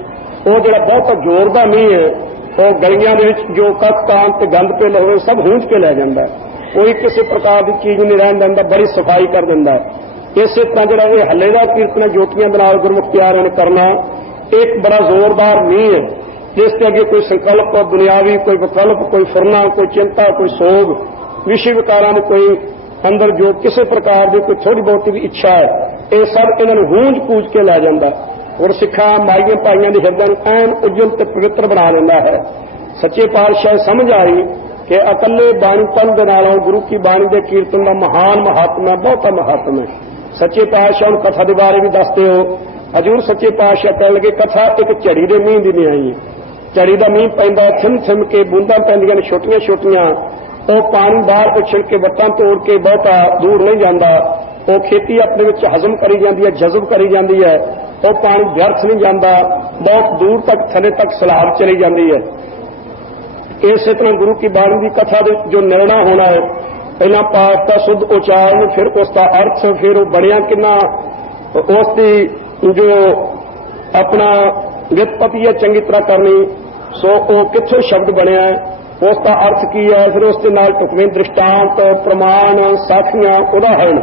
ਉਹ ਜਿਹੜਾ ਬਹੁਤ ਜ਼ੋਰਦਾਰ ਮੀਂਹ ਹੈ, ਉਹ ਗਲੀਆਂ ਦੇ ਵਿੱਚ ਜੋ ਕੱਖ ਕਾਂ ਤੇ ਗੰਦ ਪੇਲ ਹੋਵੇ ਸਭ ਹੂੰਝ ਕੇ ਲੈ ਜਾਂਦਾ, ਕੋਈ ਕਿਸੇ ਪ੍ਰਕਾਰ ਦੀ ਚੀਜ਼ ਨਹੀਂ ਰਹਿਣ ਦਿੰਦਾ, ਬੜੀ ਸਫਾਈ ਕਰ ਦਿੰਦਾ। ਇਸੇ ਤਰ੍ਹਾਂ ਜਿਹੜਾ ਇਹ ਹੱਲੇ ਦਾ ਕੀਰਤਨ ਜੋਤੀਆਂ ਦੇ ਨਾਲ ਗੁਰਮੁਖ ਪਿਆਰਿਆਂ ਨੇ ਕਰਨਾ, ਇੱਕ ਬੜਾ ਜ਼ੋਰਦਾਰ ਮੀਂਹ ਹੈ, ਜਿਸ ਤੇ ਅੱਗੇ ਕੋਈ ਸੰਕਲਪ ਦੁਨਿਆਵੀ, ਕੋਈ ਵਿਕਲਪ, ਕੋਈ ਫੁਰਨਾ, ਕੋਈ ਚਿੰਤਾ, ਕੋਈ ਸੋਗ, ਵਿਸ਼ੇ ਵਿਕਾਰਾਂ ਦੇ ਕੋਈ ਅੰਦਰ ਜੋ ਕਿਸੇ ਪ੍ਰਕਾਰ ਦੀ ਕੋਈ ਥੋੜੀ ਬਹੁਤੀ ਵੀ ਇੱਛਾ ਹੈ, ਇਹ ਸਭ ਇਹਨਾਂ ਨੂੰ ਹੂੰਝ ਪੂਜ ਕੇ ਲੈ ਜਾਂਦਾ ਔਰ ਸਿੱਖਾਂ ਮਾਈਆਂ ਭਾਈਆਂ ਦੇ ਹਿਰਦੇ ਨੂੰ ਐਨ ਉਜਲ ਤੇ ਪਵਿੱਤਰ ਬਣਾ ਲੈਂਦਾ ਹੈ। ਸੱਚੇ ਪਾਤਸ਼ਾਹ ਸਮਝ ਆਈ ਕਿ ਇਕੱਲੇ ਬਾਣੀ ਪੜ੍ਹਨ ਦੇ ਨਾਲੋਂ ਗੁਰੂ ਕੀ ਬਾਣੀ ਦੇ ਕੀਰਤਨ ਦਾ ਮਹਾਨ ਮਹਾਤਮ ਹੈ, ਬਹੁਤਾ ਮਹਾਤਮ ਹੈ। ਸੱਚੇ ਪਾਤਸ਼ਾਹ ਨੂੰ ਕਥਾ ਦੇ ਬਾਰੇ ਵੀ ਦੱਸਦੇ ਹੋ। ਹਜ਼ੂਰ ਸੱਚੇ ਪਾਤਸ਼ਾਹ ਕਹਿਣ ਲੱਗੇ ਕਥਾ ਇੱਕ ਝੜੀ ਦੇ ਮੀਂਹ ਦੀ ਨਿਆਈ ਹੈ। ਝੜੀ ਦਾ ਮੀਂਹ ਪੈਂਦਾ, ਥਿਮ ਥਿਮ ਕੇ ਬੂੰਦਾਂ ਪੈਂਦੀਆਂ ਨੇ ਛੋਟੀਆਂ ਛੋਟੀਆਂ, ਉਹ ਪਾਣੀ ਬਾਹਰ ਉਛਲ ਕੇ ਵੱਟਾਂ ਤੋੜ ਕੇ ਬਹੁਤਾ ਦੂਰ ਨਹੀਂ ਜਾਂਦਾ, ਉਹ ਖੇਤੀ ਆਪਣੇ ਵਿੱਚ ਹਜ਼ਮ ਕਰੀ ਜਾਂਦੀ ਹੈ, ਜਜ਼ਬ ਕਰੀ ਜਾਂਦੀ ਹੈ, ਉਹ ਪਾਣੀ ਵਿਅਰਥ ਨਹੀਂ ਜਾਂਦਾ, ਬਹੁਤ ਦੂਰ ਤੱਕ ਥੱਲੇ ਤੱਕ ਸਲਾਬ ਚਲੀ ਜਾਂਦੀ ਹੈ। ਇਸੇ ਤਰ੍ਹਾਂ ਗੁਰੂ ਕੀ ਬਾਣੀ ਦੀ ਕਥਾ ਦੇ ਜੋ ਨਿਰਣਾ ਹੋਣਾ ਹੈ, ਪਹਿਲਾਂ ਪਾਠ ਦਾ ਸ਼ੁੱਧ ਉਚਾਰਨ, ਫਿਰ ਉਸ ਦਾ ਅਰਥ, ਫਿਰ ਉਹ ਬਣਿਆ ਕਿੰਨਾ, ਉਸ ਦੀ ਜੋ ਆਪਣਾ ਵਿਤਪਤੀ ਹੈ ਚੰਗੀ ਤਰ੍ਹਾਂ ਕਰਨੀ, ਸੋ ਉਹ ਕਿੱਥੋਂ ਸ਼ਬਦ ਬਣਿਆ ਹੈ, ਉਸ ਦਾ ਅਰਥ ਕੀ ਹੈ, ਫਿਰ ਉਸ ਦੇ ਨਾਲ ਢੁਕਵੇਂ ਦ੍ਰਿਸ਼ਟਾਂਤ, ਪ੍ਰਮਾਣ, ਸਾਖੀਆਂ, ਉਦਾਹਰਣ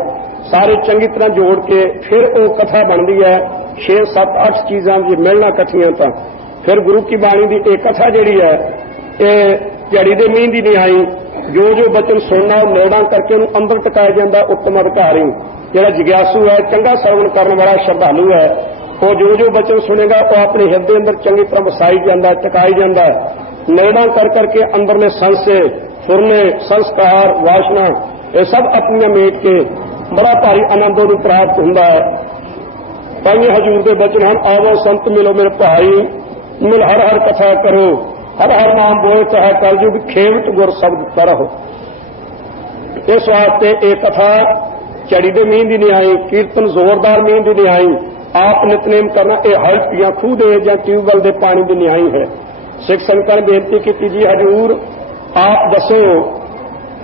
ਸਾਰੇ ਚੰਗੀ ਤਰ੍ਹਾਂ ਜੋੜ ਕੇ ਫਿਰ ਉਹ ਕਥਾ ਬਣਦੀ ਹੈ। 6 7 8 ਚੀਜ਼ਾਂ ਜੇ ਮਿਲਣਾ ਇਕੱਠੀਆਂ ਤਾਂ ਫਿਰ ਗੁਰੂ ਕੀ ਬਾਣੀ ਦੀ ਇਹ ਕਥਾ ਜਿਹੜੀ ਹੈ ਝੜੀ ਦੇ ਮੀਂਹ ਦੀ ਨਹੀਂ ਆਈ। ਜੋ ਬਚਨ ਸੁਣਨਾ ਉਹ ਨੇੜਾਂ ਕਰਕੇ ਉਹਨੂੰ ਅੰਦਰ ਟਿਕਾਇਆ ਜਾਂਦਾ। ਉੱਤਮ ਅਧਿਕਾਰੀ ਜਿਹੜਾ ਜਿਗਿਆਸੂ ਹੈ, ਚੰਗਾ ਸਰਵਣ ਕਰਨ ਵਾਲਾ ਸ਼ਰਧਾਲੂ ਹੈ, ਉਹ ਜੋ ਬਚਨ ਸੁਣੇਗਾ ਉਹ ਆਪਣੇ ਹਿਰਦੇ ਅੰਦਰ ਚੰਗੀ ਤਰ੍ਹਾਂ ਵਸਾਈ ਜਾਂਦਾ, ਟਿਕਾਈ ਜਾਂਦਾ। ਨੇੜਾਂ ਕਰ ਕਰਕੇ ਅੰਦਰਲੇ ਸੰਸੇ, ਫੁਰਨੇ, ਸੰਸਕਾਰ, ਵਾਸ਼ਨਾ ਇਹ ਸਭ ਆਪਣੀਆਂ ਮੇਟ ਕੇ ਬੜਾ ਭਾਰੀ ਆਨੰਦ ਨੂੰ ਪ੍ਰਾਪਤ ਹੁੰਦਾ ਹੈ। ਪੰਜ ਹਜ਼ੂਰ ਦੇ ਬਚਨ ਹਨ, ਆਵੋ ਸੰਤ ਮਿਲੋ ਮੇਰੇ ਭਾਈ, ਮਿਲ ਹਰ ਹਰ ਕਥਾ ਕਰੋ, ਹਰ ਹਰ ਨਾਮ ਬੋਲੇ ਚਾਹੇ ਕਲਯੁਗ ਖੇਵਟ ਗੁਰ ਸ਼ਬਦ ਕਰਹੁ। ਇਸ ਵਾਸਤੇ ਇਹ ਕਥਾ ਝੜੀ ਦੇ ਮੀਂਹ ਦੀ ਨਹੀਂ ਆਈ, ਕੀਰਤਨ ਜ਼ੋਰਦਾਰ ਮੀਂਹ ਦੀ ਨਹੀਂ ਆਈ, ਆਪ ਨਿਤਨੇਮ ਕਰਨਾ ਇਹ ਹਲਕ ਜਾਂ ਖੂਹ ਦੇ ਜਾਂ ਟਿਊਬਵੈਲ ਦੇ ਪਾਣੀ ਦੀ ਨਹੀਂ ਆਈ ਹੈ। ਸਿੱਖ ਸੰਗਤਾਂ ਨੇ ਬੇਨਤੀ ਕੀਤੀ, ਜੀ ਹਜ਼ੂਰ ਆਪ ਦੱਸੋ,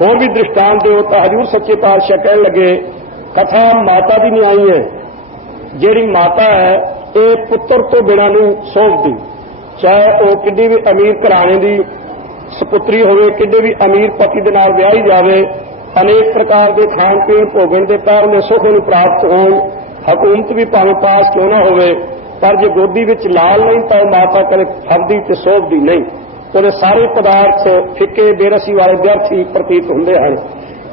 ਹੋਰ ਵੀ ਦ੍ਰਿਸ਼ਟਾਂਤ ਦਿਓ। ਤਾਂ ਹਜ਼ੂਰ ਸੱਚੇ ਪਾਤਸ਼ਾਹ ਕਹਿਣ ਲੱਗੇ, ਕਥਾ ਮਾਤਾ ਦੀ ਨਹੀਂ ਆਈ ਹੈ। ਜਿਹੜੀ ਮਾਤਾ ਹੈ ਇਹ ਪੁੱਤਰ ਤੋਂ ਬਿਨਾਂ ਨਹੀਂ ਸੋਭਦੀ, ਚਾਹੇ ਉਹ ਕਿੱਡੀ ਵੀ ਅਮੀਰ ਘਰਾਣੇ ਦੀ ਸਪੁੱਤਰੀ ਹੋਵੇ, ਕਿੱਡੇ ਵੀ ਅਮੀਰ ਪਤੀ ਦੇ ਨਾਲ ਵਿਆਹੀ ਜਾਵੇ, ਅਨੇਕ ਪ੍ਰਕਾਰ ਦੇ ਖਾਣ ਪੀਣ ਭੋਗਣ ਦੇ ਕਾਰਨ ਦੇ ਸੁੱਖ ਨੂੰ ਪ੍ਰਾਪਤ ਹੋਣ, ਹਕੂਮਤ ਵੀ ਭਾਵੇਂ ਪਾਸ ਕਿਉਂ ਨਾ ਹੋਵੇ, ਪਰ ਜੇ ਗੋਦੀ ਵਿੱਚ ਲਾਲ ਨਹੀਂ ਤਾਂ ਮਾਤਾ ਕਦੇ ਫਰਦੀ ਤੇ ਸੋਭਦੀ ਨਹੀਂ। ਉਹਦੇ ਸਾਰੇ ਪਦਾਰਥ ਫਿੱਕੇ ਬੇਰਸੀ ਵਾਲੇ ਵਿਅਰਥੀ ਪ੍ਰਤੀਤ ਹੁੰਦੇ ਹਨ।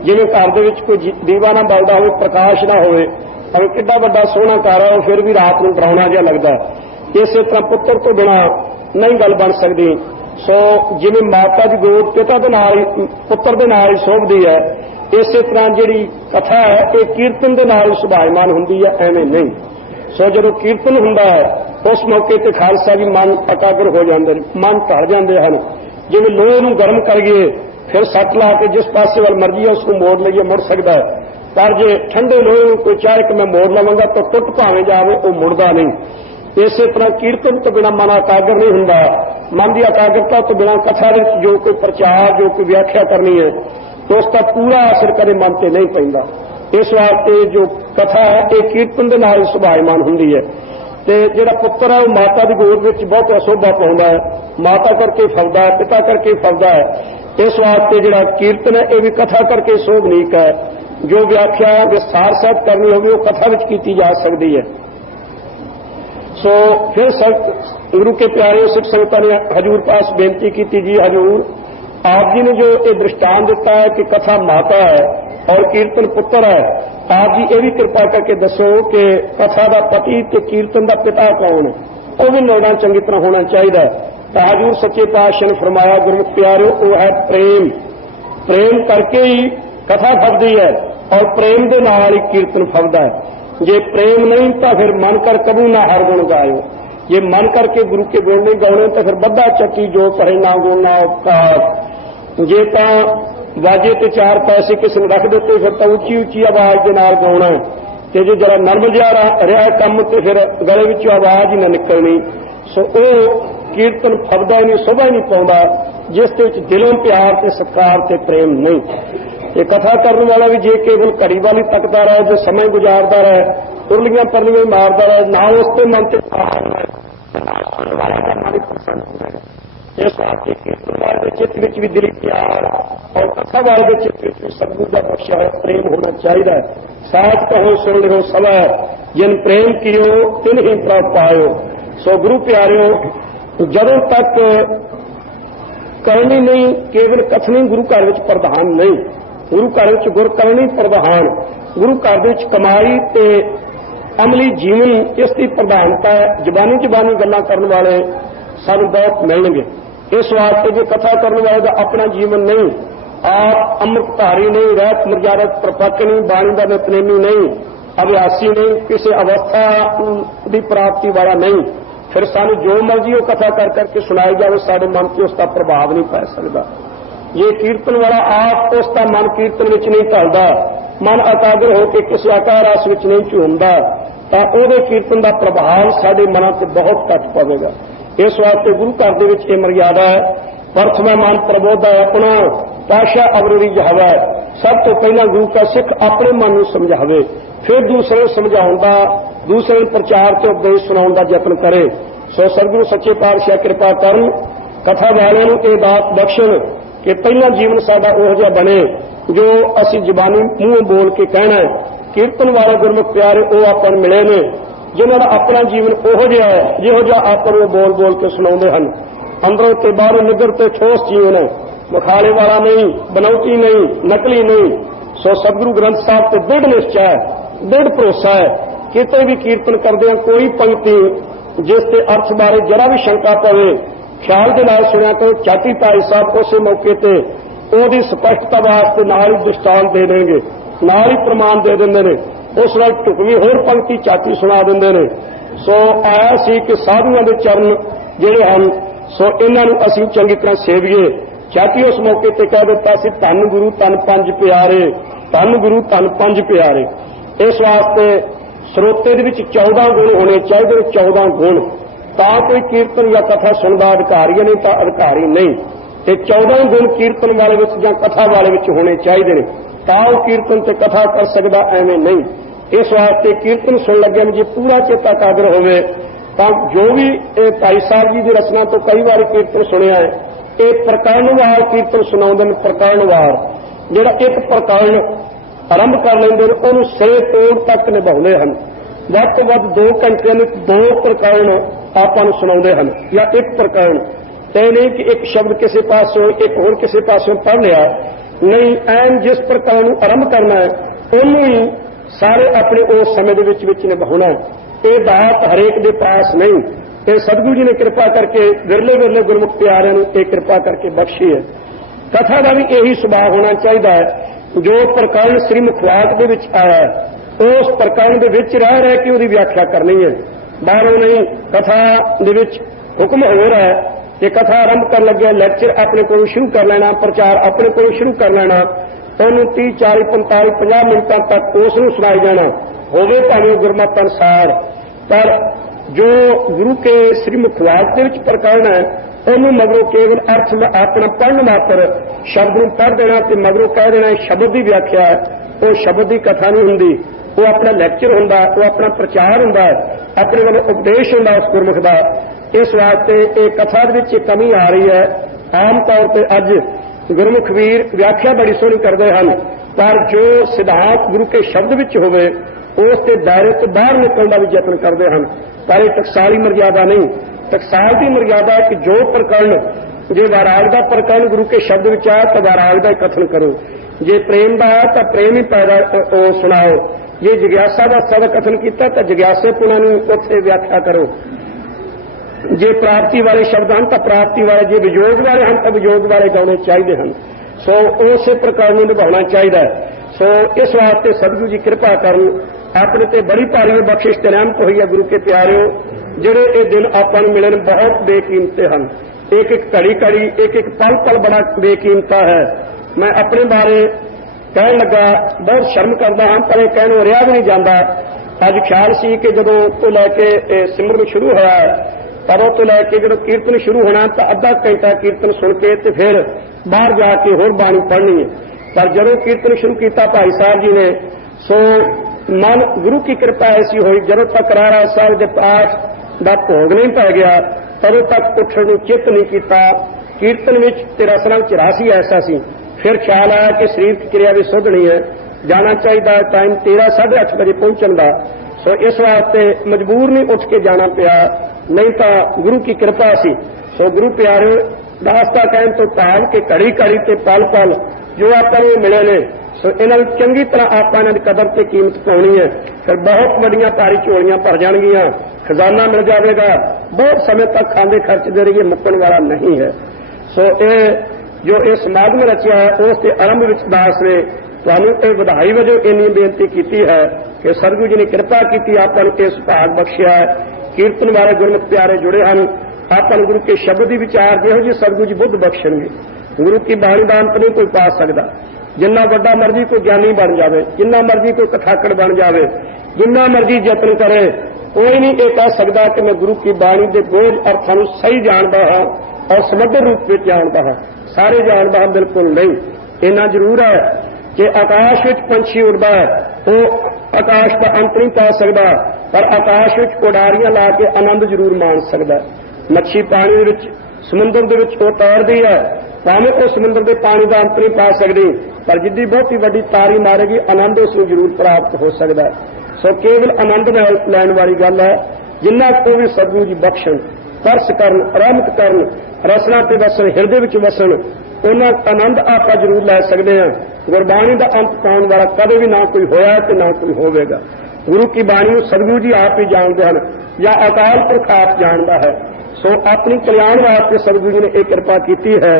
ਜਿਵੇਂ ਘਰ ਦੇ ਵਿੱਚ ਕੋਈ ਦੀਵਾ ਨਾ ਬਲਦਾ ਹੋਵੇ, ਪ੍ਰਕਾਸ਼ ਨਾ ਹੋਵੇ, ਭਾਵੇਂ ਕਿੱਡਾ ਵੱਡਾ ਸੋਹਣਾ ਘਰ ਹੈ, ਉਹ ਫਿਰ ਵੀ ਰਾਤ ਨੂੰ ਡਰਾਉਣਾ ਜਿਹਾ ਲੱਗਦਾ। ਇਸੇ ਤਰ੍ਹਾਂ ਪੁੱਤਰ ਤੋਂ ਬਿਨਾਂ ਨਹੀਂ ਗੱਲ ਬਣ ਸਕਦੀ। ਸੋ ਜਿਵੇਂ ਮਾਤਾ ਦੀ ਗੋਦ ਪਿਤਾ ਦੇ ਨਾਲ ਹੀ, ਪੁੱਤਰ ਦੇ ਨਾਲ ਹੀ ਸੋਭਦੀ ਹੈ, ਇਸੇ ਤਰ੍ਹਾਂ ਜਿਹੜੀ ਕਥਾ ਹੈ ਇਹ ਕੀਰਤਨ ਦੇ ਨਾਲ ਸੁਭਾਇਮਾਨ ਹੁੰਦੀ ਹੈ, ਐਵੇਂ ਨਹੀਂ। ਸੋ ਜਦੋਂ ਕੀਰਤਨ ਹੁੰਦਾ ਹੈ ਉਸ ਮੌਕੇ ਤੇ ਖਾਲਸਾ ਜੀ ਮਨ ਇਕਾਗਰ ਹੋ ਜਾਂਦੇ ਨੇ, ਮਨ ਢਲ ਜਾਂਦੇ ਹਨ। ਜਿਵੇਂ ਲੋਹੇ ਨੂੰ ਗਰਮ ਕਰੀਏ ਫਿਰ ਸੱਟ ਲਾ ਕੇ ਜਿਸ ਪਾਸੇ ਵੱਲ ਮਰਜ਼ੀ ਹੈ ਉਸ ਨੂੰ ਮੋੜ ਲਈਏ, ਮੁੜ ਸਕਦਾ ਹੈ, ਪਰ ਜੇ ਠੰਡੇ ਲੋਹੇ ਨੂੰ ਕੋਈ ਚਾਹੇ ਕਿ ਮੈਂ ਮੋੜ ਲਵਾਂਗਾ ਤਾਂ ਟੁੱਟ ਭਾਵੇਂ ਜਾਵੇ, ਉਹ ਮੁੜਦਾ ਨਹੀਂ। ਇਸੇ ਤਰ੍ਹਾਂ ਕੀਰਤਨ ਤੋਂ ਬਿਨਾਂ ਮਨ ਇਕਾਗਰ ਨਹੀਂ ਹੁੰਦਾ। ਮਨ ਦੀ ਇਕਾਗਰਤਾ ਤੋਂ ਬਿਨਾਂ ਕਥਾ ਵਿੱਚ ਜੋ ਕੋਈ ਪ੍ਰਚਾਰ, ਜੋ ਕੋਈ ਵਿਆਖਿਆ ਕਰਨੀ ਹੈ ਉਸ ਦਾ ਪੂਰਾ ਅਸਰ ਕਦੇ ਮਨ ਤੇ ਨਹੀਂ ਪੈਂਦਾ। ਇਸ ਵਾਸਤੇ ਜੋ ਕਥਾ ਹੈ ਇਹ ਕੀਰਤਨ ਦੇ ਨਾਲ ਸੁਭਾਇਮਾਨ ਹੁੰਦੀ ਹੈ। ਤੇ ਜਿਹੜਾ ਪੁੱਤਰ ਹੈ ਉਹ ਮਾਤਾ ਦੀ ਗੋਦ ਵਿੱਚ ਬਹੁਤ ਅਸੋਭਾ ਪਾਉਂਦਾ ਹੈ, ਮਾਤਾ ਕਰਕੇ ਫਲਦਾ ਹੈ, ਪਿਤਾ ਕਰਕੇ ਫਲਦਾ ਹੈ। ਇਸ ਵਾਸਤੇ ਜਿਹੜਾ ਕੀਰਤਨ ਹੈ ਇਹ ਵੀ ਕਥਾ ਕਰਕੇ ਸੋਭਨੀਕ ਹੈ। ਜੋ ਵਿਆਖਿਆ ਵਿਸਥਾਰ ਸਹਿਤ ਕਰਨੀ ਹੋਵੇ ਉਹ ਕਥਾ ਵਿੱਚ ਕੀਤੀ ਜਾ ਸਕਦੀ ਹੈ। ਸੋ ਫਿਰ ਗੁਰੂ ਕੇ ਪਿਆਰੇ ਸਿੱਖ ਸੰਗਤਾਂ ਨੇ ਹਜ਼ੂਰ ਪਾਸ ਬੇਨਤੀ ਕੀਤੀ, ਜੀ ਹਜ਼ੂਰ ਆਪ ਜੀ ਨੇ ਜੋ ਇਹ ਦ੍ਰਿਸ਼ਟਾਂਤ ਦਿੱਤਾ ਹੈ ਕਿ ਕਥਾ ਮਾਤਾ ਹੈ ਔਰ ਕੀਰਤਨ ਪੁੱਤਰ ਹੈ, ਆਪ ਜੀ ਇਹ ਵੀ ਕਿਰਪਾ ਕਰਕੇ ਦੱਸੋ ਕਿ ਕਥਾ ਦਾ ਪਤੀ ਤੇ ਕੀਰਤਨ ਦਾ ਪਿਤਾ ਕੌਣ ਹੈ, ਉਹ ਵੀ ਨੋੜਾ ਚੰਗੀ ਤਰ੍ਹਾਂ ਹੋਣਾ ਚਾਹੀਦਾ। ਤਾਂ ਹਜ਼ੂਰ ਸੱਚੇ ਪਾਤਸ਼ਾਹ ਨੇ ਫਰਮਾਇਆ, ਗੁਰਮੁਖ ਪਿਆਰਿਓ ਉਹ ਹੈ ਪ੍ਰੇਮ। ਪ੍ਰੇਮ ਕਰਕੇ ਹੀ ਕਥਾ ਫਲਦੀ ਹੈ ਔਰ ਪ੍ਰੇਮ ਦੇ ਨਾਲ ਹੀ ਕੀਰਤਨ ਫਲਦਾ ਹੈ। ਜੇ ਪ੍ਰੇਮ ਨਹੀਂ ਤਾਂ ਫਿਰ ਮਨ ਕਰ ਕਬੂ ਨਾ ਹਰ ਗੁਣ ਗਾਇਓ। ਜੇ ਮਨ ਕਰਕੇ ਗੁਰੂ ਕੇ ਗੁਣ ਨਹੀਂ ਗਾਉਣੇ ਤਾਂ ਫਿਰ ਬੱਧਾ ਚੱਕੀ ਜੋ ਕਹੇ ਨਾ ਗੁਣ ਨਾ ਉਪਕਾਰ। ਜੇ ਤਾਂ ਵਾਜੇ ਤੇ ਚਾਰ ਪੈਸੇ ਕਿਸੇ ਨੂੰ ਰੱਖ ਦਿੱਤੇ ਫਿਰ ਤਾਂ ਉੱਚੀ ਉੱਚੀ ਆਵਾਜ਼ ਦੇ ਨਾਲ ਗਾਉਣਾ, ਤੇ ਜੇ ਜਰਾ ਨਰਮ ਜਿਹਾ ਰਿਹਾ ਕੰਮ ਤੇ ਫਿਰ ਗਲੇ ਵਿੱਚੋਂ ਆਵਾਜ਼ ਹੀ ਨਾ ਨਿਕਲਣੀ। ਸੋ ਉਹ ਕੀਰਤਨ ਫਲਦਾ ਹੀ ਨਹੀਂ, ਸ਼ੋਭਾ ਹੀ ਨਹੀਂ ਪਾਉਂਦਾ ਜਿਸ ਦੇ ਵਿੱਚ ਦਿਲੋਂ ਪਿਆਰ ਤੇ ਸਤਿਕਾਰ ਤੇ ਪ੍ਰੇਮ ਨਹੀਂ। ਇਹ ਕਥਾ ਕਰਨ ਵਾਲਾ ਵੀ ਜੇ ਕੇਵਲ ਘੜੀ ਵਾਲੀ ਤੱਕਦਾ ਰਹੇ, ਜੋ ਸਮੇਂ ਗੁਜ਼ਾਰਦਾ ਰਹੇ, ਉਰਲੀਆਂ ਪਰਲੀਆਂ ਮਾਰਦਾ ਰਹੇ, ਨਾ ਉਸ ਤੇ ਮਨ ਤੇ ਇਸ ਵਾਸਤੇ ਕੀਰਤਨ ਵਾਲੇ ਦੇ ਚਿੱਤ ਵਿੱਚ ਵੀ ਦਿਲੀ ਪਿਆਰ ਔਰ ਕਥਾ ਵਾਲੇ ਦੇ ਚਿੱਤ ਵਿੱਚ ਵੀ ਸਤਿਗੁਰੂ ਦਾ ਬਖਸ਼ਿਆ ਹੋਇਆ ਪ੍ਰੇਮ ਹੋਣਾ ਚਾਹੀਦਾ ਹੈ। ਸਾਥ ਕਹੋ ਸੁਣ ਲਿਓ ਸਭੈ, ਜਿਨ ਪ੍ਰੇਮ ਕੀਓ ਤਿਨ ਹੀ ਪ੍ਰਭ ਪਾਇਓ। ਸੋ ਗੁਰੂ ਪਿਆਰਿਓ, ਜਦੋਂ ਤੱਕ ਕਰਨੀ ਨਹੀਂ, ਕੇਵਲ ਕਥਨੀ ਗੁਰੂ ਘਰ ਵਿੱਚ ਪ੍ਰਧਾਨ ਨਹੀਂ। ਗੁਰੂ ਘਰ ਵਿੱਚ ਗੁਰ ਕਰਨੀ ਪ੍ਰਧਾਨ, ਗੁਰੂ ਘਰ ਦੇ ਵਿੱਚ ਕਮਾਈ ਤੇ ਅਮਲੀ ਜੀਵਨ ਇਸ ਦੀ ਪ੍ਰਧਾਨਤਾ ਹੈ। ਜ਼ਬਾਨੀ ਗੱਲਾਂ ਕਰਨ ਵਾਲੇ ਸਾਨੂੰ ਬਹੁਤ ਮਿਲਣਗੇ। ਇਸ ਵਾਸਤੇ ਜੇ ਕਥਾ ਕਰਨ ਵਾਲੇ ਦਾ ਆਪਣਾ ਜੀਵਨ ਨਹੀਂ, ਆਪ ਅੰਮ੍ਰਿਤਧਾਰੀ ਨਹੀਂ, ਰਹਿਤ ਮਰਜ਼ਾਰਤ ਪ੍ਰਪੱਕ ਨਹੀਂ, ਬਾਣੀ ਦਾ ਨਿਤਨੇਮੀ ਨਹੀਂ, ਅਭਿਆਸੀ ਨਹੀਂ, ਕਿਸੇ ਅਵਸਥਾ ਦੀ ਪ੍ਰਾਪਤੀ ਵਾਲਾ ਨਹੀਂ, ਫਿਰ ਸਾਨੂੰ ਜੋ ਮਰਜ਼ੀ ਉਹ ਕਥਾ ਕਰ ਕਰਕੇ ਸੁਣਾਈ ਜਾਵੇ, ਸਾਡੇ ਮਨ ਤੇ ਉਸ ਦਾ ਪ੍ਰਭਾਵ ਨਹੀਂ ਪੈ ਸਕਦਾ। ਜੇ ਕੀਰਤਨ ਵਾਲਾ ਆਪ ਉਸ ਦਾ ਮਨ ਕੀਰਤਨ ਵਿੱਚ ਨਹੀਂ ਢਲਦਾ, ਮਨ ਇਕਾਗਰ ਹੋ ਕੇ ਕਿਸੇ ਆਕਾਰ ਰਸ ਵਿੱਚ ਨਹੀਂ ਝੂਮਦਾ, ਤਾਂ ਉਹਦੇ ਕੀਰਤਨ ਦਾ ਪ੍ਰਭਾਵ ਸਾਡੇ ਮਨਾਂ ਤੇ ਬਹੁਤ ਘੱਟ ਪਵੇਗਾ। ਇਸ ਵਾਸਤੇ ਗੁਰੂ ਘਰ ਦੇ ਵਿੱਚ ਇਹ ਮਰਿਆਦਾ ਹੈ, ਪ੍ਰਥਮ ਮਨ ਪ੍ਰਬੋਧਾ ਆਪਣਾ ਪਾਸ਼ਾ ਅਵਰਰੀ ਜਹਾਵਾ। ਸਭ ਤੋਂ ਪਹਿਲਾਂ ਗੁਰੂ ਦਾ ਸਿੱਖ ਆਪਣੇ ਮਨ ਨੂੰ ਸਮਝਾਵੇ, ਫਿਰ ਦੂਸਰੇ ਨੂੰ ਸਮਝਾਉਣ ਦਾ, ਦੂਸਰੇ ਨੂੰ ਪ੍ਰਚਾਰ ਤੇ ਉਪਦੇਸ਼ ਸੁਣਾਉਣ ਦਾ ਯਤਨ ਕਰੇ। ਸੋ ਸਤਿਗੁਰੂ ਸੱਚੇ ਪਾਤਸ਼ਾਹ ਕਿਰਪਾ ਕਰਨ, ਕਥਾ ਵਾਲਿਆਂ ਨੂੰ ਇਹ ਦਾਤ ਬਖਸ਼ਣ ਕਿ ਪਹਿਲਾ ਜੀਵਨ ਸਾਡਾ ਉਹੋ ਜਿਹਾ ਬਣੇ ਜੋ ਅਸੀਂ ਜ਼ਬਾਨੀ ਮੂੰਹ ਬੋਲ ਕੇ ਕਹਿਣਾ ਹੈ। ਕੀਰਤਨ ਵਾਲੇ ਗੁਰਮੁਖ ਪਿਆਰੇ ਉਹ ਆਪਾਂ ਨੂੰ ਮਿਲੇ ਨੇ ਜਿਨ੍ਹਾਂ ਦਾ ਆਪਣਾ ਜੀਵਨ ਉਹੋ ਜਿਹਾ ਹੈ ਜਿਹੋ ਜਿਹਾ ਆਪਾਂ ਨੂੰ ਬੋਲ ਬੋਲ ਕੇ ਸੁਣਾਉਂਦੇ ਹਨ। अंदरों ते बाहरों निगर ते ठोस जीवन, मुखाले वाला नहीं, बनौटी नहीं, नकली नहीं। सो सतगुरु ग्रंथ साहब ते दृढ़ निश्चय है, दृढ़ भरोसा है। किते भी कीर्तन करदे कोई पंक्ति जिस ते अर्थ बारे जरा भी शंका पवे, ख्याल के नाल सुनिया करो। चाटी भाई साहब उस मौके ते ओदी स्पष्टता वास्ते नाल ही दृष्टांत दे देंगे, नाल ही प्रमाण दे देंगे ने। उस नाल ढुकवी होर पंक्ति चाटी सुना देंगे ने। सो आया सी कि साधुओं के चरण जिहड़े हन, सो इन्हां नूं असीं चंगी तरह सेविए। चाटी उस मौके ते कह दिता सी, धन गुरु तन पंज प्यारे, धन गुरु तन पंज प्यारे। इस वास्ते ਸਰੋਤੇ ਦੇ ਵਿੱਚ 14 ਗੁਣ ਹੋਣੇ ਚਾਹੀਦੇ, 14 ਗੁਣ, ਤਾਂ ਕੋਈ ਕੀਰਤਨ ਜਾਂ ਕਥਾ ਸੁਣਦਾ ਅਧਿਕਾਰੀ, ਨਹੀਂ ਤਾਂ ਅਧਿਕਾਰੀ ਨਹੀਂ। ਤੇ 14 ਗੁਣ ਕੀਰਤਨ ਵਾਲੇ ਵਿੱਚ ਜਾਂ ਕਥਾ ਵਾਲੇ ਵਿੱਚ ਹੋਣੇ ਚਾਹੀਦੇ ਨੇ, ਤਾਂ ਉਹ ਕੀਰਤਨ ਤੇ ਕਥਾ ਕਰ ਸਕਦਾ, ਐਵੇਂ ਨਹੀਂ। ਇਸ ਵਾਸਤੇ ਕੀਰਤਨ ਸੁਣ ਲੱਗਿਆ ਜੇ ਪੂਰਾ ਚੇਤਾ ਕਾਦਰ ਹੋਵੇ ਤਾਂ ਜੋ ਵੀ ਇਹ ਭਾਈ ਸਾਹਿਬ ਜੀ ਦੀ ਰਚਨਾ ਤੋਂ ਕਈ ਵਾਰੀ ਕੀਰਤਨ ਸੁਣਿਆ ਹੈ, ਇਹ ਪ੍ਰਕਰਣਵਾਰ ਕੀਰਤਨ ਸੁਣਾਉਂਦੇ ਨੇ। ਪ੍ਰਕਰਣਵਾਰ ਜਿਹੜਾ ਇੱਕ ਪ੍ਰਕਰਨ ਆਰੰਭ ਕਰ ਲੈਂਦੇ ਨੇ, ਉਹਨੂੰ ਸਿਰੇ ਤੋੜ ਤੱਕ ਨਿਭਾਉਂਦੇ ਹਨ। ਵੱਧ ਤੋਂ ਵੱਧ 2 ਘੰਟਿਆਂ ਵਿੱਚ 2 ਪ੍ਰਕਰਨ ਆਪਾਂ ਨੂੰ ਸੁਣਾਉਂਦੇ ਹਨ, ਜਾਂ ਇੱਕ ਪ੍ਰਕਰਨ। ਤੇ ਨਹੀਂ ਕਿ ਇੱਕ ਸ਼ਬਦ ਕਿਸੇ ਪਾਸੋਂ ਇੱਕ ਹੋਰ ਕਿਸੇ ਪਾਸੋਂ ਪੜ੍ਹ ਲਿਆ, ਨਹੀਂ, ਐਨ ਜਿਸ ਪ੍ਰਕਰਨ ਨੂੰ ਆਰੰਭ ਕਰਨਾ ਹੈ ਉਹਨੂੰ ਹੀ ਸਾਰੇ ਆਪਣੇ ਉਸ ਸਮੇਂ ਦੇ ਵਿੱਚ ਨਿਭਾਉਣਾ। ਇਹ ਦਾਤ ਹਰੇਕ ਦੇ ਪਾਸ ਨਹੀਂ। ਇਹ ਸਤਿਗੁਰੂ ਜੀ ਨੇ ਕਿਰਪਾ ਕਰਕੇ ਵਿਰਲੇ ਵਿਰਲੇ ਗੁਰਮੁਖ ਪਿਆਰਿਆਂ ਨੂੰ ਇਹ ਕਿਰਪਾ ਕਰਕੇ ਬਖਸ਼ੀ ਹੈ। ਕਥਾ ਦਾ ਵੀ ਇਹੀ ਸੁਭਾਅ ਹੋਣਾ ਚਾਹੀਦਾ ਹੈ। ਜੋ ਪ੍ਰਕਰਨ ਸ੍ਰੀ ਮੁਖਵਾਕ ਦੇ ਵਿੱਚ ਆਇਆ ਹੈ, ਉਸ ਪ੍ਰਕਰਨ ਦੇ ਵਿੱਚ ਰਹਿ ਰਹਿ ਕੇ ਉਹਦੀ ਵਿਆਖਿਆ ਕਰਨੀ ਹੈ, ਬਾਹਰੋਂ ਨਹੀਂ। ਕਥਾ ਦੇ ਵਿੱਚ ਹੁਕਮ ਹੋ ਰਿਹਾ ਹੈ ਕਿ ਕਥਾ ਆਰੰਭ ਕਰਨ ਲੱਗਿਆ ਲੈਕਚਰ ਆਪਣੇ ਕੋਲੋਂ ਸ਼ੁਰੂ ਕਰ ਲੈਣਾ, ਪ੍ਰਚਾਰ ਆਪਣੇ ਕੋਲੋਂ ਸ਼ੁਰੂ ਕਰ ਲੈਣਾ, ਉਹਨੂੰ 30, 40, 45, 50 ਮਿੰਟਾਂ ਤੱਕ ਉਸ ਨੂੰ ਸੁਣਾਈ ਜਾਣਾ, ਹੋਵੇ ਭਾਵੇਂ ਗੁਰਮਤਿ ਅਨੁਸਾਰ। ਪਰ ਜੋ ਗੁਰੂ ਕੇ ਸ੍ਰੀ ਮੁਖਵਾਕ ਦੇ ਵਿੱਚ ਪ੍ਰਕਰਨ ਹੈ, ਉਹਨੂੰ ਮਗਰੋਂ ਕੇਵਲ ਅਰਥ ਆਪਣਾ ਪੜ੍ਹਨ ਮਾਤਰ ਸ਼ਬਦ ਨੂੰ ਪੜ੍ਹ ਦੇਣਾ ਤੇ ਮਗਰੋਂ ਕਹਿ ਦੇਣਾ ਸ਼ਬਦ ਦੀ ਵਿਆਖਿਆ ਹੈ। ਉਹ ਸ਼ਬਦ ਦੀ ਕਥਾ ਨਹੀਂ ਹੁੰਦੀ, ਉਹ ਆਪਣਾ ਲੈਕਚਰ ਹੁੰਦਾ, ਉਹ ਆਪਣਾ ਪ੍ਰਚਾਰ ਹੁੰਦਾ, ਆਪਣੇ ਵੱਲੋਂ ਉਪਦੇਸ਼ ਹੁੰਦਾ ਉਸ ਗੁਰਮੁਖ ਦਾ। ਇਸ ਵਾਸਤੇ ਇਹ ਕਥਾ ਦੇ ਵਿੱਚ ਕਮੀ ਆ ਰਹੀ ਹੈ। ਆਮ ਤੌਰ ਤੇ ਅੱਜ ਗੁਰਮੁਖ ਵੀਰ ਵਿਆਖਿਆ ਬੜੀ ਸੋਹਣੀ ਕਰਦੇ ਹਨ, ਪਰ ਜੋ ਸਿਧਾਂਤ ਗੁਰੂ ਕੇ ਸ਼ਬਦ ਵਿੱਚ ਹੋਵੇ ਉਸ ਤੇ ਦਾਇਰੇ ਤੋਂ ਬਾਹਰ ਨਿਕਲਣ ਦਾ ਵੀ ਯਤਨ ਕਰਦੇ ਹਨ। ਪਰ ਇਹ ਟਕਸਾਲੀ ਮਰਜ਼ਾਦਾ ਨਹੀਂ। ਟਕਸਾਲ ਦੀ ਮਰਜ਼ਾਦਾ ਹੈ ਕਿ ਜੋ ਪ੍ਰਕਰਨ, ਜੇ ਵੈਰਾਗ ਦਾ ਪ੍ਰਕਰਨ ਗੁਰੂ ਕੇ ਸ਼ਬਦ ਵਿੱਚ ਆਇਆ ਤਾਂ ਵੈਰਾਗ ਦਾ ਹੀ ਕਥਨ ਕਰੋ, ਜੇ ਪ੍ਰੇਮ ਦਾ ਆਇਆ ਤਾਂ ਪ੍ਰੇਮ ਹੀ ਪੈਦਾ ਸੁਣਾਓ, ਜੇ ਜਿਗਿਆਸਾ ਦਾ ਸਦਾ ਕਥਨ ਕੀਤਾ ਤਾਂ ਜਿਗਿਆਸੇ ਪੁਣਾ ਨੂੰ ਉੱਥੇ ਵਿਆਖਿਆ ਕਰੋ, ਜੇ ਪ੍ਰਾਪਤੀ ਵਾਲੇ ਸ਼ਬਦ ਹਨ ਤਾਂ ਪ੍ਰਾਪਤੀ ਵਾਲੇ, ਜੇ ਵਿਯੋਗ ਵਾਲੇ ਹਨ ਤਾਂ ਵਿਯੋਗ ਵਾਲੇ ਗਾਉਣੇ ਚਾਹੀਦੇ ਹਨ। ਸੋ ਉਸੇ ਪ੍ਰਕਾਰ ਨੂੰ ਨਿਭਾਉਣਾ ਚਾਹੀਦਾ ਹੈ। ਸੋ ਇਸ ਵਾਸਤੇ ਸਤਿਗੁਰੂ ਜੀ ਕਿਰਪਾ ਕਰਨ, ਆਪਣੇ ਤੇ ਬੜੀ ਭਾਰੀ ਬਖਸ਼ਿਸ਼ ਤੇ ਰਹਿਮਤ ਹੋਈ ਹੈ। ਗੁਰੂ ਕੇ ਪਿਆਰਿਓ, ਜਿਹੜੇ ਇਹ ਦਿਨ ਆਪਾਂ ਨੂੰ ਮਿਲੇ ਨੇ ਬਹੁਤ ਬੇਕੀਮਤੇ ਹਨ। ਇੱਕ ਇੱਕ ਘੜੀ ਘੜੀ, ਇੱਕ ਇੱਕ ਪਲ ਪਲ ਬੜਾ ਬੇਕੀਮਤਾ ਹੈ। ਮੈਂ ਆਪਣੇ ਬਾਰੇ ਕਹਿਣ ਲੱਗਾ ਬਹੁਤ ਸ਼ਰਮ ਕਰਦਾ ਹਾਂ, ਪਰ ਇਹ ਕਹਿਣੋਂ ਰਿਹਾ ਵੀ ਨਹੀਂ ਜਾਂਦਾ। ਅੱਜ ਖਿਆਲ ਸੀ ਕਿ ਜਦੋਂ ਤੋਂ ਲੈ ਕੇ ਸਿਮਰਨ ਸ਼ੁਰੂ ਹੋਇਆ, ਤਦੋਂ ਤੋਂ ਲੈ ਕੇ ਜਦੋਂ ਕੀਰਤਨ ਸ਼ੁਰੂ ਹੋਣਾ ਤਾਂ ਅੱਧਾ ਘੰਟਾ ਕੀਰਤਨ ਸੁਣ ਕੇ ਤੇ ਫਿਰ ਬਾਹਰ ਜਾ ਕੇ ਹੋਰ ਬਾਣੀ ਪੜ੍ਹਨੀ ਹੈ। ਪਰ ਜਦੋਂ ਕੀਰਤਨ ਸ਼ੁਰੂ ਕੀਤਾ ਭਾਈ ਸਾਹਿਬ ਜੀ ਨੇ, ਸੋ ਮਨ ਗੁਰੂ ਕੀ ਕਿਰਪਾ ਐਸੀ ਹੋਈ, ਜਦੋਂ ਤੱਕ ਰਹਿਰਾਸ ਸਾਹਿਬ ਦੇ ਪਾਠ ਦਾ ਭੋਗ ਨਹੀਂ ਪੈ ਗਿਆ ਤਦੋਂ ਤੱਕ ਉੱਠਣ ਨੂੰ ਚਿੱਤ ਨਹੀਂ ਕੀਤਾ। ਕੀਰਤਨ ਵਿੱਚ ਤੇ ਰਸਨਾ ਵਿੱਚ ਰਸ ਹੀ ਐਸਾ ਸੀ। ਫਿਰ ਖਿਆਲ ਆਇਆ ਕਿ ਸਰੀਰਕ ਕਿਰਿਆ ਵੀ ਸੁਧਣੀ ਹੈ, ਜਾਣਾ ਚਾਹੀਦਾ। ਟਾਈਮ 13, 8:30 ਵਜੇ ਪਹੁੰਚਣ ਦਾ। ਸੋ ਇਸ ਵਾਸਤੇ ਮਜਬੂਰ ਨਹੀਂ ਉੱਠ ਕੇ ਜਾਣਾ ਪਿਆ, ਨਹੀਂ ਤਾਂ ਗੁਰੂ ਕੀ ਕਿਰਪਾ ਸੀ। ਸੋ ਗੁਰੂ ਪਿਆਰਿਓ, ਦਾਸਤਾ ਕਹਿਣ ਤੋਂ ਭਾਵ ਕਿ ਘੜੀ ਘੜੀ ਤੇ ਪਲ ਪਲ ਜੋ ਆਪਾਂ ਨੂੰ ਮਿਲੇ ਨੇ, ਸੋ ਇਹਨਾਂ ਨੂੰ ਚੰਗੀ ਤਰ੍ਹਾਂ ਆਪਾਂ ਇਹਨਾਂ ਦੀ ਕਦਰ ਤੇ ਕੀਮਤ ਪਾਉਣੀ ਹੈ। ਫਿਰ ਬਹੁਤ ਵੱਡੀਆਂ ਭਾਰੀ ਝੋਲੀਆਂ ਭਰ ਜਾਣਗੀਆਂ, ਖਜ਼ਾਨਾ ਮਿਲ ਜਾਵੇਗਾ। ਬਹੁਤ ਸਮੇਂ ਤੱਕ ਖਾਂਦੇ ਖਰਚਦੇ ਰਹੀਏ, ਮੁੱਕਣ ਵਾਲਾ ਨਹੀਂ ਹੈ। ਸੋ ਇਹ ਜੋ ਇਹ ਸਮਾਗਮ ਰਚਿਆ ਹੈ, ਉਸ ਦੇ ਆਰੰਭ ਵਿੱਚ ਦਾਸ ਨੇ ਤੁਹਾਨੂੰ ਇਹ ਵਧਾਈ ਵਜੋਂ ਇੰਨੀ ਬੇਨਤੀ ਕੀਤੀ ਹੈ ਕਿ ਸਤਿਗੁਰੂ ਜੀ ਨੇ ਕਿਰਪਾ ਕੀਤੀ, ਆਪਾਂ ਨੂੰ ਇਸ ਭਾਗ ਬਖਸ਼ਿਆ ਹੈ। ਕੀਰਤਨ ਵਾਲੇ ਗੁਰਮੁਖ ਪਿਆਰੇ ਜੁੜੇ ਹਨ, ਆਪਾਂ ਨੂੰ ਗੁਰੂ ਕੇ ਸ਼ਬਦ ਦੀ ਵਿਚਾਰ ਜਿਹੋ ਜਿਹੇ ਸਤਿਗੁਰੂ ਜੀ ਬੁੱਧ ਬਖਸ਼ਣਗੇ। ਗੁਰੂ ਕੀ ਬਾਣੀ ਦਾ ਅੰਤ ਨਹੀਂ ਕੋਈ ਪਾ ਸਕਦਾ। ਜਿੰਨਾ ਵੱਡਾ ਮਰਜ਼ੀ ਕੋਈ ਗਿਆਨੀ ਬਣ ਜਾਵੇ, ਜਿੰਨਾ ਮਰਜ਼ੀ ਕੋਈ ਕਥਾਕੜ ਬਣ ਜਾਵੇ, ਜਿੰਨਾ ਮਰਜ਼ੀ ਯਤਨ ਕਰੇ, ਕੋਈ ਨਹੀਂ ਇਹ ਕਹਿ ਸਕਦਾ ਕਿ ਮੈਂ ਗੁਰੂ ਕੀ ਬਾਣੀ ਦੇ ਬੋਝ ਅਰਥਾਂ ਨੂੰ ਸਹੀ ਜਾਣਦਾ ਹਾਂ ਔਰ ਸਮੁੱਚੇ ਰੂਪ ਵਿੱਚ ਜਾਣਦਾ ਹਾਂ। ਸਾਰੇ ਜਾਣਦਾ ਹਾਂ ਬਿਲਕੁਲ ਨਹੀਂ। ਇੰਨਾ ਜ਼ਰੂਰ ਹੈ ਕਿ ਆਕਾਸ਼ ਵਿੱਚ ਪੰਛੀ ਉੱਡਦਾ ਹੈ, ਉਹ ਆਕਾਸ਼ ਦਾ ਅੰਤ ਨਹੀਂ ਪਾ ਸਕਦਾ, ਪਰ ਆਕਾਸ਼ ਵਿੱਚ ਉਡਾਰੀਆਂ ਲਾ ਕੇ ਆਨੰਦ ਜ਼ਰੂਰ ਮਾਣ ਸਕਦਾ। ਮੱਛੀ ਪਾਣੀ ਦੇ ਵਿੱਚ, ਸਮੁੰਦਰ ਦੇ ਵਿੱਚ ਉਹ ਤੈਰਦੀ ਹੈ, ਭਾਵੇਂ ਉਹ ਸਮੁੰਦਰ ਦੇ ਪਾਣੀ ਦਾ ਅੰਤ ਨਹੀਂ ਪਾ ਸਕਦੀ, ਪਰ ਜਿੱਡੀ ਬਹੁਤੀ ਵੱਡੀ ਤਾਰੀ ਮਾਰੇਗੀ ਆਨੰਦ ਉਸ ਨੂੰ ਜ਼ਰੂਰ ਪ੍ਰਾਪਤ ਹੋ ਸਕਦਾ ਹੈ। ਸੋ ਕੇਵਲ ਆਨੰਦ ਲੈਣ ਵਾਲੀ ਗੱਲ ਹੈ। ਜਿੰਨਾ ਕੋ ਵੀ ਸਤਿਗੁਰੂ ਜੀ ਬਖਸ਼ਣ, स्पर्श करन, रहमत करन, रसना ते वसन, हिरदे विच वसन, उन्हां आनंद आपां जरूर लै सकदे हां। गुरबाणी दा अंत पाउण वाला कदे भी ना कोई होया ते ना कोई होवेगा। गुरु की बाणी नूं सतगुरु जी आप ही जानते हैं या अकाल पुरख आप जानता है। सो अपनी कल्याण वास्ते सतगुरु जी ने एक कृपा की है।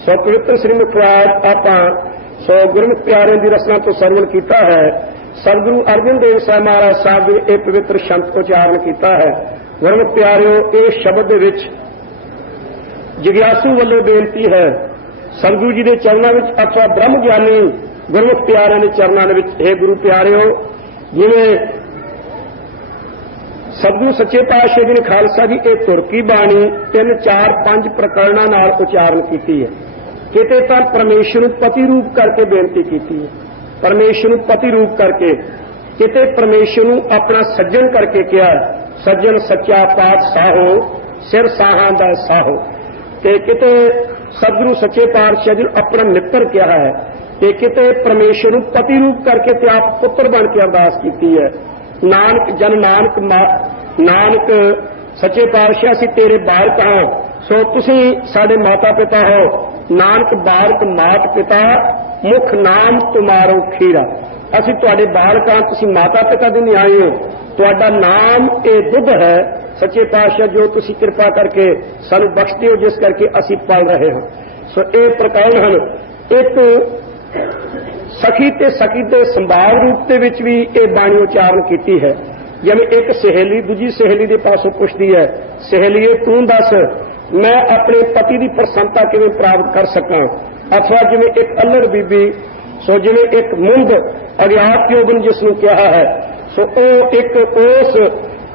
सो पवित्र श्रीमद प्रवाद आपां सो गुरमुख प्यारे की रसना तो सरवण किया है। सतगुरु अर्जन देव साहब महाराज साहब ने एक पवित्र शब्द उच्चारण किया है। गुरमुख प्यारिओ, इस शब्द दे विच जिग्यासू वालों बेनती है, सतगुरु जी के चरणों में अथवा ब्रह्म ज्ञानी गुरमुख प्यारिਆਂ के चरणों में, हे गुरु प्यारिओ, जिवें सतगुरु सच्चे पातशाह जी ने खालसा जी एक तुरकी बाणी 3, 4, 5 प्रकरणों नाल उच्चारण की है। किते तां परमेश्वर नूं पति रूप करके बेनती की है, परमेश्वर नूं पति रूप करके, किते परमेश्वर नूं अपना सज्जन करके किया, सज्जन सच्चा पातशाहो सिर साहां दा साहो। ते किते सतगुरु सच्चे पातशाह जी अपना मित्र किया है, ते किते परमेश्वर नूं पति रूप करके ते आप पुत्र बन के अरदास की है। नानक जन नानक सच्चे पातशाह असीं तेरे बालक हां, सो तुसीं साडे माता पिता हो। नानक बालक मात पिता, मुख नाम तुमारो खीरा। असीं तुहाडे बालक हां, तुसीं माता पिता दे नहीं आए हो। तुहाडा नाम ये दुध है सच्चे पातशाह, जो तुसीं कृपा करके सानूं बख्शदे हो, जिस करके असीं पल रहे हो। सो ये प्रकरण हन। एक सखी ते सखी के संभाव रूप के विच भी ये बाणी उच्चारण की है। जिवें एक सहेली दूजी सहेली के पासों पुछती है, सहेलीए तू दस मैं अपने पति की प्रसन्नता किवें प्राप्त कर सकां। अथवा जिवें एक अल्लड़ बीबी, सो जिवें एक मुंद अज्ञात यौवन जिसनूं कहा है, सो ओ एक उस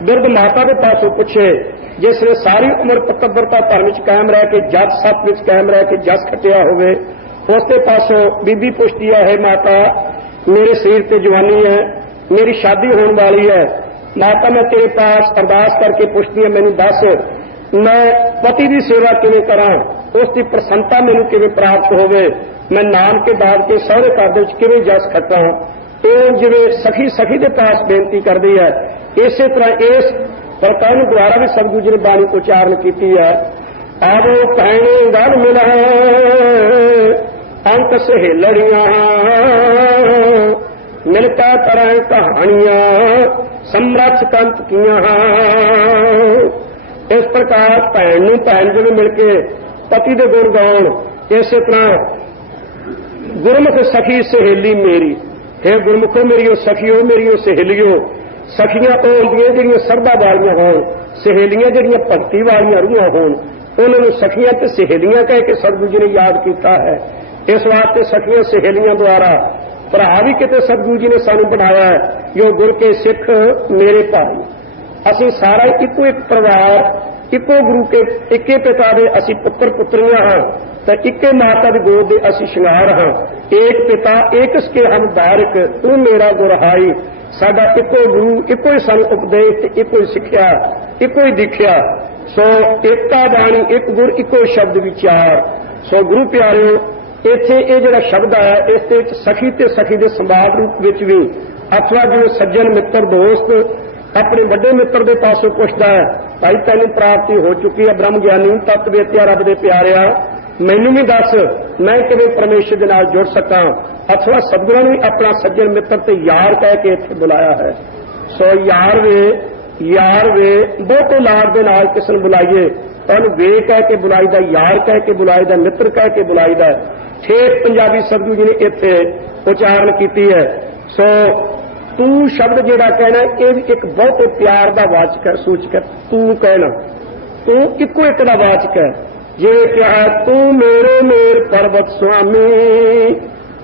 बिरध माता के पासों पूछे जिसने सारी उम्र पतव्रता धर्म च कायम रह के जस सत विच कायम रह के जस खटिया होवे। उसके पासों बीबी पुछती है, माता मेरे शरीर ते जवानी है, मेरी शादी होने वाली है, माता मैं तेरे पास अरदास करके पुछती है, मैनूं दस मैं पति की सेवा किवें करां, उसकी प्रसन्नता मैनूं किवें प्राप्त होवे, मैं नाम के बाद के सहुरे घर दे विच किवें जस खटां। तो जिवें सखी सखी के पास बेनती करती है, इस तरह इस प्रकार द्वारा भी सतगुरु जी ने बाणी उच्चारण की है। आवो भैणे गल मिला अंत सहेलड़ियां, मिलता तरह कहानियां समरथ कंत किया। इस प्रकार भैन नूं भैन जिवें मिलके पति दे गुण गाउण, इस तरह गुरमुख सखी सहेली मेरी, हे गुरमुखो मेरियो सखियो मेरियो सहेलियो। सखियां ਉਹ ਹੁੰਦੀਆਂ ਜਿਹੜੀਆਂ ਸਰਦਾ ਵਾਲੀਆਂ ਹੋਣ, सहेलियां ਜਿਹੜੀਆਂ भगती वालियां रूहां होण, उन्होंने सखियां ते सहेलियां कह के सतगुरु जी ने याद किया है। इस वास्ते सखियां सहेलियां द्वारा भरा भी किते सतगुरु जी ने सानू बनाया है, जो गुर के सिख मेरे भाई। असीं सारा इको एक परिवार, इको गुरु के इके पिता दे असीं पुत्र पुत्रियां हां, तो इके माता की गोद दे असीं शिंगार हां। एक पिता एक के हम बारिक, तू मेरा गुरहाई। साडा इको गुरु, इको ही सानू उपदेश ते इको ही सिक्ख्या, इको ही दीख्या। सो एकता बाणी, एक गुर, इको शब्द विचार। सो गुरु प्यारिओ, इत्थे ये जिहड़ा शब्द है, इस दे विच सखी ते सखी दे संवाद रूप विच भी, अथवा जो सज्जन मित्र दोस्त अपने बड़े मित्र के पासों पुछदा है, भाई तैनूं प्राप्ति हो चुकी है ब्रह्म ज्ञानी तत्व वेत्या रब दे प्यारिआ, मैनूं भी दस मैं किवें परमेश्वर दे नाल जुड़ सकां। अथवा सतगुरां ने अपना सज्जन मित्र ते यार कह के इत्थे बुलाया है। सो यार वे बहुते लाड दे नाल किस नूं बुलाइए, तुहानूं वे कह के बुलाईदा, यार कह के बुलाईदा, मित्र कह के बुलाईदा। ठेठ पंजाबी सतगुरु जी ने इत्थे उच्चारण कीती है। सो तू शब्द जिहड़ा कहना ये भी एक बहुत प्यार का वाचक है, सूचक है। तू कहना, तू इको एक दा वाचक है। जे क्या तू मेरे मेर पर्वत स्वामी,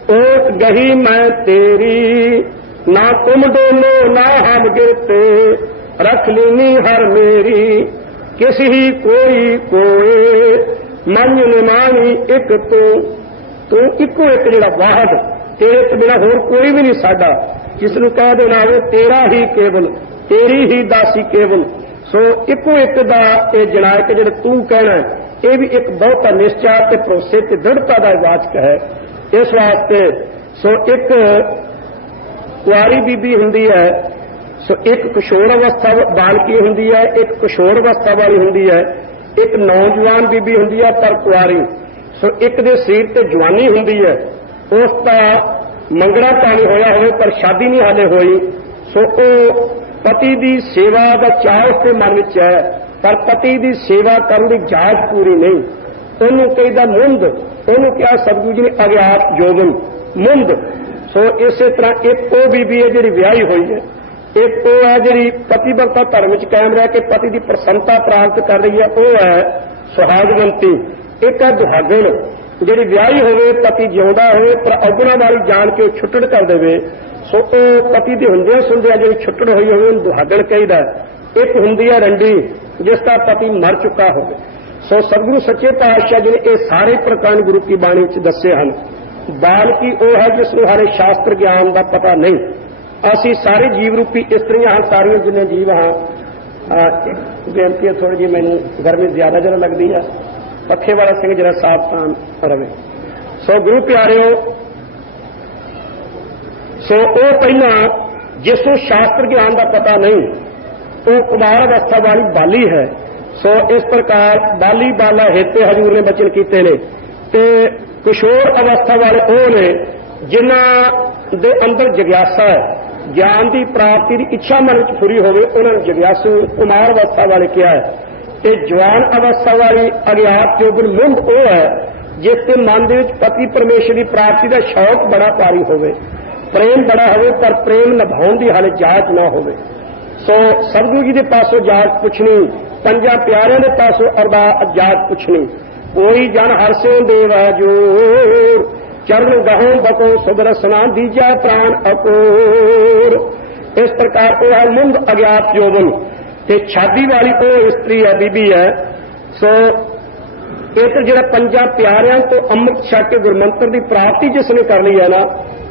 ओट गही मैं तेरी, ना तुम डोलो ना हम गिरते, रख लीनी हर मेरी, किस ही कोई मन निमानी एक तू इको एक जिहड़ा वाहद, तेरे तो बिना होर कोई भी नहीं साडा, जिसनूं कह देना हो तेरा ही केवल, तेरी ही दासी केवल। सो इको एक दा ये जनायक जिहड़ा तू कहना, ये भी एक बहुत निश्चय ते भरोसे ते दृढ़ता का वाचक है। इस वास्ते सो एक कुआरी बीबी हुंदी है, सो एक किशोर अवस्था बालकी हुंदी है, एक किशोर अवस्था वाली हुंदी है, एक नौजवान बीबी हुंदी है पर कुआरी। सो एक दे शरीर ते जवानी हुंदी है, उसका मंगड़ा पानी होया होवे पर शादी नहीं हाले होई। सो ओ पति दी सेवा दा चाह उसके मन विच है, पर पति दी सेवा करन दी जाच पूरी नहीं। ਉਹਨੂੰ ਕਹਿੰਦਾ ਮੁੰਦ, ਉਹਨੂੰ ਕਿਹਾ ਸਤਿਗੁਰੂ ਜੀ ਨੇ ਅਗਿਆਤ ਜੋਬਨ ਮੁੰਦ। ਸੋ ਇਸੇ ਤਰ੍ਹਾਂ ਇੱਕ ਉਹ ਬੀਬੀ ਹੈ ਜਿਹੜੀ ਵਿਆਹੀ ਹੋਈ ਹੈ, ਇੱਕ ਉਹ ਹੈ ਜਿਹੜੀ ਪਤੀਵਰਤਾ ਧਰਮ ਵਿੱਚ ਕਾਇਮ ਰਹਿ ਕੇ ਪਤੀ ਦੀ ਪ੍ਰਸੰਨਤਾ ਪ੍ਰਾਪਤ ਕਰ ਰਹੀ ਹੈ, ਉਹ ਹੈ ਸੁਹਾਗਵੰਤੀ। ਇੱਕ ਹੈ ਦੁਹਾਗਣ ਜਿਹੜੀ ਵਿਆਹੀ ਹੋਵੇ, ਪਤੀ ਜਿਉਂਦਾ ਹੋਵੇ ਪਰ ਔਗਣਾ ਵਾਲੀ ਜਾਣ ਕੇ ਉਹ ਛੁੱਟੜ ਕਰ ਦੇਵੇ। ਸੋ ਉਹ ਪਤੀ ਦੇ ਹੁੰਦਿਆਂ ਸੁਣਦਿਆਂ ਜਿਹੜੀ ਛੁੱਟੜ ਹੋਈ ਹੋਵੇ ਉਹਨੂੰ ਦੁਹਾਗਣ ਕਹਿੰਦਾ। ਇੱਕ ਹੁੰਦੀ ਹੈ ਰੰਡੀ ਜਿਸ ਦਾ ਪਤੀ ਮਰ ਚੁੱਕਾ ਹੋਵੇ। ਸੋ ਸਤਿਗੁਰੂ ਸੱਚੇ ਪਾਤਸ਼ਾਹ ਜੀ ਨੇ ਇਹ ਸਾਰੇ ਪ੍ਰਕਾਰ ਗੁਰੂ ਕੀ ਬਾਣੀ ਵਿੱਚ ਦੱਸੇ ਹਨ। ਬਾਲਕੀ ਉਹ ਹੈ ਜਿਸ ਨੂੰ ਹਾਲੇ ਸ਼ਾਸਤਰ ਗਿਆਨ ਦਾ ਪਤਾ ਨਹੀਂ। ਅਸੀਂ ਸਾਰੇ ਜੀਵ ਰੂਪੀ ਇਸਤਰੀਆਂ ਹਾਂ, ਸਾਰੀਆਂ ਜਿੰਨੇ ਜੀਵ ਹਾਂ। ਬੇਨਤੀ ਹੈ ਥੋੜੀ ਜਿਹੀ, ਮੈਨੂੰ ਗਰਮੀ ਜ਼ਿਆਦਾ ਜਰਾ ਲੱਗਦੀ ਹੈ, ਪੱਖੇ ਵਾਲਾ ਸਿੰਘ ਜਰਾ ਸਾਵਧਾਨ ਰਵੇ। ਸੋ ਗੁਰੂ ਪਿਆਰਿਓ, ਸੋ ਉਹ ਪਹਿਲਾਂ ਜਿਸ ਨੂੰ ਸ਼ਾਸਤਰ ਗਿਆਨ ਦਾ ਪਤਾ ਨਹੀਂ ਉਹ ਕੁਮਾਰ ਅਵਸਥਾ ਵਾਲੀ ਬਾਲੀ ਹੈ। ਸੋ ਇਸ ਪ੍ਰਕਾਰ ਬਾਲੀ ਬਾਲਾ ਹੇਤੇ ਹਜ਼ੂਰ ਨੇ ਬਚਨ ਕੀਤੇ ਨੇ। ਤੇ ਕਿਸ਼ੋਰ ਅਵਸਥਾ ਵਾਲੇ ਉਹ ਨੇ ਜਿਨ੍ਹਾਂ ਦੇ ਅੰਦਰ ਜਗਿਆਸਾ ਹੈ, ਗਿਆਨ ਦੀ ਪ੍ਰਾਪਤੀ ਦੀ ਇੱਛਾ ਮਨ ਵਿੱਚ ਪੂਰੀ ਹੋਵੇ, ਉਹਨਾਂ ਨੂੰ ਜਗਿਆਸੂ ਕੁਮਾਰ ਅਵਸਥਾ ਵਾਲੇ ਕਿਹਾ ਹੈ। ਤੇ ਜਵਾਨ ਅਵਸਥਾ ਵਾਲੀ ਅਗਿਆਤ ਜੋਗਨ ਮੁੰਡ ਉਹ ਹੈ ਜਿਸ ਦੇ ਮਨ ਦੇ ਵਿੱਚ ਪਤੀ ਪਰਮੇਸ਼ਰ ਦੀ ਪ੍ਰਾਪਤੀ ਦਾ ਸ਼ੌਕ ਬੜਾ ਭਾਰੀ ਹੋਵੇ, ਪ੍ਰੇਮ ਬੜਾ ਹੋਵੇ ਪਰ ਪ੍ਰੇਮ ਨਿਭਾਉਣ ਦੀ ਹਾਲੇ ਜਾਚ ਨਾ ਹੋਵੇ। ਸੋ ਸਤਿਗੁਰੂ ਜੀ ਦੇ ਪਾਸੋਂ ਜਾਚ ਪੁੱਛਣੀ, ਪੰਜਾਂ ਪਿਆਰਿਆਂ ਦੇ ਪਾਸੋਂ ਅਰਦਾਸ ਜਾਚ ਪੁੱਛਣੀ। ਕੋਈ ਜਨ ਹਰਸਿਓ ਦੇਵਾ ਜੋਰ, ਚਰਨ ਗਹੋਂ ਬਕੋ ਸੁਦਰਸਨਾ ਦੀਜਾ ਪ੍ਰਾਣ ਅਕੋਰ। ਇਸ ਪ੍ਰਕਾਰ ਉਹ ਹੈ ਮੁੰਦ ਅਗਿਆਤ ਜੋਬਨ। ਤੇ ਛਾਦੀ ਵਾਲੀ ਉਹ ਇਸਤਰੀ ਹੈ, ਬੀਬੀ ਹੈ। ਸੋ ਇਹ ਜਿਹੜਾ ਪੰਜਾਂ ਪਿਆਰਿਆਂ ਤੋਂ ਅੰਮ੍ਰਿਤ ਛਕ ਕੇ ਗੁਰਮੰਤਰ ਦੀ ਪ੍ਰਾਪਤੀ ਜਿਸ ਨੇ ਕਰ ਲਈ ਹੈ ਨਾ,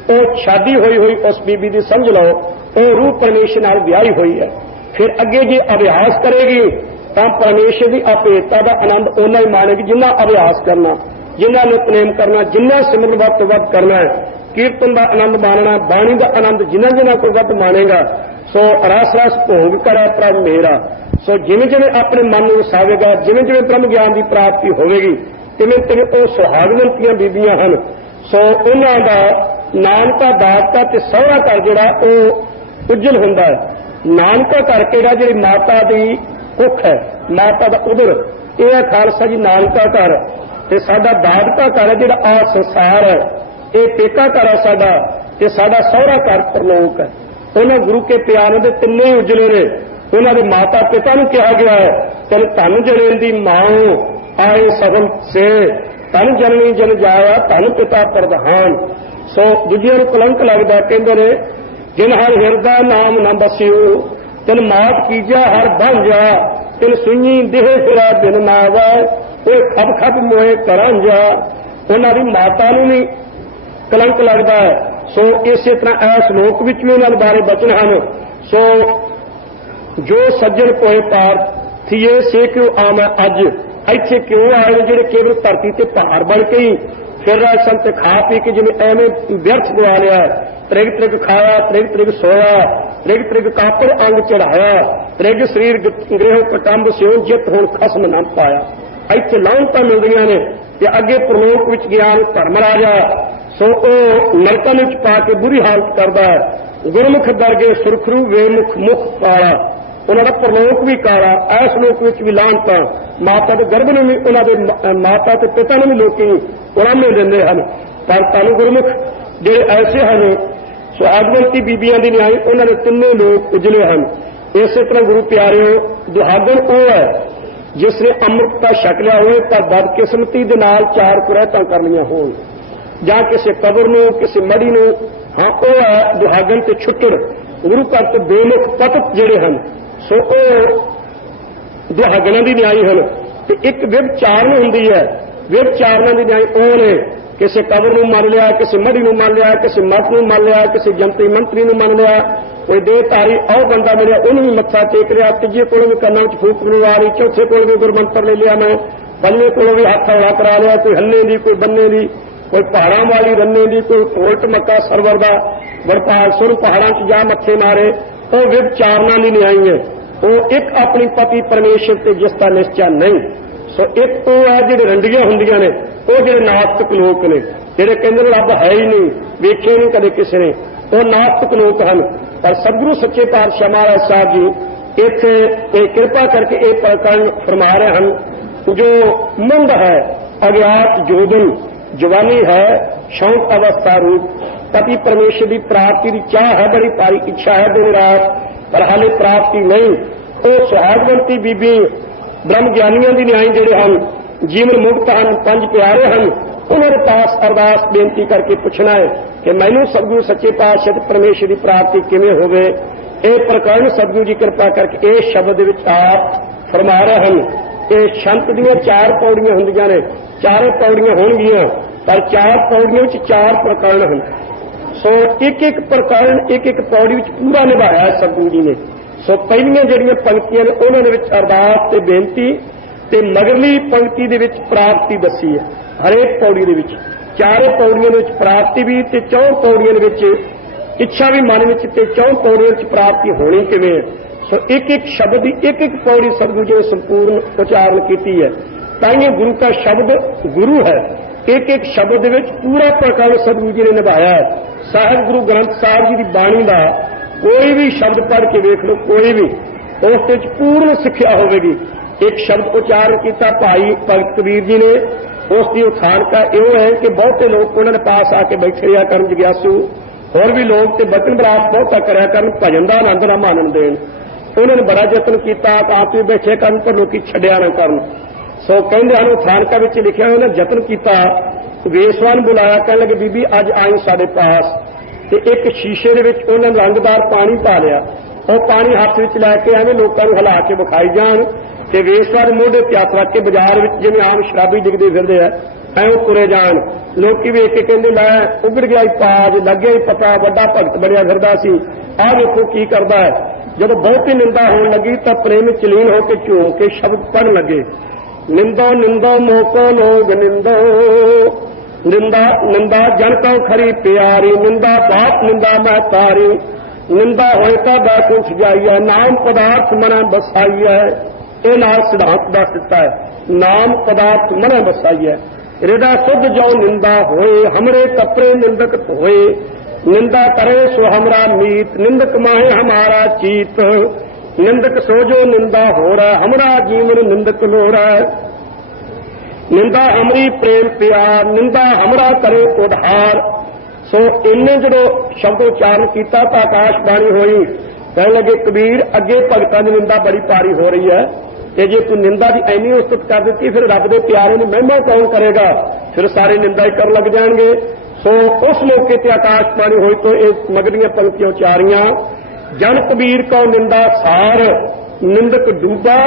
ਉਹ ਛਾਦੀ ਹੋਈ ਹੋਈ ਉਸ ਬੀਬੀ ਦੀ ਸਮਝ ਲਓ ਉਹ ਰੂਹ ਪਰਮੇਸ਼ਰ ਨਾਲ ਵਿਆਹੀ ਹੋਈ ਹੈ। ਫਿਰ ਅੱਗੇ ਜੇ ਅਭਿਆਸ ਕਰੇਗੀ ਤਾਂ ਪਰਮੇਸ਼ਰ ਦੀ ਅਪੇਤਾ ਦਾ ਆਨੰਦ ਉਹਨਾਂ ਹੀ ਮਾਣੇਗੀ ਜਿੰਨਾ ਅਭਿਆਸ ਕਰਨਾ, ਜਿੰਨਾ ਨਿਤਨੇਮ ਕਰਨਾ, ਜਿੰਨਾ ਸਿਮਰਨ ਵੱਧ ਤੋਂ ਵੱਧ ਕਰਨਾ ਹੈ, ਕੀਰਤਨ ਦਾ ਆਨੰਦ ਮਾਣਨਾ, ਬਾਣੀ ਦਾ ਆਨੰਦ ਜਿੰਨਾ ਕੋਈ ਵੱਧ ਮਾਣੇਗਾ। ਸੋ ਰਸ ਰਸ ਭੋਗ ਕਰੈ ਪ੍ਰਭ ਮੇਰਾ। ਸੋ ਜਿਵੇਂ ਜਿਵੇਂ ਆਪਣੇ ਮਨ ਨੂੰ ਵਸਾਵੇਗਾ, ਜਿਵੇਂ ਜਿਵੇਂ ਬ੍ਰਹਮ ਗਿਆਨ ਦੀ ਪ੍ਰਾਪਤੀ ਹੋਵੇਗੀ, ਤਿਵੇਂ ਤਿਵੇਂ ਉਹ ਸੁਹਾਗਵੰਤੀਆਂ ਬੀਬੀਆਂ ਹਨ। ਸੋ ਉਹਨਾਂ ਦਾ ਨਾਨਕਾ ਦਾਤਾ ਤੇ ਸਹੁਰਾ ਘਰ ਜਿਹੜਾ ਉਹ ਉਜਲ ਹੁੰਦਾ ਹੈ। ਨਾਨਕਾ ਘਰ ਕਿਹੜਾ ਜਿਹੜੀ ਮਾਤਾ ਦੀ ਕੁੱਖ ਹੈ, ਮਾਤਾ ਦਾ ਉਦਰ, ਇਹ ਹੈ ਖਾਲਸਾ ਜੀ ਨਾਨਕਾ ਘਰ। ਤੇ ਸਾਡਾ ਦਾਦਕਾ ਘਰ ਹੈ ਜਿਹੜਾ ਆ ਸੰਸਾਰ ਹੈ, ਇਹ ਪੇਕਾ ਘਰ ਹੈ ਸਾਡਾ, ਤੇ ਸਾਡਾ ਸਹੁਰਾ ਘਰ ਪਰਲੋਕ ਹੈ। ਉਹਨਾਂ ਗੁਰੂ ਕੇ ਪਿਆਰਿਆਂ ਦੇ ਤਿੰਨੇ ਹੀ ਉਜਲੇ ਨੇ। ਉਹਨਾਂ ਦੇ ਮਾਤਾ ਪਿਤਾ ਨੂੰ ਕਿਹਾ ਗਿਆ ਹੈ ਤਨ ਧਨ ਜਨੇਨ ਦੀ ਮਾਂ ਆਏ ਸਭਨ ਸੇ, ਧਨ ਜਨਨੀ ਜਨ ਜਾਇਆ ਧਨ ਪਿਤਾ ਪ੍ਰਧਾਨ। ਸੋ ਦੂਜਿਆਂ ਨੂੰ ਕਲੰਕ ਲੱਗਦਾ, ਕਹਿੰਦੇ ਨੇ ਜਿਨ ਹਰ ਹਿਰਦਾ ਨਾਮ ਨਾ ਬਸਿਓ, ਤਿਨ ਮਾਤ ਕੀਜਾ ਹਰ ਭਾਂਜਾ, ਤਿਨ ਸੁਣੀ ਦੇਹ ਫਿਰਾ ਬਿਨ ਨਾਵਾ, ਉਹ ਖਬ ਖਬ ਮੋਏ ਕਰਾਂਜਾ। ਉਹਨਾਂ ਦੀ ਮਾਤਾ ਨੂੰ ਵੀ ਕਲੰਕ ਲੱਗਦਾ ਹੈ। ਸੋ ਇਸੇ ਤਰ੍ਹਾਂ ਇਸ ਲੋਕ ਵਿੱਚ ਵੀ ਉਹਨਾਂ ਦੇ ਬਾਰੇ ਬਚਨ ਹਨ। ਸੋ ਜੋ ਸੱਜਣ ਕੋਏ ਪਾਰ ਥੀਏ ਸੇ ਕਿਉਂ ਆਵੇਂ ਅੱਜ, ਇੱਥੇ ਕਿਉਂ ਆਏ ਨੇ ਜਿਹੜੇ ਕੇਵਲ ਧਰਤੀ ਤੇ ਭਾਰ ਬਣ ਕੇ ਹੀ ਫਿਰ ਰਹੇ ਸਨ ਤੇ ਖਾ ਪੀ ਕੇ ਜਿਵੇਂ ਐਵੇਂ ਵਿਅਰਥ ਗਵਾ ਲਿਆ। ਤ੍ਰਿਗ ਤ੍ਰਿਗ ਖਾਇਆ, ਤ੍ਰਿਗ ਤ੍ਰਿਗ ਸੋਇਆ, ਤ੍ਰਿਗ ਤ੍ਰਿਗ ਕਾਪੜ ਅੰਗ ਚੜਾਇਆ, ਤ੍ਰਿਗ ਸਰੀਰ ਗ੍ਰਹਿ ਕਟੰਬ ਸਿਓ ਜਿਤ ਹੁਣ ਖਸਮ ਨਾ ਪਾਇਆ। ਇੱਥੇ ਲਾਹਨਤਾਂ ਮਿਲਦੀਆਂ ਨੇ ਤੇ ਅੱਗੇ ਪ੍ਰਲੋਕ ਵਿੱਚ ਗਿਆਨ ਧਰਮ ਰਾਜਾ ਸੋ ਉਹ ਨਰਕਾਂ ਵਿੱਚ ਪਾ ਕੇ ਬੁਰੀ ਹਾਲਤ ਕਰਦਾ ਹੈ। ਗੁਰਮੁਖ ਦਰਗੇ ਸੁਰਖਰੂ ਵੇਮੁਖ ਮੁਖ ਕਾਲਾ, ਉਹਨਾਂ ਦਾ ਪ੍ਰਲੋਕ ਵੀ ਕਾਲਾ, ਇਸ ਲੋਕ ਵਿੱਚ ਵੀ ਲਾਹਨਤਾਂ। ਮਾਤਾ ਦੇ ਗਰਭ ਨੂੰ ਵੀ ਉਹਨਾਂ ਦੇ ਮਾਤਾ ਤੇ ਪਿਤਾ ਨੂੰ ਵੀ ਲੋਕੀ ਉਲਾਮੇ ਦਿੰਦੇ ਹਨ। ਪਰ ਤੁਹਾਨੂੰ ਗੁਰਮੁਖ ਜਿਹੜੇ ਐਸੇ ਹਨ ਸੁਹਾਗਵੰਤੀ ਬੀਬੀਆਂ ਦੀ ਨਿਆਈ, ਉਹਨਾਂ ਦੇ ਤਿੰਨੇ ਲੋਕ ਉਜਲੇ ਹਨ। ਇਸੇ ਤਰ੍ਹਾਂ ਗੁਰੂ ਪਿਆਰਿਓ, ਦੁਹਾਗਣ ਉਹ ਹੈ ਜਿਸ ਨੇ ਅੰਮ੍ਰਿਤ ਦਾ ਛਕ ਲਿਆ ਹੋਵੇ ਪਰ ਬਦਕਿਸਮਤੀ ਦੇ ਨਾਲ ਚਾਰ ਕੁਰੈਤਾਂ ਕਰਨੀਆਂ ਹੋਣ, ਜਾਂ ਕਿਸੇ ਕਬਰ ਨੂੰ, ਕਿਸੇ ਮੜੀ ਨੂੰ। ਹਾਂ, ਉਹ ਹੈ ਦੁਹਾਗਣ ਤੇ ਛੁੱਟੜ। ਗੁਰੂ ਘਰ ਤੇ ਬੇਮੁਖ ਪਤਤ ਜਿਹੜੇ ਹਨ, ਸੋ ਉਹ ਦੁਹਾਗਣਾਂ ਦੀ ਨਿਆਈ ਹਨ। ਤੇ ਇੱਕ ਵਿਭਚਾਰਨ ਹੁੰਦੀ ਹੈ, ਵਿਭਚਾਰਨਾਂ ਦੀ ਨਿਆਈ ਉਹ ਨੇ ਕਿਸੇ ਕਬਰ ਨੂੰ ਮੰਨ ਲਿਆ, ਕਿਸੇ ਮੜੀ ਨੂੰ ਮੰਨ ਲਿਆ, ਕਿਸੇ ਮਰਦ ਨੂੰ ਮੰਨ ਲਿਆ, ਕਿਸੇ ਜੰਤਰੀ ਮੰਤਰੀ ਨੂੰ ਮੰਨ ਲਿਆ, ਕੋਈ ਦੇਹਧਾਰੀ ਉਹ ਬੰਦਾ ਮਿਲਿਆ ਉਹਨੂੰ ਵੀ ਮੱਥਾ ਟੇਕ ਲਿਆ, ਤੀਜੇ ਕੋਲੋਂ ਵੀ ਕੰਨਾਂ 'ਚ ਫੂਕ ਲਵਾ ਲਈ, ਚੌਥੇ ਕੋਲ ਵੀ ਗੁਰਮੰਤਰ ਲੈ ਲਿਆ ਮੈਂ, ਪੰਜਵੇਂ ਕੋਲੋਂ ਵੀ ਹੱਥ ਹੌਲਾ ਕਰਾ ਲਿਆ, ਕੋਈ ਹੰਨੇ ਦੀ, ਕੋਈ ਬੰਨੇ ਦੀ, ਕੋਈ ਪਹਾੜਾਂ ਵਾਲੀ ਰੰਨੇ ਦੀ, ਕੋਈ ਢੋਲਟ ਮੱਕਾ ਸਰਵਰ ਦਾ ਵਰਪਾਲ ਸੁਰ ਪਹਾੜਾਂ 'ਚ ਜਾ ਮੱਥੇ ਮਾਰੇ। ਉਹ ਵਿਭਚਾਰਨਾਂ ਦੀ ਨਿਆਈ ਹੈ। ਉਹ ਇੱਕ ਆਪਣੀ ਪਤੀ ਪਰਮੇਸ਼ਰ ਤੇ ਜਿਸ ਦਾ ਨਿਸ਼ਚਾ ਨਹੀਂ, ਸੋ ਇੱਕ ਉਹ ਹੈ ਜਿਹੜੇ ਰੰਡੀਆਂ ਹੁੰਦੀਆਂ ਨੇ, ਉਹ ਜਿਹੜੇ ਨਾਸਤਿਕ ਲੋਕ ਨੇ, ਜਿਹੜੇ ਕਹਿੰਦੇ ਨੇ ਰੱਬ ਹੈ ਹੀ ਨਹੀਂ, ਵੇਖੇ ਨਹੀਂ ਕਦੇ ਕਿਸੇ ਨੇ, ਉਹ ਨਾਸਤਿਕ ਲੋਕ ਹਨ। ਪਰ ਸਤਿਗੁਰੂ ਸੱਚੇ ਪਾਤਸ਼ਾਹ ਮਹਾਰਾਜ ਸਾਹਿਬ ਜੀ ਇੱਥੇ ਇਹ ਕਿਰਪਾ ਕਰਕੇ ਇਹ ਪ੍ਰਕਰਨ ਫਰਮਾ ਰਹੇ ਹਨ, ਜੋ ਮੰਦ ਹੈ ਅਗਿਆਤ ਜੋਦਨ ਜਵਾਨੀ ਹੈ ਸ਼ੌਕ ਅਵਸਥਾ ਰੂਪ, ਪਤੀ ਪਰਮੇਸ਼ਰ ਦੀ ਪ੍ਰਾਪਤੀ ਦੀ ਚਾਹ ਹੈ, ਬੜੀ ਭਾਰੀ ਇੱਛਾ ਹੈ ਦਿਨ ਰਾਤ, ਪਰ ਹਾਲੇ ਪ੍ਰਾਪਤੀ ਨਹੀਂ। ਉਹ ਸੁਹਾਗਵੰਤੀ ਬੀਬੀ ਬ੍ਰਹਮ ਗਿਆਨੀਆਂ ਦੀ ਨਿਆਈ ਜਿਹੜੇ ਹਨ, ਜੀਵਨ ਮੁਕਤ ਹਨ, ਪੰਜ ਪਿਆਰੇ ਹਨ, ਉਹਨਾਂ ਦੇ ਪਾਸ ਅਰਦਾਸ ਬੇਨਤੀ ਕਰਕੇ ਪੁੱਛਣਾ ਹੈ ਕਿ ਮੈਨੂੰ ਸਤਿਗੁਰੂ ਸੱਚੇ ਪਾਤਸ਼ਾਹ ਤੇ ਪਰਮੇਸ਼ਰ ਦੀ ਪ੍ਰਾਪਤੀ ਕਿਵੇਂ ਹੋਵੇ। ਇਹ ਪ੍ਰਕਰਨ ਸਤਿਗੁਰੂ ਜੀ ਕਿਰਪਾ ਕਰਕੇ ਇਹ ਸ਼ਬਦ ਦੇ ਵਿੱਚ ਆਪ ਫਰਮਾ ਰਹੇ ਹਨ। ਇਹ ਸ਼ੰਤ ਦੀਆਂ 4 ਪੌੜੀਆਂ ਹੁੰਦੀਆਂ ਨੇ, 4 ਪੌੜੀਆਂ ਹੋਣਗੀਆਂ, ਪਰ 4 ਪੌੜੀਆਂ ਵਿੱਚ 4 ਪ੍ਰਕਰਨ ਹਨ। ਸੋ ਇੱਕ ਪ੍ਰਕਰਨ ਇੱਕ ਪੌੜੀ ਵਿੱਚ ਪੂਰਾ ਨਿਭਾਇਆ ਸਤਿਗੁਰੂ ਜੀ ਨੇ। ਸੋ ਪਹਿਲੀਆਂ ਜਿਹੜੀਆਂ ਪੰਕਤੀਆਂ ਨੇ ਉਹਨਾਂ ਦੇ ਵਿੱਚ ਅਰਦਾਸ ਤੇ ਬੇਨਤੀ, ਤੇ ਮਗਰਲੀ ਪੰਕਤੀ ਦੇ ਵਿੱਚ ਪ੍ਰਾਪਤੀ ਦੱਸੀ ਹੈ। ਹਰੇਕ ਪੌੜੀ ਦੇ ਵਿੱਚ 4 ਪੌੜੀਆਂ ਦੇ ਵਿੱਚ ਪ੍ਰਾਪਤੀ ਵੀ, ਤੇ 4 ਪੌੜੀਆਂ ਦੇ ਵਿੱਚ ਇੱਛਾ ਵੀ ਮਨ ਵਿੱਚ, ਤੇ 4 ਪੌੜੀਆਂ ਵਿੱਚ ਪ੍ਰਾਪਤੀ ਹੋਣੀ ਕਿਵੇਂ ਹੈ। ਸੋ ਇੱਕ ਸ਼ਬਦ ਦੀ ਇੱਕ ਪੌੜੀ ਸਤਿਗੁਰੂ ਜੀ ਨੇ ਸੰਪੂਰਨ ਉਚਾਰਨ ਕੀਤੀ ਹੈ। ਤਾਂ ਇਹ ਗੁਰੂ ਦਾ ਸ਼ਬਦ ਗੁਰੂ ਹੈ। ਇੱਕ ਸ਼ਬਦ ਦੇ ਵਿੱਚ ਪੂਰਾ ਪ੍ਰਕਰਨ ਸਤਿਗੁਰੂ ਜੀ ਨੇ ਨਿਭਾਇਆ ਹੈ। ਸਾਹਿਬ ਗੁਰੂ ਗ੍ਰੰਥ ਸਾਹਿਬ ਜੀ ਦੀ ਬਾਣੀ ਦਾ ਕੋਈ ਵੀ ਸ਼ਬਦ ਪੜ੍ਹ ਕੇ ਵੇਖ ਲਓ, ਕੋਈ ਵੀ ਉਸ ਵਿੱਚ ਪੂਰਨ ਸਿੱਖਿਆ ਹੋਵੇਗੀ। ਇੱਕ ਸ਼ਬਦ ਉਚਾਰਨ ਕੀਤਾ ਭਾਈ ਭਗਤ ਕਬੀਰ ਜੀ ਨੇ, ਉਸ ਦੀ ਉਥਾਨਕਾ ਇਹ ਹੈ ਕਿ ਬਹੁਤੇ ਲੋਕ ਉਹਨਾਂ ਦੇ ਪਾਸ ਆ ਕੇ ਬੈਠੇ ਰਿਹਾ ਕਰਨ ਜਗਿਆਸੂ, ਹੋਰ ਵੀ ਲੋਕ ਤੇ ਬਚਨ ਬਰਾਤ ਬਹੁਤਾ ਕਰਿਆ ਕਰਨ, ਭਜਨ ਦਾ ਆਨੰਦ ਨਾ ਮਾਣਨ ਦੇਣ। ਉਹਨਾਂ ਨੇ ਬੜਾ ਯਤਨ ਕੀਤਾ ਆਪ ਵੀ ਬੈਠੇ ਕਰਨ, ਪਰ ਲੋਕੀ ਛੱਡਿਆ ਨਾ ਕਰਨ। ਸੋ ਕਹਿੰਦੇ ਹਨ ਉਥਾਨਕਾ ਵਿੱਚ ਲਿਖਿਆ ਉਹਨਾਂ ਯਤਨ ਕੀਤਾ, ਵੇਸਵਾਨ ਬੁਲਾਇਆ, ਕਹਿਣ ਲੱਗੇ ਬੀਬੀ ਅੱਜ ਆਈ ਸਾਡੇ ਪਾਸ, ਤੇ ਇੱਕ ਸ਼ੀਸ਼ੇ ਦੇ ਵਿੱਚ ਉਹਨਾਂ ਨੇ ਰੰਗਦਾਰ ਪਾਣੀ ਪਾ ਲਿਆ। ਉਹ ਪਾਣੀ ਹੱਥ ਵਿੱਚ ਲੈ ਕੇ ਐਵੇਂ ਲੋਕਾਂ ਨੂੰ ਹਿਲਾ ਕੇ ਵਿਖਾਈ ਜਾਣ, ਤੇ ਵੇਸਵਾਨ ਮੋਢੇ ਤੇ ਹੱਥ ਰੱਖ ਕੇ ਬਾਜ਼ਾਰ ਵਿੱਚ ਜਿਵੇਂ ਆਮ ਸ਼ਰਾਬੀ ਡਿੱਗਦੇ ਫਿਰਦੇ ਆ ਐਵੇਂ ਤੁਰੇ ਜਾਣ। ਲੋਕੀ ਵੇਖ ਕੇ ਕਹਿੰਦੇ ਲੈ ਉਗੜ ਗਿਆ ਪਾਜ, ਲੱਗਿਆ ਹੀ ਪਤਾ ਵੱਡਾ ਭਗਤ ਬਣਿਆ ਫਿਰਦਾ ਸੀ, ਆਹ ਵੇਖੋ ਕੀ ਕਰਦਾ ਹੈ। ਜਦੋਂ ਬਹੁਤੀ ਨਿੰਦਾ ਹੋਣ ਲੱਗੀ ਤਾਂ ਪ੍ਰੇਮ ਚ ਲੀਨ ਹੋ ਕੇ ਝੂਮ ਕੇ ਸ਼ਬਦ ਪੜ੍ਹਨ ਲੱਗੇ, ਨਿੰਦੋ ਨਿੰਦੋ ਮੋਕੋ ਲੋਗ ਨਿੰਦੋ, ਨਿੰਦਾ ਜਨ ਕਉ ਖਰੀ ਪਿਆਰੀ, ਨਿੰਦਾ ਬਾਪ ਨਿੰਦਾ ਮੈਂ ਤਾਰੀ, ਨਿੰਦਾ ਹੋਏ ਤਾਂ ਬੈਕੁੰਠ ਜਾਈਐ, ਨਾਮ ਪਦਾਰਥ ਮਨੈ ਬਸਾਈਐ। ਇਹ ਨਾਲ ਸਿਧਾਂਤ ਦੱਸ ਦਿੱਤਾ ਹੈ, ਨਾਮ ਪਦਾਰਥ ਮਨੈ ਬਸਾਈਐ। ਰਿਦਾ ਸੁਧ ਜੋ ਨਿੰਦਾ ਹੋਏ, ਹਮਰੇ ਕਪੜੇ ਨਿੰਦਕ ਹੋਏ, ਨਿੰਦਾ ਕਰੇ ਸੋ ਹਮਰਾ ਮੀਤ, ਨਿੰਦਕ ਮਾਹੇ ਹਮਾਰਾ ਚੀਤ, ਨਿੰਦਕ ਸੋ ਜੋ ਨਿੰਦਾ ਹੋ ਰਹਾ, ਹਮਰਾ ਜੀਵਨ ਨਿੰਦਕ ਲੋੜਾ। ਨਿੰਦਾ ਹਮਰੀ ਪ੍ਰੇਮ ਪਿਆਰ, ਨਿੰਦਾ ਹਮਰਾ ਕਰੇ ਉਧਾਰ। ਸੋ ਇੰਨੇ ਜਦੋਂ ਸ਼ਬਦ ਉਚਾਰਨ ਕੀਤਾ ਤਾਂ ਆਕਾਸ਼ਬਾਣੀ ਹੋਈ, ਕਹਿਣ ਲੱਗੇ ਕਬੀਰ ਅੱਗੇ ਭਗਤਾਂ ਦੀ ਨਿੰਦਾ ਬੜੀ ਭਾਰੀ ਹੋ ਰਹੀ ਹੈ, ਤੇ ਜੇ ਤੂੰ ਨਿੰਦਾ ਦੀ ਇੰਨੀ ਉਸਤਤ ਕਰ ਦਿੱਤੀ ਫਿਰ ਰੱਬ ਦੇ ਪਿਆਰੇ ਨੂੰ ਮਹਿਮਾ ਕੌਣ ਕਰੇਗਾ, ਫਿਰ ਸਾਰੇ ਨਿੰਦਾ ਹੀ ਕਰਨ ਲੱਗ ਜਾਣਗੇ। ਸੋ ਉਸ ਮੌਕੇ ਤੇ ਆਕਾਸ਼ਬਾਣੀ ਹੋਈ ਤੋਂ ਇਹ ਮਗਲੀਆਂ ਪੰਕਤੀਆਂ ਉਚਾਰੀਆਂ, ਜਨ ਕਬੀਰ ਕੋ ਨਿੰਦਾ ਸਾਰ, ਨਿੰਦਕ ਡੂਬਾ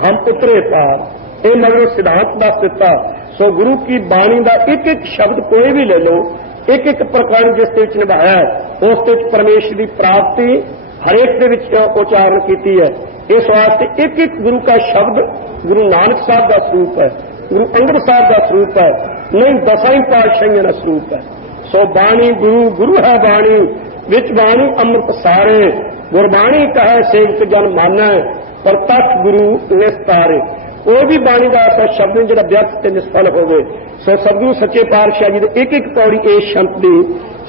ਹਮ ਉਤਰੇ ਪਾਰ। ਇਹ ਮਗਰੋਂ ਸਿਧਾਂਤ ਦੱਸ ਦਿੱਤਾ। ਸੋ ਗੁਰੂ ਕੀ ਬਾਣੀ ਦਾ ਇੱਕ ਸ਼ਬਦ ਕੋਈ ਵੀ ਲੈ ਲਓ, ਇੱਕ ਪ੍ਰਕਰਨ ਜਿਸ ਦੇ ਵਿੱਚ ਨਿਭਾਇਆ ਉਸ ਦੇ ਵਿੱਚ ਪਰਮੇਸ਼ਰ ਦੀ ਪ੍ਰਾਪਤੀ ਹਰੇਕ ਦੇ ਵਿੱਚ ਉਚਾਰਨ ਕੀਤੀ ਹੈ। ਇਸ ਵਾਸਤੇ ਇੱਕ ਗੁਰੂ ਦਾ ਸ਼ਬਦ ਗੁਰੂ ਨਾਨਕ ਸਾਹਿਬ ਦਾ ਸਰੂਪ ਹੈ, ਗੁਰੂ ਅੰਗਦ ਸਾਹਿਬ ਦਾ ਸਰੂਪ ਹੈ, ਨਹੀਂ 10 ਪਾਤਸ਼ਾਹੀਆਂ ਦਾ ਸਰੂਪ ਹੈ। ਸੋ ਬਾਣੀ ਗੁਰੂ, ਗੁਰੂ ਹੈ ਬਾਣੀ, ਵਿੱਚ ਬਾਣੀ ਅੰਮ੍ਰਿਤ ਸਾਰੇ, ਗੁਰਬਾਣੀ ਕਹੈ ਸੇਵਕ ਜਨ ਮਾਨੈ, ਪ੍ਰਤੱਖ ਗੁਰੂ ਨਿਸਤਾਰੇ। ਉਹ ਵੀ ਬਾਣੀ ਦਾ ਐਸਾ ਸ਼ਬਦ ਜਿਹੜਾ ਵਿਅਕਤ ਤੇ ਨਿਸਫਲ ਹੋਵੇ। ਸੋ ਸਤਿਗੁਰੂ ਸੱਚੇ ਪਾਤਸ਼ਾਹ ਜੀ ਦੇ ਇੱਕ ਪੌੜੀ ਇਸ ਸ਼ੰਤ ਦੀ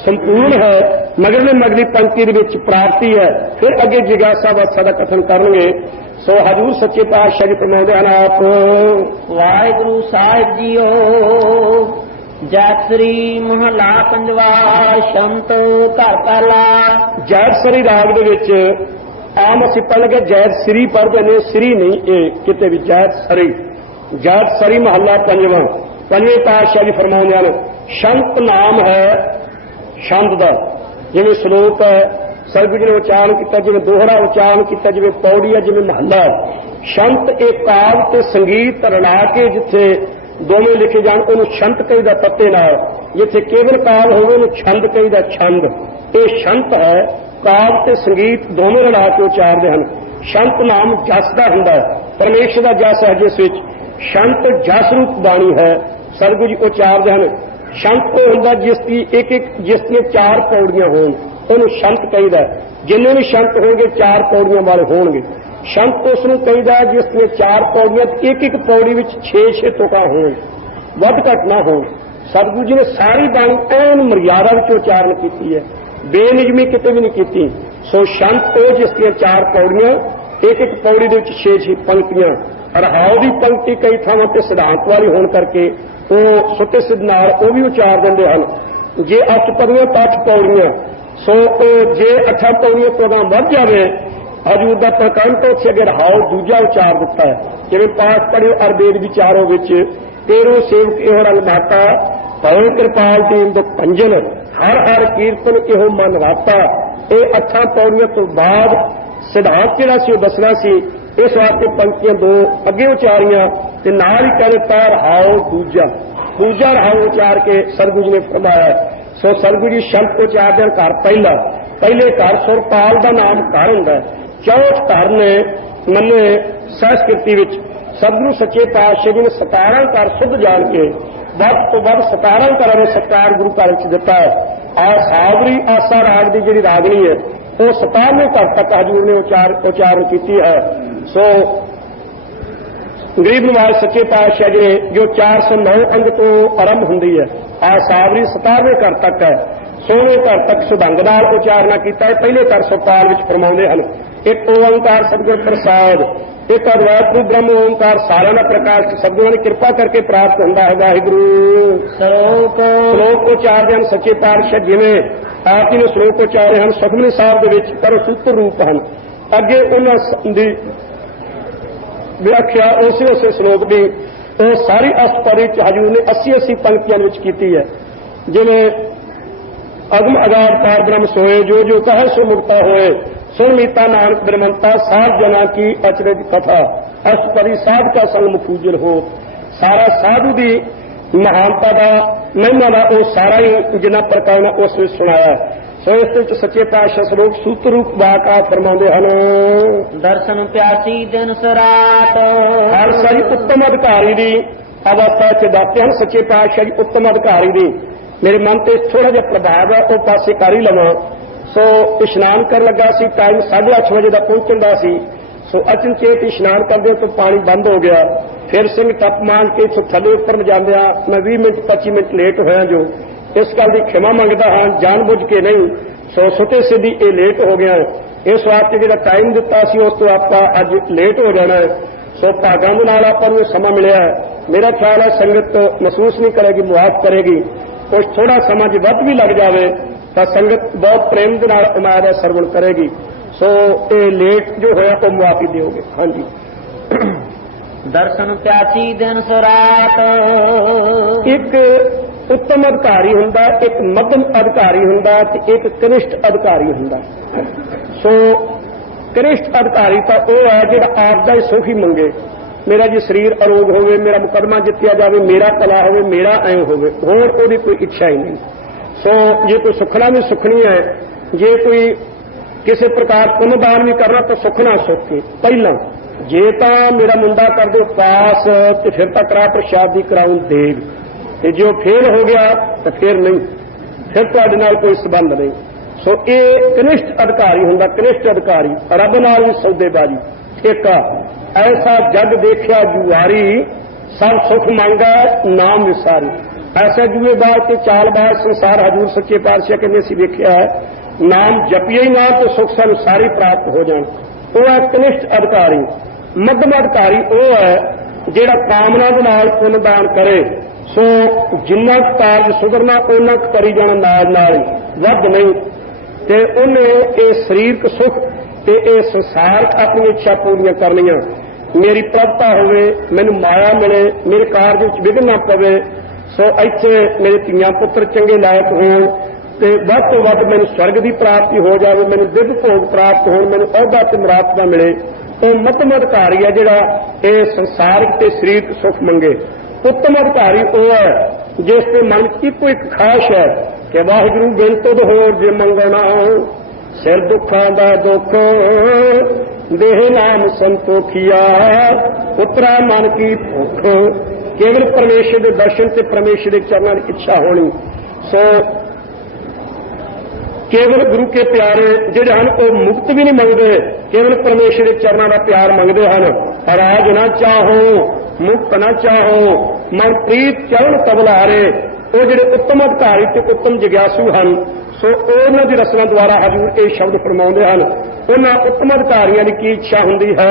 ਸੰਪੂਰਨ ਹੈ। ਮਗਰਲੀ ਪੰਕਤੀ ਦੇ ਵਿੱਚ ਪ੍ਰਾਪਤੀ ਹੈ, ਫਿਰ ਅੱਗੇ ਜਿਗਿਆਸਾ ਅਵਸਥਾ ਦਾ ਕਥਨ ਕਰਨਗੇ। ਸੋ ਹਜ਼ੂਰ ਸੱਚੇ ਪਾਤਸ਼ਾਹ ਜੀ ਫਰਮਾਉਂਦੇ ਹਨ ਆਪ, ਵਾਹਿਗੁਰੂ ਸਾਹਿਬ ਜੀਓ, ਜੈਤਸਰੀ ਮਹਲਾ ਪੰਜਵਾ, ਸ਼ੰਤ ਘਰ ਪਹਿਲਾ। ਜੈਤਸਰੀ ਰਾਗ ਦੇ ਵਿੱਚ ਆਮ ਅਸੀਂ ਪੜ੍ਹ ਲਗੇ ਜੈਤ ਸ੍ਰੀ ਪੜ੍ਹਦੇ ਨੇ, ਸ੍ਰੀ ਨਹੀਂ, ਇਹ ਕਿਤੇ ਵੀ ਜੈਤ ਸਰੀ ਮਹੱਲਾ ਪੰਜਵਾਂ। ਪੰਜਵੇਂ ਪਾਤਸ਼ਾਹ ਜੀ ਫਰਮਾਉਂਦੇ ਹਨ, ਸ਼ੰਤ ਨਾਮ ਹੈ ਛੰਦ ਦਾ, ਜਿਵੇਂ ਸ਼ਲੋਕ ਹੈ ਸਤਿਗੁਰੂ ਜੀ ਨੇ ਉਚਾਰਨ ਕੀਤਾ, ਜਿਵੇਂ ਦੋਹਰਾ ਉਚਾਰਨ ਕੀਤਾ, ਜਿਵੇਂ ਪੌੜੀ ਹੈ, ਜਿਵੇਂ ਮਹੱਲਾ। ਸ਼ੰਤ ਇਹ ਕਾਵ ਤੇ ਸੰਗੀਤ ਰਲਾ ਕੇ ਜਿੱਥੇ ਦੋਵੇਂ ਲਿਖੇ ਜਾਣ ਉਹਨੂੰ ਛੰਤ ਕਹੀਦਾ ਤੱਤੇ ਨਾਲ, ਜਿੱਥੇ ਕੇਵਲ ਕਾਵ ਹੋਵੇ ਉਹਨੂੰ ਛੰਦ ਕਹੀਦਾ ਛੰਦ। ਇਹ ਛੰਤ ਹੈ, ਕਾਵ ਤੇ ਸੰਗੀਤ ਦੋਵੇਂ ਰਲਾ ਕੇ ਉਚਾਰਦੇ ਹਨ। ਛੰਤ ਨਾਮ ਜਸ ਦਾ ਹੁੰਦਾ ਹੈ, ਪਰਮੇਸ਼ਰ ਦਾ ਜਸ ਹੈ, ਜਿਸ ਵਿੱਚ ਛੰਤ ਜਸ ਰੂਪ ਬਾਣੀ ਹੈ। ਸਤਿਗੁਰੂ ਜੀ ਉਚਾਰਦੇ ਹਨ, ਛੰਤ ਉਹ ਹੁੰਦਾ ਜਿਸ ਦੀਆਂ 4 ਪੌੜੀਆਂ ਹੋਣ, ਉਹਨੂੰ ਛੰਤ ਕਹੀਦਾ। ਜਿੰਨੇ ਵੀ ਛੰਤ ਹੋਣਗੇ 4 ਪੌੜੀਆਂ ਵਾਲੇ ਹੋਣਗੇ। ਸ਼ੰਤ ਉਸ ਨੂੰ ਕਹਿੰਦਾ ਜਿਸ ਦੀਆਂ 4 ਪੌੜੀਆਂ, ਇੱਕ ਇੱਕ ਪੌੜੀ ਵਿੱਚ 6-6 ਤੁਕਾਂ ਹੋਣ, ਵੱਧ ਘੱਟ ਨਾ ਹੋਣ। ਸਤਿਗੁਰੂ ਜੀ ਨੇ ਸਾਰੀ ਬਾਣੀ ਐਨ ਮਰਿਆਦਾ ਵਿੱਚ ਉਚਾਰਨ ਕੀਤੀ ਹੈ, ਬੇਨਿਯਮੀ ਕਿਤੇ ਵੀ ਨਹੀਂ ਕੀਤੀ। ਸੋ ਸ਼ੰਤ ਉਹ ਜਿਸ ਦੀਆਂ 4 ਪੌੜੀਆਂ, ਇੱਕ ਇੱਕ ਪੌੜੀ ਦੇ ਵਿੱਚ 6-6 ਪੰਕਤੀਆਂ। ਰਹਾਉ ਦੀ ਪੰਕਤੀ ਕਈ ਥਾਵਾਂ ਤੇ ਸਿਧਾਂਤ ਵਾਲੀ ਹੋਣ ਕਰਕੇ ਉਹ ਸੁੱਤੇ ਸਿੱਧ ਨਾਲ ਉਹ ਵੀ ਉਚਾਰ ਦਿੰਦੇ ਹਨ। ਜੇ 8 ਪੌੜੀਆਂ ਤਾਂ 8 ਪੌੜੀਆਂ, ਸੋ ਜੇ 8 ਪੌੜੀਆਂ ਤੋਂ ਅਗਾਂਹ ਵੱਧ ਜਾਵੇ, ਹਜੂਰ ਦਾ ਪ੍ਰਕੰਠ ਉੱਥੇ ਅੱਗੇ ਰਹਾਉ ਦੂਜਾ ਉਚਾਰ ਦਿੱਤਾ ਹੈ। ਜਿਵੇਂ ਪਾਠ ਪੜ੍ਹਿਓ ਅਰਬੇਦ ਵਿਚਾਰੋ ਵਿੱਚ ਤੇਰੋ ਸੇਵਕ ਇਹੋ ਰੰਗ ਮਾਤਾ, ਭਉ ਕਿਰਪਾਲ ਦੀਨ ਦੁਖ ਭੰਜਨ, ਹਰ ਹਰ ਕੀਰਤਨ ਇਹੋ ਮਨ ਰਾਤਾ। ਇਹ 8 ਪੌੜੀਆਂ ਤੋਂ ਬਾਅਦ ਸਿਧਾਂਤ ਜਿਹੜਾ ਸੀ ਉਹ ਦੱਸਣਾ ਸੀ। ਇਸ ਵਾਸਤੇ ਪੰਕਤੀਆਂ 2 ਅੱਗੇ ਉਚਾਰੀਆਂ ਤੇ ਨਾਲ ਹੀ ਕਹਿ ਦਿੱਤਾ ਰਹਾਉ ਦੂਜਾ ਰਹਾਉ ਉਚਾਰ ਕੇ ਸਤਿਗੁਰੂ ਜੀ ਨੇ ਫਰਮਾਇਆ। ਸੋ ਸਤਿਗੁਰੂ ਜੀ ਸ਼ਬਦ ਉਚਾਰਦੇ ਘਰ ਪਹਿਲੇ ਘਰ ਸੁਰਪਾਲ ਦਾ ਨਾਮ ਘਰ ਹੁੰਦਾ ਹੈ। 64 ਘਰ ਨੇ ਮੰਨੇ ਸੰਸਕ੍ਰਿਤੀ ਵਿੱਚ। ਸਤਿਗੁਰੂ ਸੱਚੇ ਪਾਤਸ਼ਾਹ ਜੀ ਨੇ 17 ਘਰ ਸੁਧ ਜਾਣ ਕੇ ਵੱਧ ਤੋਂ ਵੱਧ 17 ਘਰਾਂ ਨੂੰ ਸਤਿਕਾਰ ਗੁਰੂ ਘਰ ਵਿੱਚ ਦਿੱਤਾ ਹੈ। ਆ ਸਾਵਰੀ ਆਸਾ ਰਾਗ ਦੀ ਜਿਹੜੀ ਰਾਗਣੀ ਹੈ ਉਹ 17ਵੇਂ ਘਰ ਤੱਕ ਹਜੂਰ ਨੇ ਉਚਾਰਨ ਕੀਤੀ ਹੈ। ਸੋ ਗਰੀਬ ਨਿਵਾਜ ਸੱਚੇ ਪਾਤਸ਼ਾਹ ਜੀ ਨੇ ਜੋ 409 ਅੰਗ ਤੋਂ ਆਰੰਭ ਹੁੰਦੀ ਹੈ, ਆ ਸਾਵਰੀ 17ਵੇਂ ਘਰ ਤੱਕ ਹੈ। 16ਵੇਂ ਘਰ ਤੱਕ ਸੁਭੰਗ ਨਾਲ ਉਚਾਰਨਾ ਕੀਤਾ ਹੈ। ਪਹਿਲੇ ਘਰ ਸੁਪਾਲ ਵਿੱਚ ਫਰਮਾਉਂਦੇ ਹਨ, ਇੱਕ ਓੰਕਾਰ ਸਤਿਗੁਰ ਪ੍ਰਸਾਦ, ਇੱਕ ਅਦਵੈਤ ਰੂਪ ਬ੍ਰਹਮ ਓੰਕਾਰ ਸਾਰਿਆਂ ਦਾ ਪ੍ਰਕਾਸ਼ ਸਤਿਗੁਰਾਂ ਦੀ ਕਿਰਪਾ ਕਰਕੇ ਪ੍ਰਾਪਤ ਹੁੰਦਾ ਹੈ। ਵਾਹਿਗੁਰੂ ਸ਼ਲੋਕ ਉਚਾਰਦੇ ਹਨ ਸੱਚੇ ਪਾਤਸ਼ਾਹ, ਜਿਵੇਂ ਆਪ ਜੀ ਨੇ ਸ਼ਲੋਕ ਉਚਾਰੇ ਹਨ ਸੁਖਮਨੀ ਸਾਹਿਬ ਦੇ ਵਿੱਚ, ਪਰ ਸੂਤਰ ਰੂਪ ਹਨ। ਅੱਗੇ ਉਹਨਾਂ ਦੀ ਵਿਆਖਿਆ ਉਸੇ ਸ਼ਲੋਕ ਦੀ ਉਹ ਸਾਰੀ ਅਸ਼ਟਪਦੀ ਚ ਹਜੂਰ ਨੇ 80 ਪੰਕਤੀਆਂ ਵਿੱਚ ਕੀਤੀ ਹੈ। ਜਿਵੇਂ ਅਗਮ ਅਗਾਧ ਪਾਰ ਬ੍ਰਹਮ ਸੋਏ, ਜੋ ਜੋ ਕਹੈ ਸੋ ਮੁਕਤਾ ਹੋਏ, ਸੁਣ ਮੀਤਾ ਨਾਨਕ ਬਿਰਮੰਤਾ, ਸਾਧ ਜਨਾ ਕੀ ਅਚਰਜ ਕਥਾ, ਅਸ਼ਟਪਦੀ ਸਾਧ ਕਾ ਸੰਗ ਮੁਖੂਜਲ ਹੋ। ਸਾਰਾ ਸਾਧੂ ਦੀ ਮਹਾਨਤਾ ਦਾ ਮਹਿਮਾ ਦਾ ਉਹ ਸਾਰਾ ਹੀ ਜਿੰਨਾ ਪ੍ਰਕਾਰਨਾ ਉਸ ਵਿੱਚ ਸੁਣਾਇਆ। ਸੋ ਇਸ ਵਿੱਚ ਸੱਚੇ ਪਾਤਸ਼ਾਹ ਸ਼ਲੋਕ ਸੂਤਰ ਰੂਪ ਵਾਕਾ ਫਰਮਾਉਂਦੇ ਹਨ, ਦਰਸ਼ਨ ਪਿਆਸੀ ਦਿਨ ਸਰਾਟ। ਹਰ ਸਾਰੀ ਉੱਤਮ ਅਧਿਕਾਰੀ ਦੀ ਅਵਸਥਾ ਚ ਦੱਸਦੇ ਹਨ ਸੱਚੇ ਪਾਤਸ਼ਾਹ ਜੀ ਉੱਤਮ ਅਧਿਕਾਰੀ ਦੀ। ਮੇਰੇ ਮਨ ਤੇ ਥੋੜਾ ਜਿਹਾ ਪ੍ਰਭਾਵ ਹੈ, ਉਹ ਪਾਸੇ ਕਰ ਹੀ ਲਵਾਂ। ਸੋ ਇਸ਼ਨਾਨ ਕਰਨ ਲੱਗਾ ਸੀ, ਟਾਈਮ 8:30 ਵਜੇ ਦਾ ਪਹੁੰਚਣ ਦਾ ਸੀ। ਸੋ ਅਚਨਚੇਤ ਇਸ਼ਨਾਨ ਕਰਦੇ ਤੋਂ ਪਾਣੀ ਬੰਦ ਹੋ ਗਿਆ। ਫਿਰ ਸਿੰਘ ਟੱਪ ਮਾਰ ਕੇ ਇੱਥੋਂ ਥੱਲੇ ਉੱਪਰ ਜਾਂਦਿਆਂ ਮੈਂ 20 ਮਿੰਟ 25 ਮਿੰਟ ਲੇਟ ਹੋਇਆ, ਜੋ ਇਸ ਗੱਲ ਦੀ ਖਿਮਾ ਮੰਗਦਾ ਹਾਂ, ਜਾਣਬੁੱਝ ਕੇ ਨਹੀਂ। ਸੋ ਸੁੱਤੇ ਸਿੱਧੀ ਇਹ ਲੇਟ ਹੋ ਗਿਆ। ਇਸ ਵਾਸਤੇ ਜਿਹੜਾ ਟਾਈਮ ਦਿੱਤਾ ਸੀ ਉਸ ਤੋਂ ਆਪਾਂ ਅੱਜ ਲੇਟ ਹੋ ਜਾਣਾ ਹੈ। ਸੋ ਭਾਗਾਂ ਦੇ ਨਾਲ ਆਪਾਂ ਨੂੰ ਸਮਾਂ ਮਿਲਿਆ। ਮੇਰਾ ਖਿਆਲ ਹੈ ਸੰਗਤ ਮਹਿਸੂਸ ਨਹੀਂ ਕਰੇਗੀ, ਮੁਆਫ ਕਰੇਗੀ। ਕੁਝ ਥੋੜਾ ਸਮਾਂ ਜੇ ਵੱਧ ਵੀ ਲੱਗ ਜਾਵੇ ਤਾਂ ਸੰਗਤ ਬਹੁਤ ਪ੍ਰੇਮ ਦੇ ਨਾਲ ਉਮਾਦ ਦਾ ਸਰਵਣ ਕਰੇਗੀ। ਸੋ ਇਹ ਲੇਟ ਜੋ ਹੋਇਆ ਉਹ ਮੁਆਫੀ ਦਿਓਗੇ। ਹਾਂਜੀ। ਦਰਸ਼ਨ ਪਿਆਸੀ ਦਿਨ ਸਰਾਟ। ਇੱਕ ਉੱਤਮ ਅਧਿਕਾਰੀ ਹੁੰਦਾ, ਇੱਕ ਮੱਧਮ ਅਧਿਕਾਰੀ ਹੁੰਦਾ ਤੇ ਇੱਕ ਕਨਿਸ਼ਟ ਅਧਿਕਾਰੀ ਹੁੰਦਾ। ਸੋ ਕਨਿਸ਼ਟ ਅਧਿਕਾਰੀ ਤਾਂ ਉਹ ਹੈ ਜਿਹੜਾ ਆਪ ਦਾ ਹੀ ਸੁਖ ਹੀ ਮੰਗੇ। ਮੇਰਾ ਜੀ ਸਰੀਰ ਅਰੋਗ ਹੋਵੇ, ਮੇਰਾ ਮੁਕੱਦਮਾ ਜਿੱਤਿਆ ਜਾਵੇ, ਮੇਰਾ ਭਲਾ ਹੋਵੇ, ਮੇਰਾ ਐਂ ਹੋਵੇ, ਹੋਰ ਉਹਦੀ ਕੋਈ ਇੱਛਾ ਹੀ ਨਹੀਂ। ਸੋ ਜੇ ਕੋਈ ਸੁਖਣਾ ਵੀ ਸੁਖਣੀ ਹੈ, ਜੇ ਕੋਈ ਕਿਸੇ ਪ੍ਰਕਾਰ ਪੁੰਨਦਾਨ ਵੀ ਕਰਨਾ ਤਾਂ ਸੁਖਣਾ ਸੁੱਖ ਕੇ ਪਹਿਲਾਂ। ਜੇ ਤਾਂ ਮੇਰਾ ਮੁੰਡਾ ਕਰ ਦਿਓ ਪਾਸ ਤੇ ਫਿਰ ਤਾਂ ਕਰਾ ਪ੍ਰਸ਼ਾਦ ਦੀ ਕਰਾਉਂ ਦੇਗ, ਤੇ ਜੇ ਉਹ ਫੇਲ ਹੋ ਗਿਆ ਤਾਂ ਫਿਰ ਨਹੀਂ, ਫਿਰ ਤੁਹਾਡੇ ਨਾਲ ਕੋਈ ਸਬੰਧ ਨਹੀਂ। ਸੋ ਇਹ ਕਨਿਸ਼ਟ ਅਧਿਕਾਰੀ ਹੁੰਦਾ। ਕਨਿਸ਼ਟ ਅਧਿਕਾਰੀ ਰੱਬ ਨਾਲ ਵੀ ਸੌਦੇਬਾਜ਼ੀ ਠੇਕਾ। ਐਸਾ ਜਗ ਦੇਖਿਆ ਜੁਆਰੀ, ਸਭ ਸੁਖ ਮੰਗਾ ਨਾਮ ਵਿਸਾਰੀ। ਐਸਾ ਜੂਏਬਾਜ਼ ਤੇ ਚਾਲਬਾਜ਼ ਸੰਸਾਰ ਹਜੂਰ ਸੱਚੇ ਪਾਤਸ਼ਾਹ ਕਹਿੰਦੇ ਸੀ ਵੇਖਿਆ ਹੈ, ਨਾਮ ਜਪਿਆ ਹੀ ਨਾ ਤਾਂ ਸੁਖ ਸਾਨੂੰ ਸਾਰੇ ਪ੍ਰਾਪਤ ਹੋ ਜਾਣ। ਉਹ ਹੈ ਕਨਿਸ਼ਟ ਅਧਿਕਾਰੀ। ਮੱਧਮ ਅਧਿਕਾਰੀ ਉਹ ਹੈ ਜਿਹੜਾ ਕਾਮਨਾ ਦੇ ਨਾਲ ਪੁੰਨਦਾਨ ਕਰੇ। ਸੋ ਜਿੰਨਾ ਕਾਰਜ ਸੁਧਰਨਾ ਉਹਨਾਂ ਕਰੀ ਜਾਣਾ, ਨਾਲ ਹੀ ਵੱਧ ਨਹੀਂ। ਤੇ ਉਹਨੇ ਇਹ ਸਰੀਰਕ ਸੁਖ ਤੇ ਇਹ ਸੰਸਾਰ ਆਪਣੀ ਇੱਛਾ ਪੂਰੀਆਂ ਕਰਨੀਆਂ। ਮੇਰੀ ਪ੍ਰਭਤਾ ਹੋਵੇ, ਮੈਨੂੰ ਮਾਇਆ ਮਿਲੇ, ਮੇਰੇ ਕਾਰਜ ਵਿੱਚ ਵਿਘਨ ਨਾ ਪਵੇ। ਸੋ ਇੱਥੇ ਮੇਰੇ ਧੀਆਂ ਪੁੱਤਰ ਚੰਗੇ ਲਾਇਕ ਹੋਣ ਤੇ ਵੱਧ ਤੋਂ ਵੱਧ ਮੈਨੂੰ ਸਵਰਗ ਦੀ ਪ੍ਰਾਪਤੀ ਹੋ ਜਾਵੇ, ਮੈਨੂੰ ਦਿਵ ਭੋਗ ਪ੍ਰਾਪਤ ਹੋਣ, ਮੈਨੂੰ ਅਹੁਦਾ ਤੇ ਮੁਰਾਫਾ ਮਿਲੇ। ਉਹ ਮੱਧਮ ਅਧਿਕਾਰੀ ਹੈ ਜਿਹੜਾ ਇਹ ਸੰਸਾਰਿਕ ਤੇ ਸਰੀਰਕ ਸੁਖ ਮੰਗੇ। ਉੱਤਮ ਅਧਿਕਾਰੀ ਉਹ ਹੈ ਜਿਸ ਦੇ ਮਨ ਚ ਇੱਕੋ ਇੱਕ ਖਾਸ਼ ਹੈ ਕਿ ਵਾਹਿਗੁਰੂ ਬਿਨ ਤੁਧ ਹੋਰ ਜੇ ਮੰਗਣਾ, ਸਿਰ ਦੁੱਖਾਂ ਦਾ ਦੁੱਖ ਦੇਹ ਨਾਮ ਸੰਤੋਖੀਆ, ਉਤਰਾ ਮਨ ਕੀ ਭੁੱਖ। ਕੇਵਲ ਪਰਮੇਸ਼ਰ ਦੇ ਦਰਸ਼ਨ ਤੇ ਪਰਮੇਸ਼ਰ ਦੇ ਚਰਨਾਂ ਦੀ ਇੱਛਾ ਹੋਣੀ। ਸੋ ਕੇਵਲ ਗੁਰੂ ਕੇ ਪਿਆਰੇ ਜਿਹੜੇ ਹਨ ਉਹ ਮੁਕਤ ਵੀ ਨਹੀਂ ਮੰਗਦੇ, ਕੇਵਲ ਪਰਮੇਸ਼ਰ ਦੇ ਚਰਨਾਂ ਦਾ ਪਿਆਰ ਮੰਗਦੇ ਹਨ। ਰਾਜ ਨਾ ਚਾਹੋ ਮੁਕਤ ਨਾ ਚਾਹੋ ਮਨ ਪ੍ਰੀਤ ਚਰਨ ਤਬਲਾਰੇ, ਉਹ ਜਿਹੜੇ ਉੱਤਮ ਅਧਿਕਾਰੀ ਤੇ ਉੱਤਮ ਜਿਗਿਆਸੂ ਹਨ, ਸੋ ਉਹਨਾਂ ਦੀ ਰਸਨਾ ਦੁਆਰਾ ਹਜ਼ੂਰ ਇਹ ਸ਼ਬਦ ਫਰਮਾਉਂਦੇ ਹਨ। ਉਹਨਾਂ ਉੱਤਮ ਅਧਿਕਾਰੀਆਂ ਦੀ ਕੀ ਇੱਛਾ ਹੁੰਦੀ ਹੈ?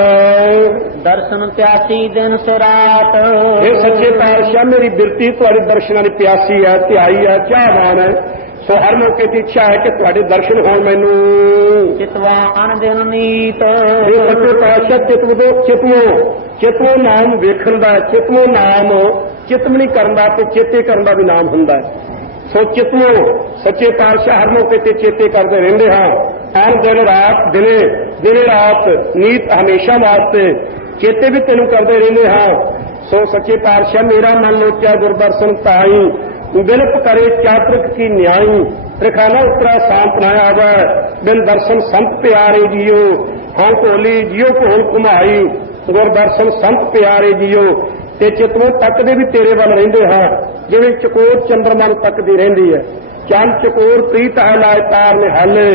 ਦਰਸ਼ਨ ਪਿਆਸੀ ਦਿਨ ਸੇ ਰਾਤ, ਇਹ ਸੱਚੇ ਪਾਤਸ਼ਾਹ ਮੇਰੀ ਬਿਰਤੀ ਤੁਹਾਡੇ ਦਰਸ਼ਨਾਂ ਦੀ ਪਿਆਸੀ ਹੈ, ਧਿਆਈ ਹੈ, ਚਾਹਵਾਨ ਹੈ। ਸੋ ਹਰ ਮੌਕੇ ਦੀ ਇੱਛਾ ਹੈ ਕਿ ਤੁਹਾਡੇ ਦਰਸ਼ਨ ਹੋਣ ਮੈਨੂੰ। ਚਿਤਵਾਨ ਦਿਨ ਨੀਤ, ਇਹ ਸੱਚੇ ਪਾਤਸ਼ਾਹ ਚਿਤਵੋ ਨਾਮ ਵੇਖਣ ਦਾ, ਚਿਤਵੋ ਨਾਮ ਚਿਤਮਣੀ ਕਰਨ ਦਾ ਤੇ ਚੇਤੇ ਕਰਨ ਦਾ ਵੀ ਨਾਮ ਹੁੰਦਾ ਹੈ। ਸੋ ਚਿਤਵੋ ਸੱਚੇ ਪਾਤਸ਼ਾਹ ਹਰ ਮੌਕੇ ਤੇ ਚੇਤੇ ਕਰਦੇ ਰਹਿੰਦੇ ਹਾਂ। ਐਨ ਦਿਨ ਰਾਤ, ਦਿਨੇ ਰਾਤ, ਨੀਤ ਹਮੇਸ਼ਾ ਵਾਸਤੇ ਚੇਤੇ ਵੀ ਤੈਨੂੰ ਕਰਦੇ ਰਹਿੰਦੇ ਹਾਂ। ਸੋ ਸੱਚੇ ਪਾਤਸ਼ਾਹ ਮੇਰਾ ਮਨ ਲੋਚਿਆ ਗੁਰਦਰਸ਼ਨ ਤਾਈ, ਬਿਲਪ ਕਰੇ ਚਾਤਰਕ ਕੀ ਨਿਆਈ, ਰਖਾਨਾ ਉਤਰਾ ਸ਼ਾਂਤ ਨਾ ਆਵੈ, ਬਿਨ ਦਰਸ਼ਨ ਸੰਤ ਪਿਆਰੇ ਜੀਓ, ਹਾਂ ਢੋਲੀ ਜੀਓ ਘੋਲ ਘੁਮਾਈ, ਗੁਰਦਰਸ਼ਨ ਸੰਤ ਪਿਆਰੇ ਜੀਓ। ਤੇ ਚਿਤਵੋਂ ਤੱਕਦੇ ਵੀ ਤੇਰੇ ਵੱਲ ਰਹਿੰਦੇ ਹਾਂ, ਜਿਵੇਂ ਚਕੋਰ ਚੰਦਰਮਾ ਨੂੰ ਤੱਕਦੀ ਰਹਿੰਦੀ ਹੈ। ਚੰਦ ਚਕੋਰ ਪ੍ਰੀਤ ਹੈ ਲਾਇ ਤਾਰ ਨਿਹਾਲੇ,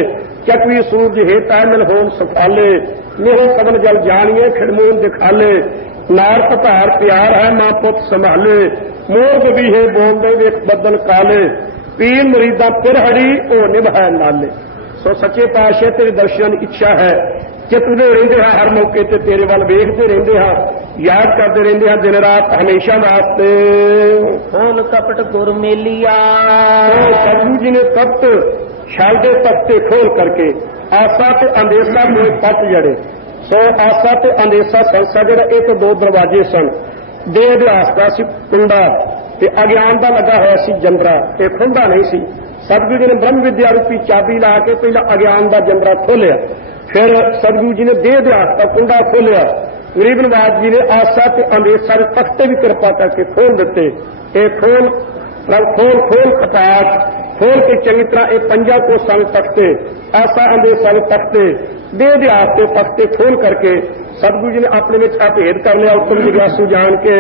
ਚਕਵੀ ਸੂਰਜ ਹੇਤਾ ਮਿਲ ਹੋਣ ਸਫਾਲੇ, ਮੇਰੇ ਸਗਲ ਜਲ ਜਾਣੀਏ ਖਿੜਮੂਨ ਦਿਖਾਲੇ, ਨਾਰ ਧਾਰ ਪਿਆਰ ਹੈ ਮਾਂ ਪੁੱਤ ਸੰਭਾਲੇ, ਮੋਰ ਵੀ ਹੈ ਬੋਲਦੇ ਵੇਖ ਬੱਦਲ ਕਾਲੇ, ਪੀਰ ਮਰੀਦਾਂ ਪਿਰਹੜੀ ਉਹ ਨਿਭਾਇ ਨਾਲੇ। ਸੋ ਸੱਚੇ ਪਾਤਸ਼ਾਹ ਤੇਰੇ ਦਰਸ਼ਨਾਂ ਦੀ ਇੱਛਾ ਹੈ, ਚਿਤਵਦੇ ਰਹਿੰਦੇ ਹਾਂ ਹਰ ਮੌਕੇ ਤੇ ਤੇਰੇ ਵੱਲ ਵੇਖਦੇ ਰਹਿੰਦੇ ਹਾਂ, ਯਾਦ ਕਰਦੇ ਰਹਿੰਦੇ ਹਾਂ ਦਿਨ ਰਾਤ ਹਮੇਸ਼ਾ ਵਾਸਤੇ। ਖੋਲ ਕਪਟ ਗੁਰ ਮੇਲੀਆ, ਸਤਿਗੁਰੂ ਜੀ ਨੇ ਤਖਤ ਛਲ ਦੇ ਤਖਤੇ ਖੋਲ ਕਰਕੇ ਆਸਾ ਤੇ ਅੰਦੇਸਾ ਨੂੰ ਪੱਟ ਜੜੇ। ਸੋ ਆਸਾ ਤੇ ਅੰਦੇਸਾ ਸੰਸਾ ਜਿਹੜਾ ਇਹ ਤਾਂ ਦੋ ਦਰਵਾਜ਼ੇ ਸਨ। ਦੇਹ ਅਭਿਆਸ ਦਾ ਸੀ ਕੁੰਡਾ ਤੇ ਅਗਿਆਨ ਦਾ ਲੱਗਾ ਹੋਇਆ ਸੀ ਜੰਦਰਾ, ਇਹ ਖੁੱਲਦਾ ਨਹੀਂ ਸੀ। ਸਤਿਗੁਰੂ ਜੀ ਨੇ ਬ੍ਰਹਮ ਵਿਦਿਆ ਰੂਪੀ ਚਾਬੀ ਲਾ ਕੇ ਪਹਿਲਾਂ ਅਗਿਆਨ ਦਾ ਜੰਦਰਾ ਖੋਲਿਆ, ਫਿਰ ਸਤਿਗੁਰੂ ਜੀ ਨੇ ਦੇਹ ਅਭਿਆਸ ਦਾ ਕੁੰਡਾ ਖੋਲਿਆ। ਗਰੀਬ ਨਵਾਜ ਜੀ ਨੇ ਆਸਾ ਤੇ ਅੰਦੇਸਾ ਦੇ ਤਖਤੇ ਵੀ ਕਿਰਪਾ ਕਰਕੇ ਖੋਲ ਦਿੱਤੇ। ਇਹ ਖੋਲ ਖਟਾਕ ਖੋਲ ਕੇ ਚੰਗੀ ਤਰ੍ਹਾਂ ਇਹ ਪੰਜਾਂ ਕੋਸਾਂ ਦੇ ਤਖਤੇ, ਆਸਾ ਅੰਦੇਸਾ ਦੇ ਤਖਤੇ, ਦੇਹ ਅਭਿਆਸ ਦੇ ਤਖਤੇ ਖੋਲ ਕਰਕੇ ਸਤਿਗੁਰੂ ਜੀ ਨੇ ਆਪਣੇ ਵਿੱਚ ਅਭੇਦ ਕਰ ਲਿਆ ਉੱਤਮ ਜਿਗਿਆਸੂ ਜਾਣ ਕੇ।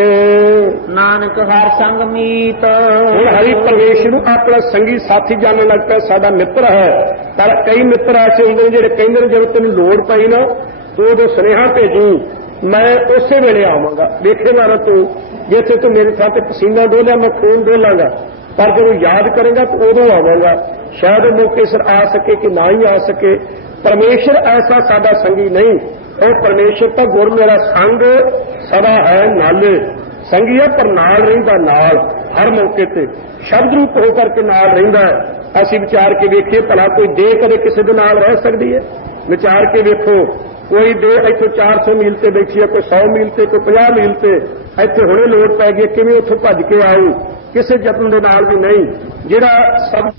ਨਾਨਕ ਹਰ ਸੰਗ ਮੀਤ, ਹੁਣ ਹਰੀ ਪਰਮੇਸ਼ਰ ਨੂੰ ਆਪਣਾ ਸੰਗੀ ਸਾਥੀ ਜਾਣਨ ਲੱਗ ਪਿਆ, ਸਾਡਾ ਮਿੱਤਰ ਹੈ। ਪਰ ਕਈ ਮਿੱਤਰ ਐਸੇ ਹੁੰਦੇ ਨੇ ਜਿਹੜੇ ਕਹਿੰਦੇ ਨੇ ਜਦੋਂ ਤੈਨੂੰ ਲੋੜ ਪਈ ਨਾ ਤੂੰ ਉਦੋਂ ਸੁਨੇਹਾ ਭੇਜੀ, ਮੈਂ ਉਸੇ ਵੇਲੇ ਆਵਾਂਗਾ, ਵੇਖੇਗਾ ਨਾ ਤੂੰ, ਜਿੱਥੇ ਤੂੰ ਮੇਰੇ ਥਾਂ ਤੇ ਪਸੀਨਾ ਡੋਲਿਆ ਮੈਂ ਖੂਨ ਡੋਲਾਂਗਾ, ਪਰ ਜਦੋਂ ਯਾਦ ਕਰੇਗਾ ਤਾਂ ਉਦੋਂ ਆਵਾਂਗਾ। ਸ਼ਾਇਦ ਉਹ ਮੌਕੇ ਸਿਰ ਆ ਸਕੇ ਕਿ ਨਾ ਹੀ ਆ ਸਕੇ। ਪਰਮੇਸ਼ਰ ਐਸਾ ਸਾਡਾ ਸੰਗੀ ਨਹੀਂ, ਉਹ ਪਰਮੇਸ਼ਰ ਤਾਂ ਗੁਰ ਮੇਰਾ ਸੰਗ ਸਦਾ ਹੈ ਨਾਲੇ, ਸੰਗੀ ਹੈ ਪਰ ਨਾਲ ਰਹਿੰਦਾ, ਨਾਲ ਹਰ ਮੌਕੇ ਤੇ ਸ਼ਬਦ ਰੂਪ ਹੋ ਕਰਕੇ ਨਾਲ ਰਹਿੰਦਾ ਹੈ। ਅਸੀਂ ਵਿਚਾਰ ਕੇ ਵੇਖੀਏ ਭਲਾ ਕੋਈ ਦੇਹ ਕਦੇ ਕਿਸੇ ਦੇ ਨਾਲ ਰਹਿ ਸਕਦੀ ਹੈ? ਵਿਚਾਰ ਕੇ ਵੇਖੋ, ਕੋਈ ਦੇਹ ਇੱਥੋਂ 400 ਮੀਲ ਤੇ ਬੈਠੀ ਹੈ, ਕੋਈ 100 ਮੀਲ ਤੇ, ਕੋਈ 50 ਮੀਲ ਤੇ, ਇੱਥੇ ਹੁਣੇ ਲੋੜ ਪੈ ਗਈ, ਕਿਵੇਂ ਉੱਥੋਂ ਭੱਜ ਕੇ ਆਊ? ਕਿਸੇ ਯਤਨ ਦੇ ਨਾਲ ਵੀ ਨਹੀਂ। ਜਿਹੜਾ ਸਭ